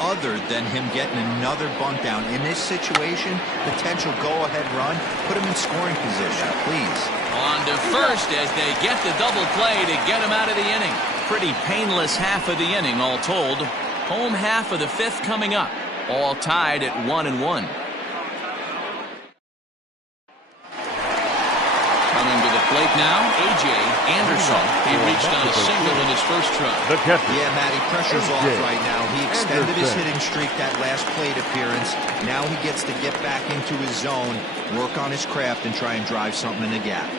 other than him getting another bunt down. In this situation, potential go-ahead run, put him in scoring position, please. On to first as they get the double play to get him out of the inning. Pretty painless half of the inning, all told. Home half of the fifth coming up. All tied at 1-1. Coming to the plate now, A.J. Anderson. He reached on a single in his first try. Yeah, Matty, pressure's off right now. He extended his hitting streak that last plate appearance. Now he gets to get back into his zone, work on his craft, and try and drive something in the gap.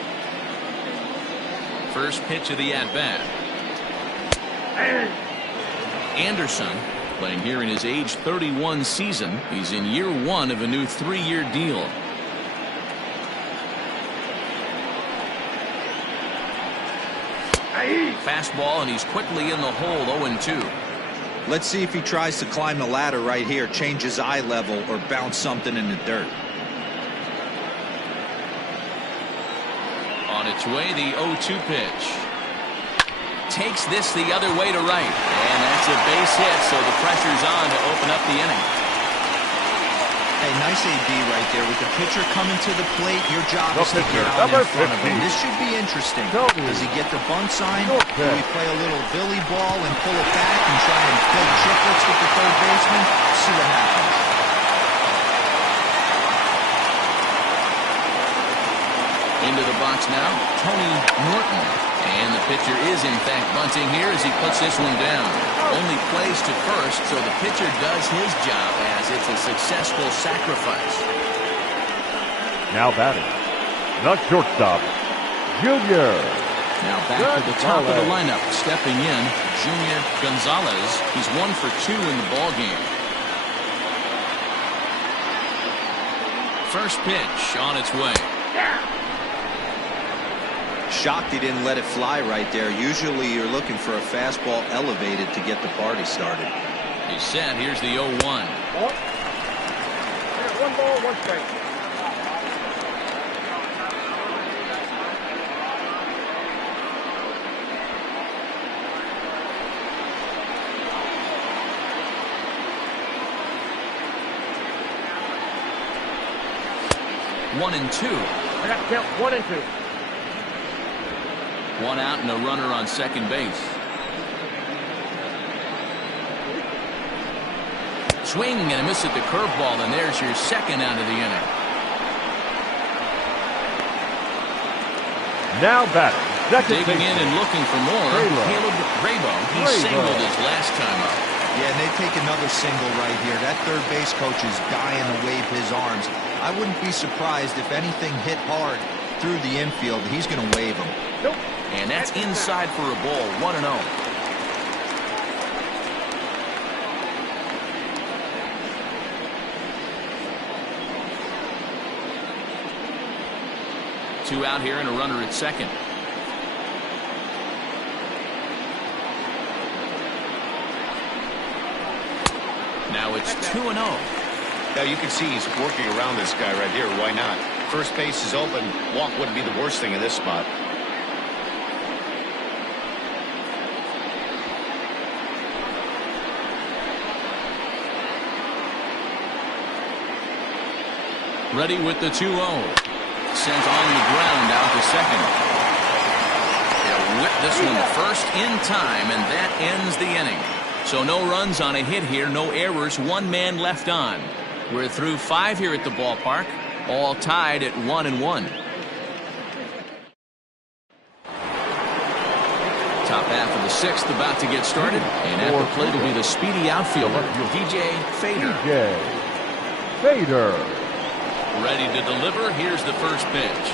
First pitch of the at-bat. Anderson, playing here in his age 31 season. He's in year 1 of a new 3-year deal. Fastball, and he's quickly in the hole, 0-2. Let's see if he tries to climb the ladder right here, change his eye level, or bounce something in the dirt. On its way, the 0-2 pitch. Takes this the other way to right. And that's a base hit, so the pressure's on to open up the inning. Hey, nice AD right there. With the pitcher coming to the plate, your job is to get out in front of him. This should be interesting. Does he get the bunt sign? Do we play a little Billy ball and pull it back and try and play triplets with the third baseman? See what happens. Into the box now, Tony Norton. And the pitcher is, in fact, bunting here as he puts this one down. Only plays to first, so the pitcher does his job as it's a successful sacrifice. Now batting, the shortstop, Junior. Now back to the top of the lineup. Stepping in, Junior Gonzalez. He's 1 for 2 in the ballgame. First pitch on its way. Shocked he didn't let it fly right there. Usually you're looking for a fastball elevated to get the party started. He's set. Here's the 0-1. 1 ball, 1 strike. One and two. I got to count 1 and 2. 1 out and a runner on second base. Swing and a miss at the curveball, and there's your second out of the inning. Now batting, second Digging in and looking for more, Caleb Grabo. He singled his last time up. Yeah, and they take another single right here. That third base coach is dying to wave his arms. I wouldn't be surprised if anything hit hard through the infield. He's going to wave them. Nope. And that's inside for a ball, 1-0. Two out here and a runner at second. Now it's 2-0. Now you can see he's working around this guy right here. Why not? First base is open. Walk wouldn't be the worst thing in this spot. Ready with the 2-0. Sent on the ground out to second. They'll whip this one first in time, and that ends the inning. So no runs on a hit here, no errors, 1 man left on. We're through 5 here at the ballpark, all tied at 1-1. Top half of the 6th about to get started, and at the plate will be the speedy outfielder, DJ Fader. Ready to deliver. Here's the first pitch.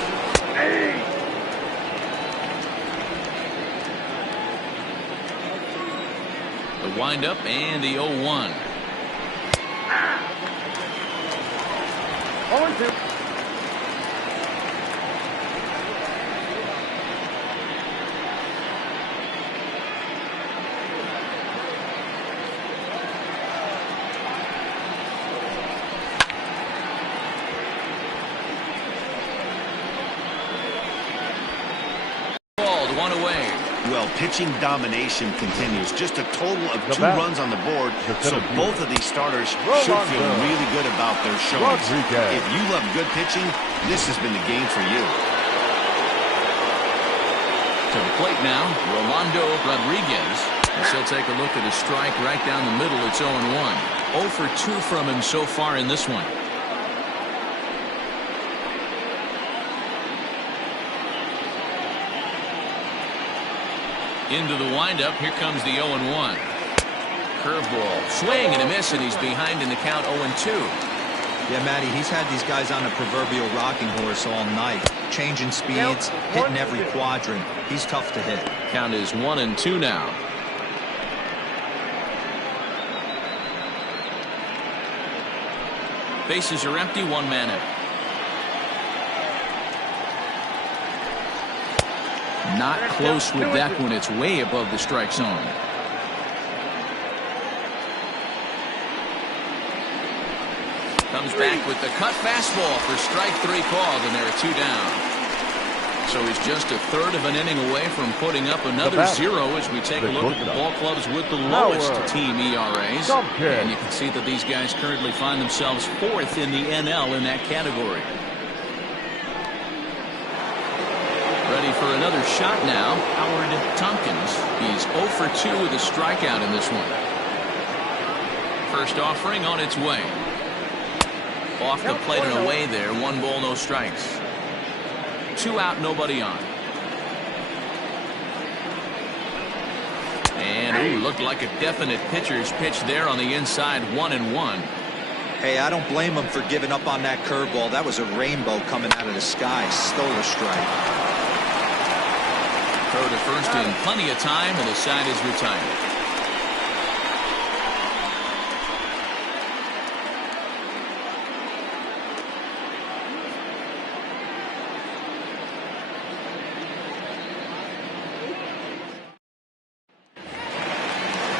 The windup and the 0-1. 0-2. Well, pitching domination continues. Just a total of 2 bat. runs on the board, so both of these starters should Rolando. feel really good about their showings. Rodriguez. If you love good pitching, this has been the game for you. To the plate now, Rolando Rodriguez. As he'll take a look at a strike right down the middle. It's 0-1. 0 for 2 from him so far in this one. Into the windup. Here comes the 0-1. Curveball. Swing and a miss, and he's behind in the count 0-2. Yeah, Matty, he's had these guys on the proverbial rocking horse all night. Changing speeds, hitting every quadrant. He's tough to hit. Count is 1-2 now. Bases are empty. 1 man out. Not close with that one. It's way above the strike zone. Comes back with the cut fastball for strike 3 called, and there are 2 down. So he's just a third of an inning away from putting up another 0 as we take a look at the ball clubs with the lowest team ERAs. And you can see that these guys currently find themselves 4th in the NL in that category. Ready for another shot now. Howard Tompkins. He's 0 for 2 with a strikeout in this one. First offering on its way. Off the plate and away there. 1 ball, no strikes. 2 out, nobody on. And looked like a definite pitcher's pitch there on the inside. 1-1. Hey, I don't blame him for giving up on that curveball. That was a rainbow coming out of the sky. Stole a strike. Throw to first in plenty of time, and the side is retired.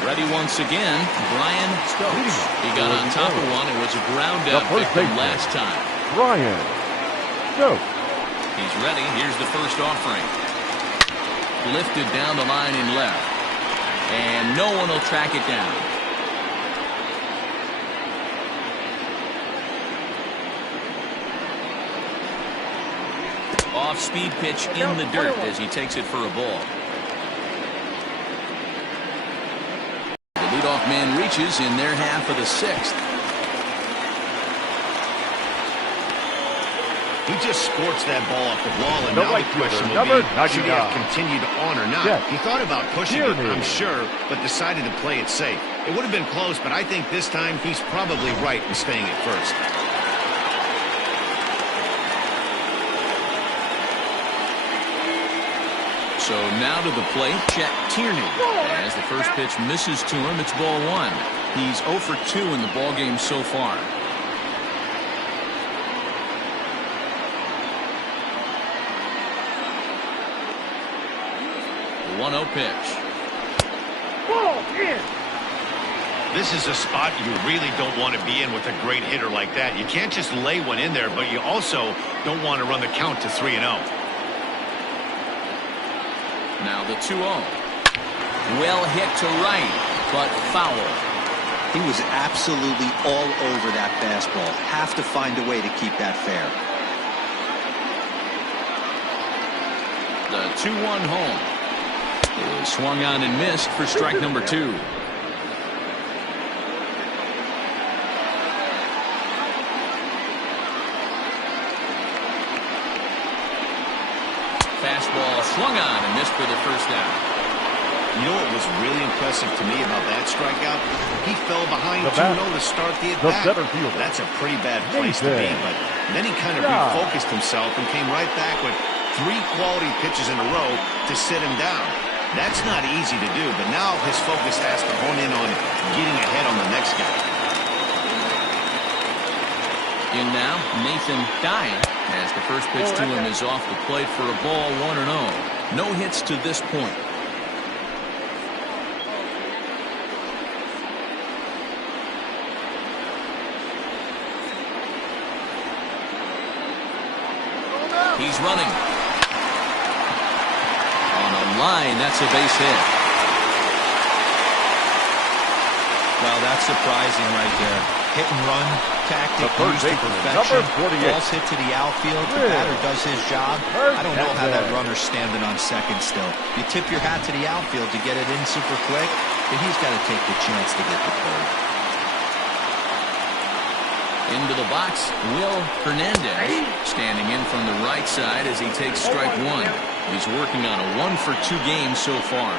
Ready once again, Brian Stokes. He got on top of one. It was a ground out victim last time. Brian Stokes. He's ready. Here's the first offering. Lifted down the line in left. And no one will track it down. Off-speed pitch in the dirt as he takes it for a ball. The leadoff man reaches in their half of the 6th. He just scorched that ball off the wall, and now the question will be, should he have continued on or not? He thought about pushing it, I'm sure, but decided to play it safe. It would have been close, but I think this time he's probably right in staying at first. So now to the plate, Chet Tierney. As the first pitch misses to him, it's ball 1. He's 0 for 2 in the ballgame so far. The 1-0 pitch. Ball in. This is a spot you really don't want to be in with a great hitter like that. You can't just lay one in there, but you also don't want to run the count to 3-0. Now the 2-0. Well hit to right, but foul. He was absolutely all over that fastball. Have to find a way to keep that fair. The 2-1 home. Is swung on and missed for strike number 2. Fastball swung on and missed for the first out. You know what was really impressive to me about that strikeout? He fell behind 2-0 to start the at-bat. That's a pretty bad place to be, but then he kind of refocused himself and came right back with 3 quality pitches in a row to sit him down. That's not easy to do, but now his focus has to hone in on getting ahead on the next guy. In now, Nathan Dye, as the first pitch to him is off the plate for a ball. 1-0. No hits to this point. He's running. On a line. That's a base hit. Well, that's surprising right there. Hit and run tactic used to perfection. Balls hit to the outfield. The batter does his job. I don't know how that runner's standing on second still. You tip your hat to the outfield to get it in super quick, but he's got to take the chance to get the third. Into the box, Will Hernandez, standing in from the right side as he takes strike one. He's working on a 1-for-2 game so far.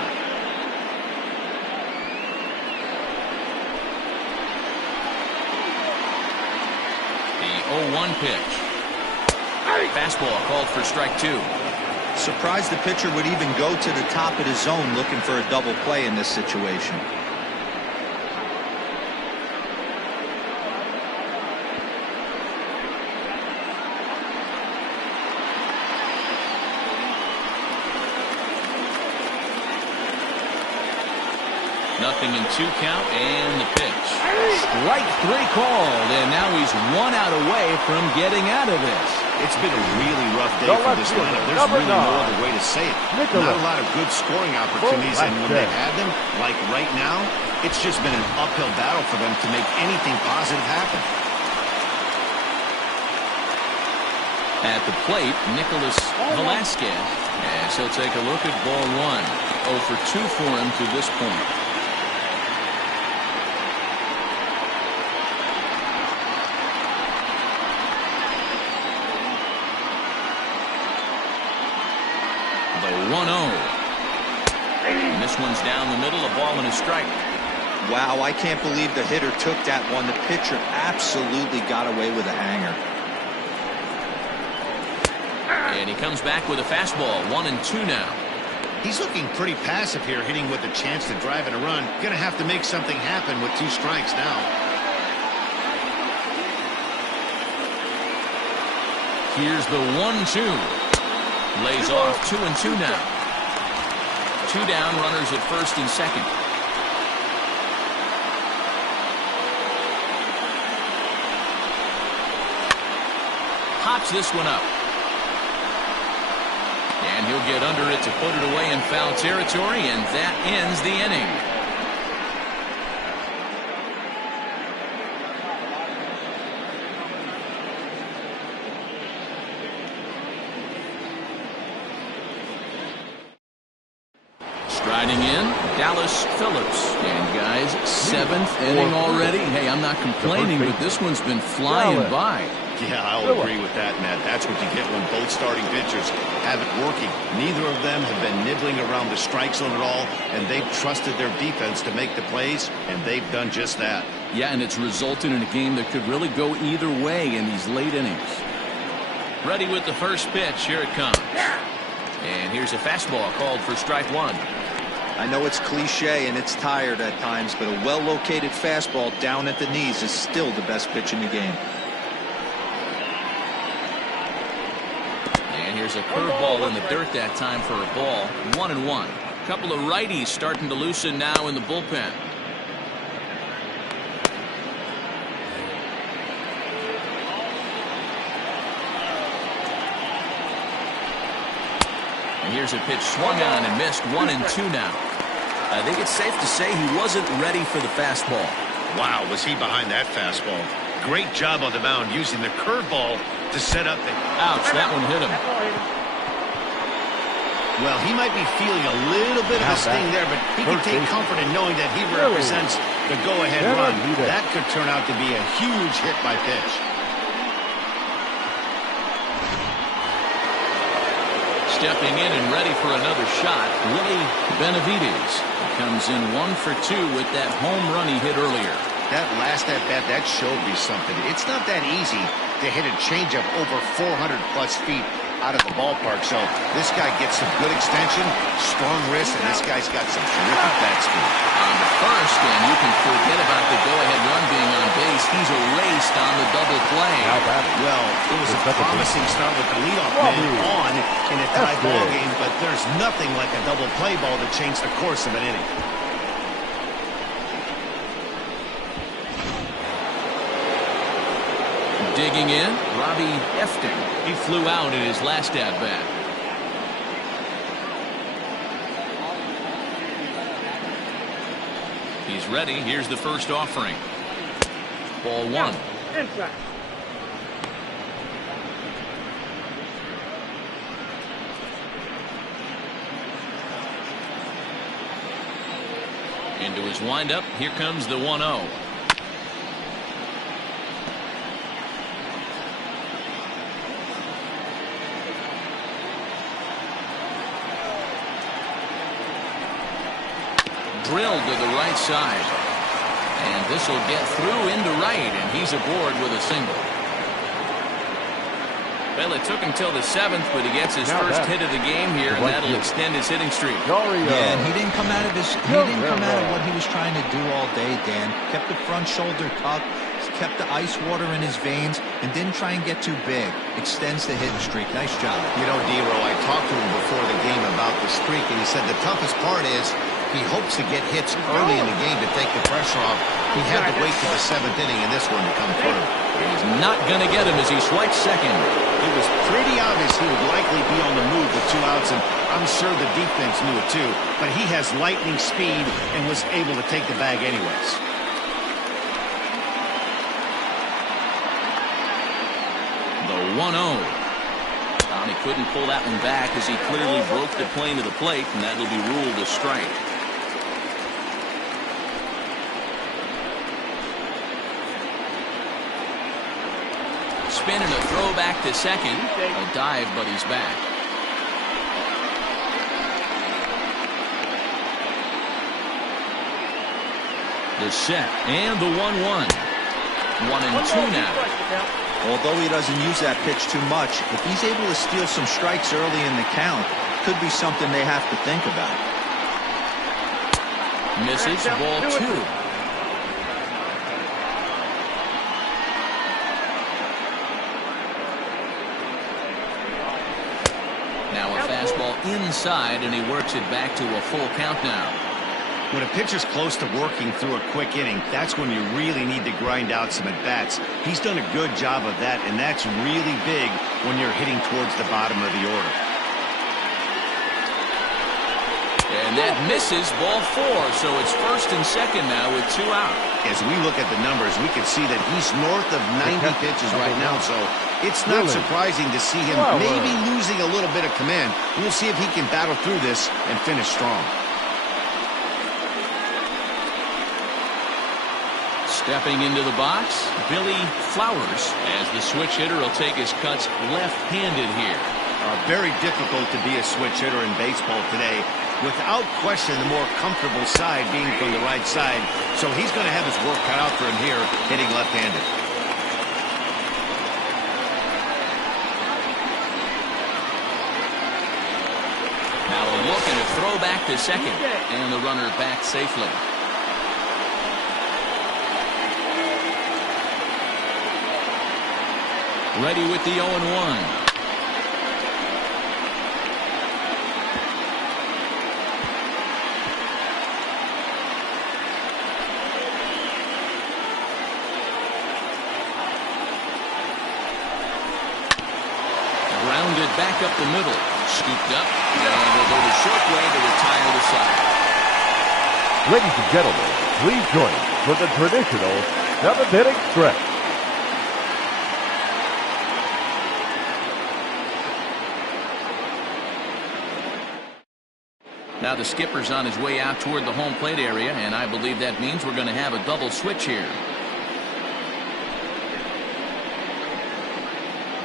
The 0-1 pitch. Fastball called for strike two. Surprised the pitcher would even go to the top of the zone looking for a double play in this situation. Nothing in 2 count, and the pitch. Strike 3 called, and now he's 1 out away from getting out of this. It's been a really rough day for this lineup. There's really no other way to say it. Not a lot of good scoring opportunities, and when they've had them, like right now, it's just been an uphill battle for them to make anything positive happen. At the plate, Nicholas Velasquez, as he'll take a look at ball 1. 0 for 2 for him to this point. The 1-0. And this one's down the middle, a ball and a strike. Wow, I can't believe the hitter took that one. The pitcher absolutely got away with a hanger. And he comes back with a fastball, 1-2 now. He's looking pretty passive here, hitting with a chance to drive in a run. Gonna have to make something happen with 2 strikes now. Here's the 1-2. Lays off 2-2 now. 2 down, runners at first and second. Pops this one up. And he'll get under it to put it away in foul territory, and that ends the inning. Striding in, Dallas Phillips. And guys, 7th inning already. Hey, I'm not complaining, but this one's been flying by. Yeah, I'll agree with that, Matt. That's what you get when both starting pitchers have it working. Neither of them have been nibbling around the strike zone at all, and they've trusted their defense to make the plays, and they've done just that. Yeah, and it's resulted in a game that could really go either way in these late innings. Ready with the first pitch. Here it comes. And here's a fastball called for strike 1. I know it's cliche and it's tired at times, but a well-located fastball down at the knees is still the best pitch in the game. And here's a curveball in the dirt that time for a ball. 1-1. A couple of righties starting to loosen now in the bullpen. And here's a pitch swung on and missed. 1-2 now. I think it's safe to say he wasn't ready for the fastball. Wow, was he behind that fastball. Great job on the mound using the curveball to set up the... Ouch, that one hit him. Well, he might be feeling a little bit of a sting there, but he can take comfort in knowing that he represents the go-ahead run. That could turn out to be a huge hit by pitch. Stepping in and ready for another shot, Willie Benavides comes in 1 for 2 with that home run he hit earlier. That last at-bat, that showed me something. It's not that easy to hit a changeup over 400-plus feet out of the ballpark. So this guy gets some good extension, strong wrist, and this guy's got some terrific bat speed. On the first, and you can forget about the go-ahead run being on base. He's erased on the double play. Well, it was a promising start with the leadoff man on in a tie ball game, but there's nothing like a double play ball to change the course of an inning. Digging in, Robbie Efting. He flew out in his last at-bat. He's ready. Here's the first offering. Ball one. Inside. Into his windup. Here comes the 1-0. Drilled to the right side. And this will get through into right, and he's aboard with a single. Well, it took him till the 7th, but he gets his first hit of the game here, and that'll extend his hitting streak. Yeah, and he didn't come out of what he was trying to do all day, Dan. Kept the front shoulder tucked, kept the ice water in his veins, and didn't try and get too big. Extends the hitting streak. Nice job. You know, D-Row, I talked to him before the game about the streak, and he said the toughest part is he hopes to get hits early in the game to take the pressure off. He had to wait to the 7th inning in this one to come through. He's not going to get him as he swipes second. It was pretty obvious he would likely be on the move with 2 outs, and I'm sure the defense knew it too. But he has lightning speed and was able to take the bag anyways. The 1-0. He couldn't pull that one back as he clearly broke the plane to the plate, and that'll be ruled a strike. Spin and a throw back to second. A dive, but he's back. The set and the 1-1. 1-2 now. Although he doesn't use that pitch too much, if he's able to steal some strikes early in the count, could be something they have to think about. Misses, ball 2. Now a fastball inside, and he works it back to a full count now. When a pitcher's close to working through a quick inning, that's when you really need to grind out some at-bats. He's done a good job of that, and that's really big when you're hitting towards the bottom of the order. And that misses, ball 4, so it's first and second now with 2 out. As we look at the numbers, we can see that he's north of 90 pitches right now, so it's not surprising to see him maybe losing a little bit of command. We'll see if he can battle through this and finish strong. Stepping into the box, Billy Flowers, as the switch hitter will take his cuts left-handed here. Very difficult to be a switch hitter in baseball today. Without question, the more comfortable side being from the right side. So he's going to have his work cut out for him here, hitting left-handed. Now a look and a throw back to second, and the runner back safely. Ready with the 0-1. Grounded back up the middle. Scooped up, and will go the short way to retire the side. Ladies and gentlemen, please join us for the traditional 7th inning stretch. Now the skipper's on his way out toward the home plate area, and I believe that means we're going to have a double switch here.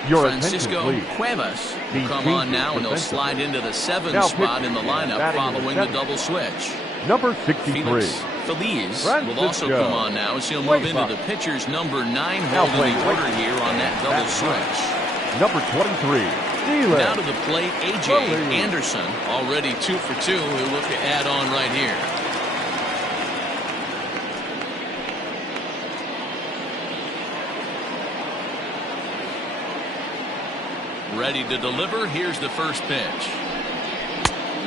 Your Francisco Cuevas will come on now, and he'll slide into the 7th spot in the lineup following the double switch. Number 63. Felix Feliz will also come on now as he'll move into the pitcher's number 9 hold in the order here on that double switch. Number 23. Now to the plate, A.J. Anderson, already 2 for 2. He'll look to add on right here. Ready to deliver. Here's the first pitch.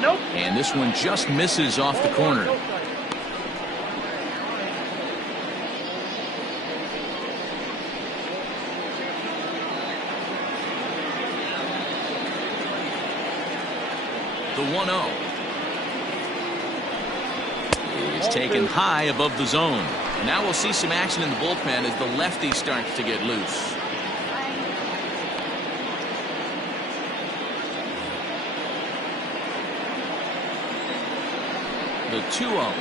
Nope. And this one just misses off the corner. The 1-0. He's taken high above the zone. Now we'll see some action in the bullpen as the lefty starts to get loose. The 2-0.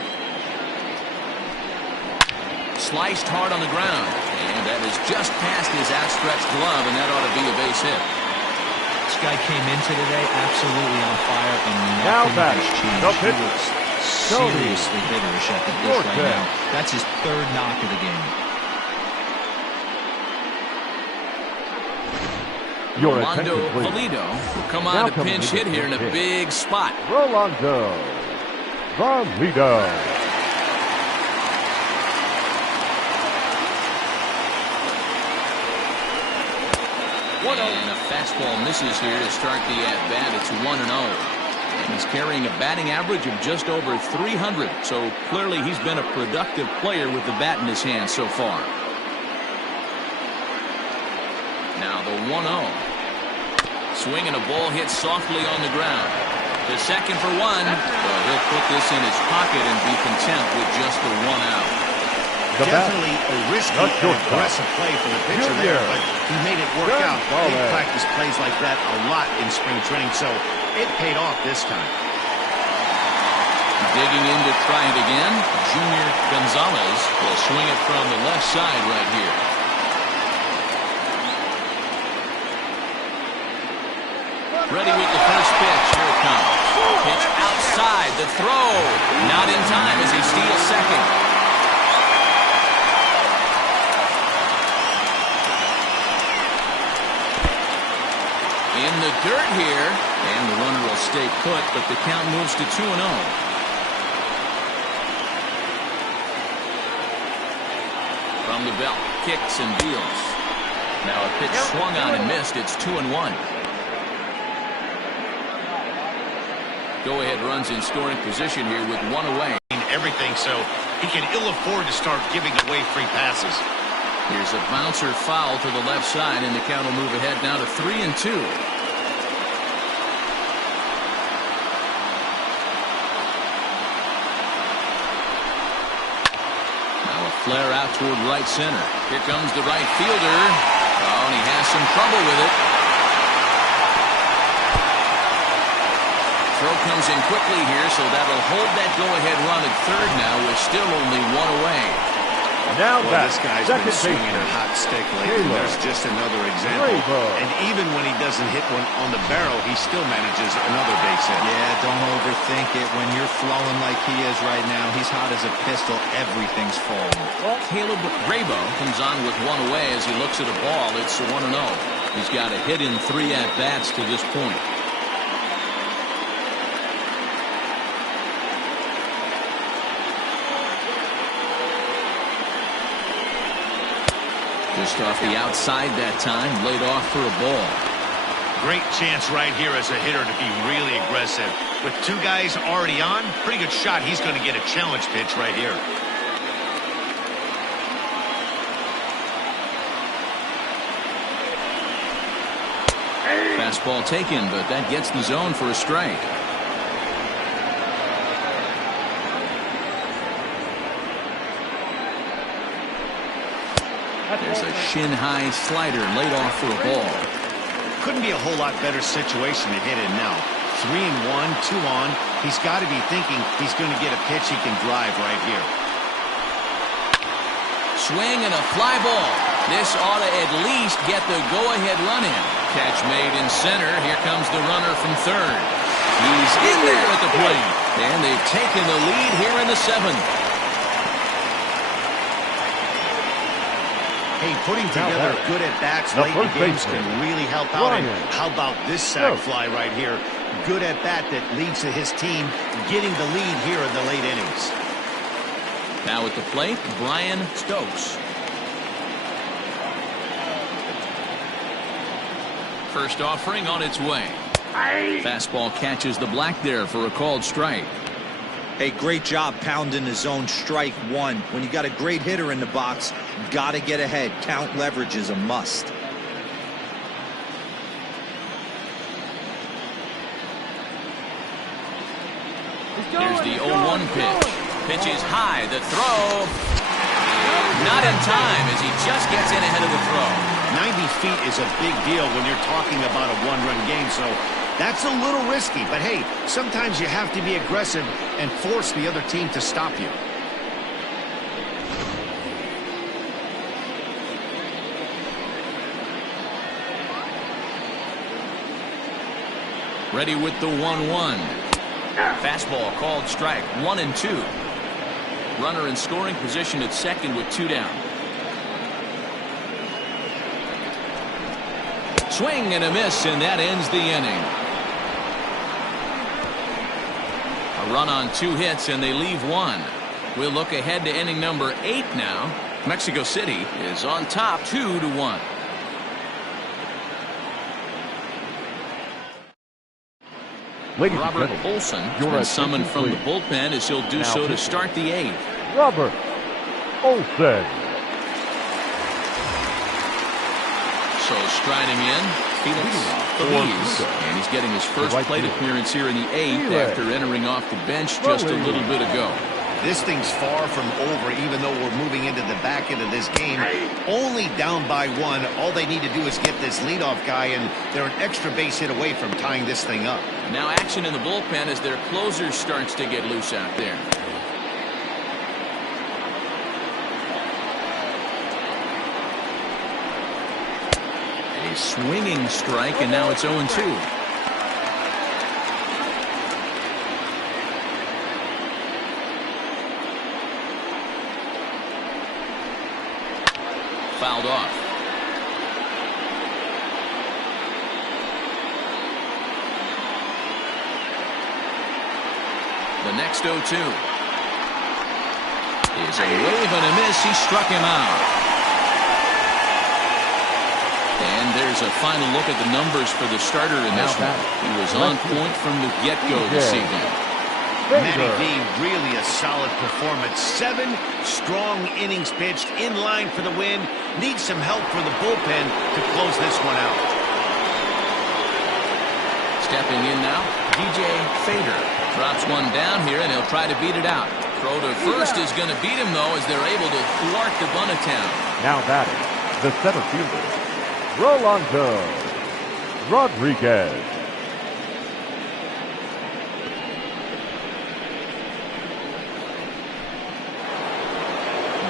Sliced hard on the ground, and that is just past his outstretched glove, and that ought to be a base hit. This guy came into today absolutely on fire, and Now nothing batting, has the changed. He pitcher, looks seriously hitterish at the dish right North now. That's his third knock of the game. Your Rolando attention, please. Valido will come Now on to coming pinch into hit here in a the pitch. big spot. Rolando Valido. And a fastball misses here to start the at-bat. It's 1-0. And he's carrying a batting average of just over 300. So clearly he's been a productive player with the bat in his hand so far. Now the 1-0. Swing and a ball hit softly on the ground. To second for one. Well, he'll put this in his pocket and be content with just the 1 out. Definitely a risky and aggressive play for the pitcher there, but he made it work out. They practice plays like that a lot in spring training, so it paid off this time. Digging in to try it again. Junior Gonzalez will swing it from the left side right here. Ready with the first pitch. Here it comes. Pitch outside. The throw. Not in time as he steals second. In the dirt here, and the runner will stay put, but the count moves to 2-0. From the belt, kicks and deals. Now a pitch swung on and missed. It's 2-1. Go-ahead runs in scoring position here with 1 away. Everything, so he can ill afford to start giving away free passes. Here's a bouncer foul to the left side, and the count will move ahead now to 3-2. Now a flare out toward right center. Here comes the right fielder. Oh, and he has some trouble with it. Throw comes in quickly here, so that'll hold that go-ahead run at third now with still only 1 away. Now Well, this guy's been swinging baseman. a hot stick lately. There's just another example. Rainbow. And even when he doesn't hit one on the barrel, he still manages another base hit. Yeah, don't overthink it. When you're flowing like he is right now, he's hot as a pistol. Everything's falling. Caleb Rabo comes on with 1 away as he looks at a ball. It's 1-0. He's got a hit in 3 at-bats to this point. Just off the outside that time, laid off for a ball. Great chance right here as a hitter to be really aggressive. With 2 guys already on, pretty good shot. He's going to get a challenge pitch right here. Fastball taken, but that gets the zone for a strike. There's a shin-high slider laid off for a ball. Couldn't be a whole lot better situation to hit in now. 3-1, 2 on. He's got to be thinking he's going to get a pitch he can drive right here. Swing and a fly ball. This ought to at least get the go-ahead run in. Catch made in center. Here comes the runner from third. He's in there at the plate. And they've taken the lead here in the 7th. Hey, putting together good at-bats late in games can really help out. And how about this sac fly right here? Good at-bat that leads to his team getting the lead here in the late innings. Now at the plate, Brian Stokes. First offering on its way. Fastball catches the black there for a called strike. Hey, great job pounding the zone. Strike 1. When you got a great hitter in the box, got to get ahead. Count leverage is a must. There's the 0-1 pitch. Pitch is high. The throw. Not in time as he just gets in ahead of the throw. 90 feet is a big deal when you're talking about a one-run game, so that's a little risky. But, hey, sometimes you have to be aggressive and force the other team to stop you. Ready with the 1-1. Fastball called strike. 1-2. Runner in scoring position at second with 2 down. Swing and a miss, and that ends the inning. A run on 2 hits, and they leave 1. We'll look ahead to inning number 8 now. Mexico City is on top 2-1. Ladies and Robert gentlemen, Olson has your been summoned from the attention, bullpen as he'll do Now so to pitching. start the 8th. Robert Olson. So striding in, Felix Feliz, and he's getting his first right plate field. appearance here in the 8th Felix. after entering off the bench just a little bit ago. This thing's far from over, even though we're moving into the back end of this game. Only down by 1. All they need to do is get this leadoff guy, and they're an extra base hit away from tying this thing up. Now action in the bullpen as their closer starts to get loose out there. A swinging strike, and now it's 0-2. Fouled off. The next 0-2 is a wave and a miss. He struck him out. And there's a final look at the numbers for the starter in this one. He was on point from the get-go this evening. Manny V, really a solid performance. 7 strong innings pitched, in line for the win. Needs some help from the bullpen to close this one out. Stepping in now, DJ Fader drops one down here, and he'll try to beat it out. Throw to first is going to beat him, though, as they're able to thwart the bunt attempt. Now batting, the center fielder, Rolando Rodriguez.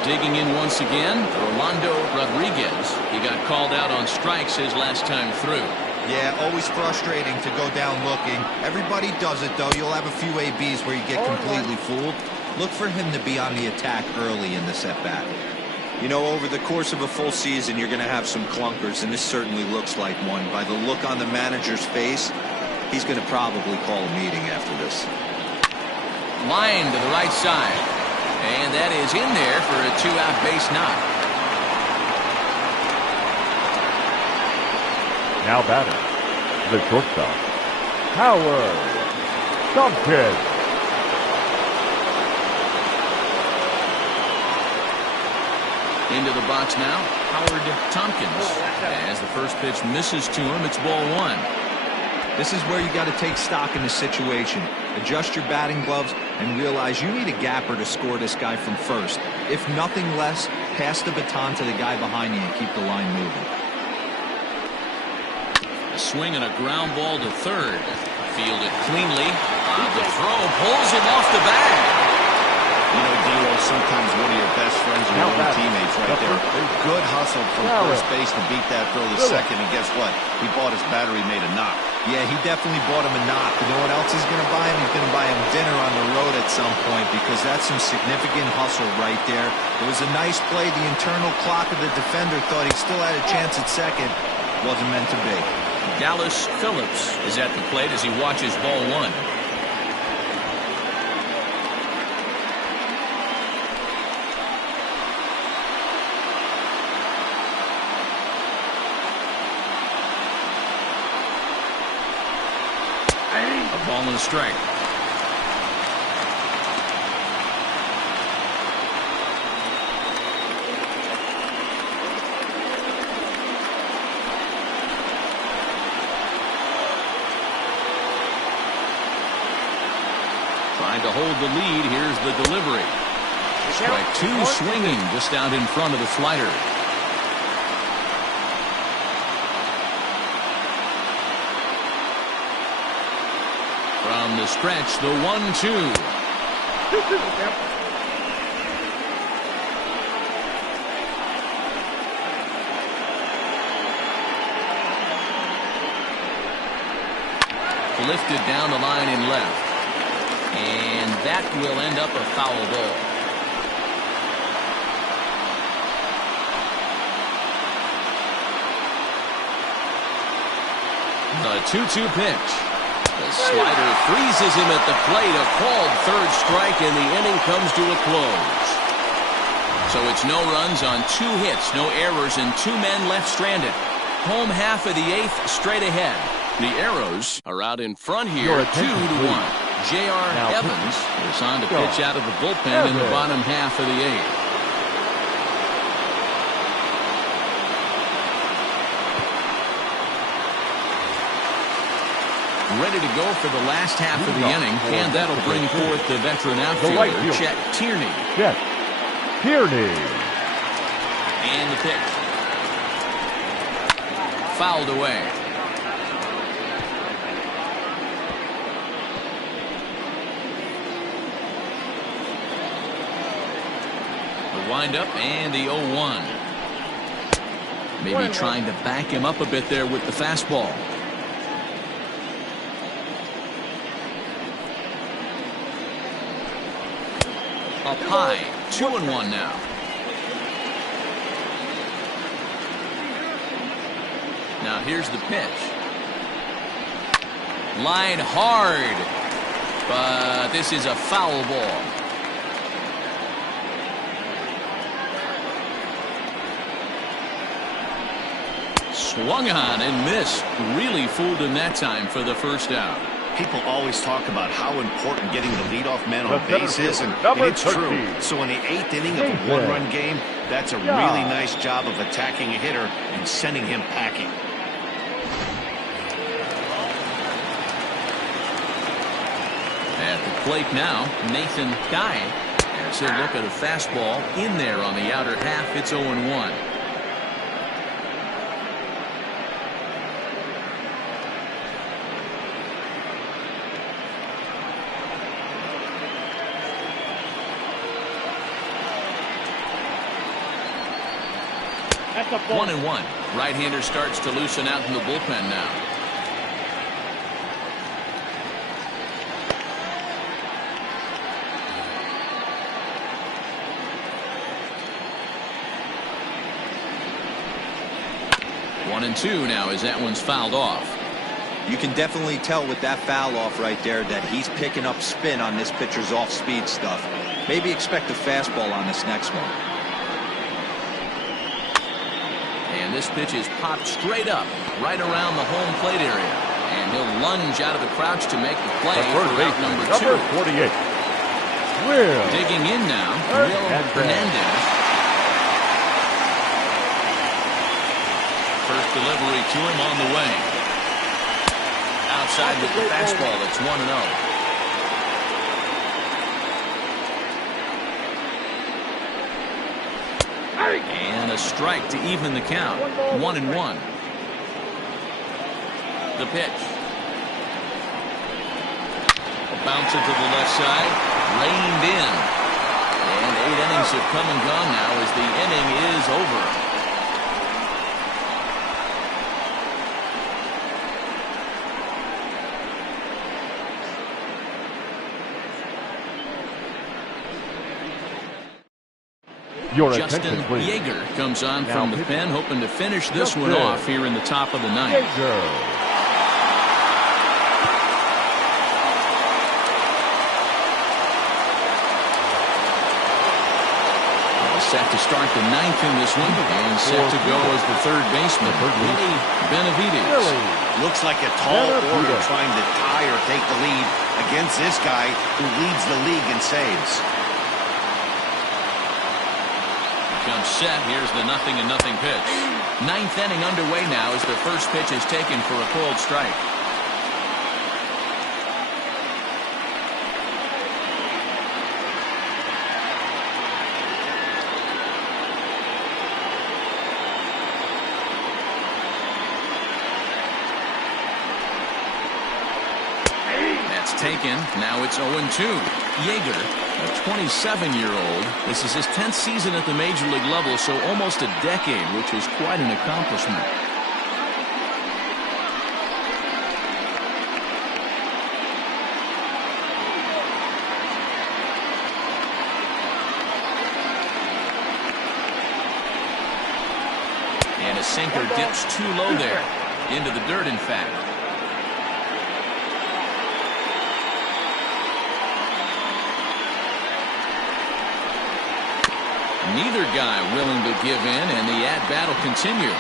Digging in once again, Rolando Rodriguez. He got called out on strikes his last time through. Yeah, always frustrating to go down looking. Everybody does it, though. You'll have a few ABs where you get completely fooled. Look for him to be on the attack early in this at-bat. You know, over the course of a full season, you're going to have some clunkers, and this certainly looks like one. By the look on the manager's face, he's going to probably call a meeting after this. Line to the right side. And that is in there for a 2-out base knock. Now batting, the shortstop, Howard Tompkins. Into the box now, Howard Tompkins. As the first pitch misses to him, it's ball 1. This is where you got to take stock in the situation. Adjust your batting gloves and realize you need a gapper to score this guy from first. If nothing less, pass the baton to the guy behind you and keep the line moving. A swing and a ground ball to third. Fielded cleanly. The throw pulls him off the bag. You know, D'Lo, sometimes one of your best friends are your own teammates right there. Good hustle from first base to beat that throw to second, and guess what? He bought his battery, made a knock. Yeah, he definitely bought him a knock. You know what else he's going to buy him? He's going to buy him dinner on the road at some point, because that's some significant hustle right there. It was a nice play. The internal clock of the defender thought he still had a chance at second. Wasn't meant to be. Dallas Phillips is at the plate as he watches ball 1. A ball and a strike. to hold the lead. Here's the delivery. Strike two swinging just out in front of the slider. From the stretch, the 1-2. Lifted down the line in left. And that will end up a foul ball. The 2-2 pitch. The slider freezes him at the plate. A called third strike, and the inning comes to a close. So it's no runs on 2 hits, no errors, and 2 men left stranded. Home half of the 8th straight ahead. The Arrows are out in front here, 2-1. J.R. Evans is on to pitch out of the bullpen in the bottom half of the 8th. Ready to go for the last half of the inning, and that'll bring forth the veteran outfielder, Chet Tierney. Chet Tierney. And the pitch. Fouled away. The windup and the 0-1. Maybe trying to back him up a bit there with the fastball. Up high, 2-1 now. Now here's the pitch. Line hard, but this is a foul ball. Swung on and missed. Really fooled him that time for the first out. People always talk about how important getting the leadoff man on The base is, and number it's 13. true. So in the 8th inning of a one-run game, that's a really nice job of attacking a hitter and sending him packing. At the plate now, Nathan Guy. As he'll look at a fastball in there on the outer half. It's 0-1. That's a ball. 1-1. Right-hander starts to loosen out in the bullpen now. One and two now as that one's fouled off. You can definitely tell with that foul off right there that he's picking up spin on this pitcher's off-speed stuff. Maybe expect a fastball on this next one. And this pitch is popped straight up, right around the home plate area. And he'll lunge out of the crouch to make the play for out number 2. 48. Will. Digging in now, Will Hernandez. First delivery to him on the way. Outside with the fastball, it's 1-0. And a strike to even the count. 1-1. The pitch. A bouncer to the left side. Reined in. And 8 innings have come and gone now as the inning is over. Your Justin attention, please. Yeager comes on Now from the pitching. pen, hoping to finish this Justin one off here in the top of the 9th. Yeager. Set to start the 9th in this one, and set to go as the third baseman, Willie Benavides. Looks like a tall Benavides. order trying to tie or take the lead against this guy who leads the league in saves. Comes set. Here's the 0-0 pitch. 9th inning underway now as the first pitch is taken for a called strike. That's taken. Now it's 0-2. Yeager, a 27-year-old. This is his 10th season at the major league level, so almost a decade, which is quite an accomplishment. And a sinker dips too low there. Into the dirt, in fact. Neither guy willing to give in, and the at-bat will continue.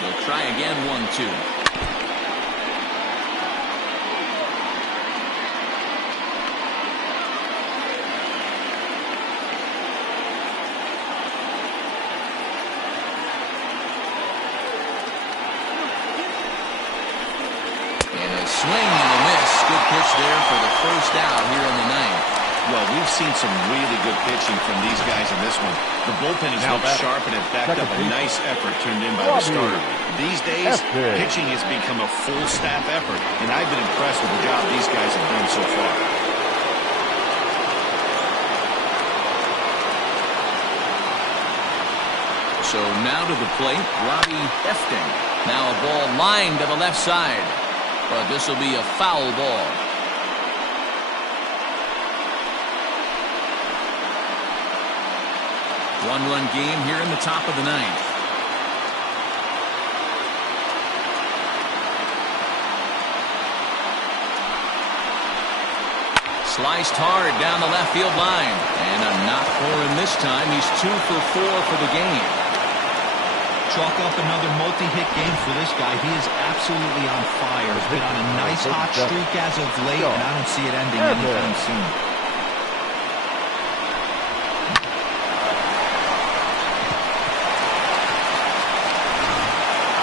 They'll try again, 1-2. Swing and a miss. Good pitch there for the first out here in the ninth. Well, we've seen some really good pitching from these guys in this one. The bullpen has looked sharp and it backed up a nice effort turned in by the starter. These days, pitching has become a full staff effort, and I've been impressed with the job these guys have done so far. So now to the plate, Robbie Efting. Now a ball lined to the left side. But this will be a foul ball. One-run game here in the top of the ninth. Sliced hard down the left field line. And a knock for him this time. He's 2 for 4 for the game. Chalk up another multi-hit game for this guy. He is absolutely on fire. He's been on a nice hot streak as of late, and I don't see it ending anytime soon.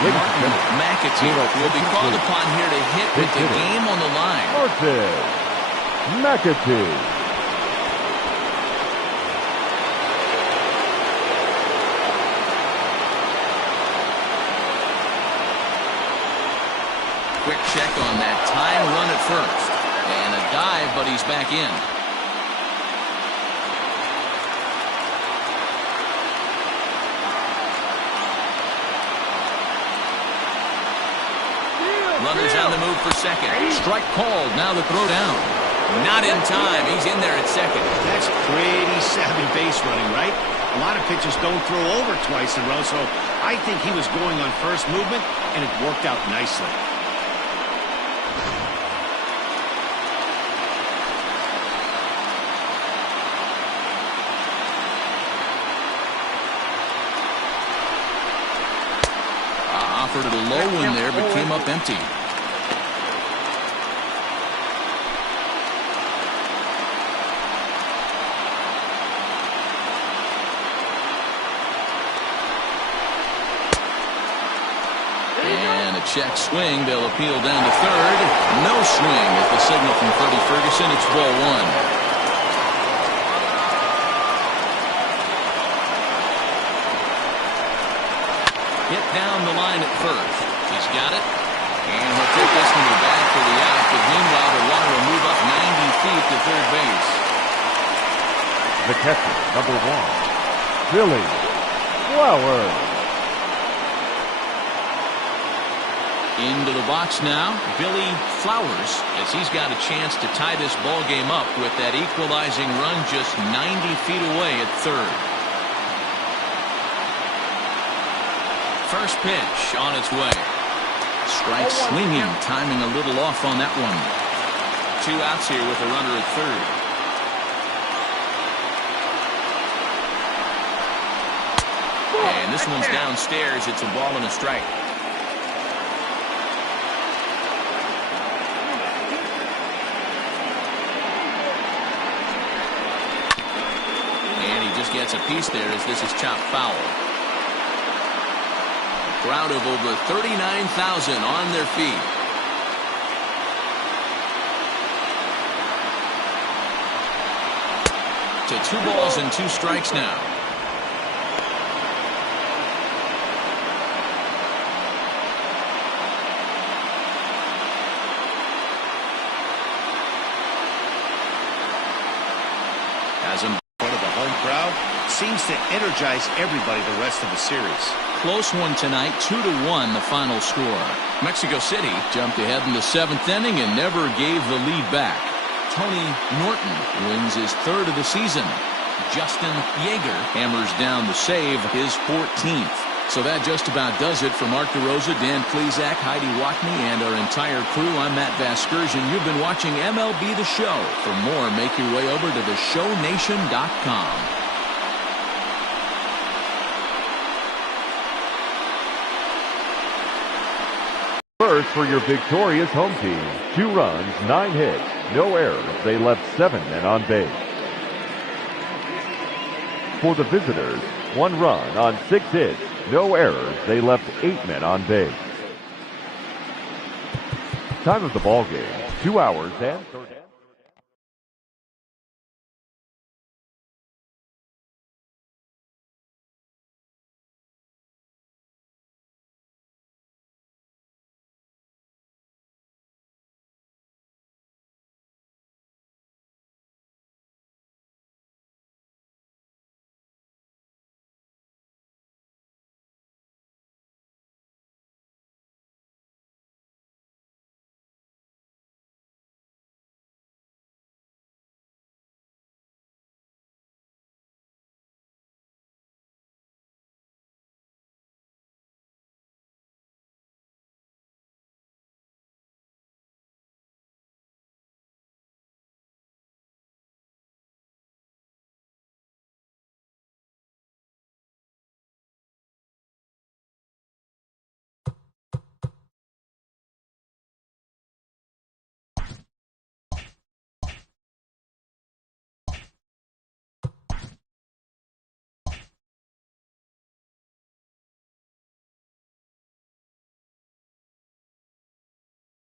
Martin McAtee will be called upon here to hit with the game on the line. McAtee. Quick check on that time run at first. And a dive, but he's back in. Runners on the move for second. Strike called. Now the throw down. Not in time. He's in there at second. That's pretty savvy base running, right? A lot of pitchers don't throw over twice in a row, so I think he was going on first movement, and it worked out nicely. Offered it a low one there, but came up empty. And a check swing. They'll appeal down to third. No swing at the signal from Freddie Ferguson. It's ball one. Hit down the line at first. He's got it. And he'll take this one to the back for the out. But meanwhile, the runner will move up 90 feet to third base. The catcher, number 1, Billy Flowers. Into the box now, Billy Flowers, as he's got a chance to tie this ball game up with that equalizing run just 90 feet away at third. First pitch on its way. Strike swinging, timing a little off on that one. 2 outs here with a runner at third. And this one's downstairs. It's a ball and a strike. And he just gets a piece there as this is chopped foul. Crowd of over 39,000 on their feet. To 2 balls and 2 strikes now. Has him in front of the home crowd. Seems to energize everybody the rest of the series. Close one tonight, 2-1 the final score. Mexico City jumped ahead in the 7th inning and never gave the lead back. Tony Norton wins his 3rd of the season. Justin Yeager hammers down the save, his 14th. So that just about does it for Mark DeRosa, Dan Plesac, Heidi Watney, and our entire crew. I'm Matt Vasgersian. You've been watching MLB The Show. For more, make your way over to theshownation.com. First for your victorious home team. 2 runs, 9 hits, no errors. They left 7 men on base. For the visitors, 1 run on 6 hits, no errors. They left 8 men on base. Time of the ball game, 2 hours and 30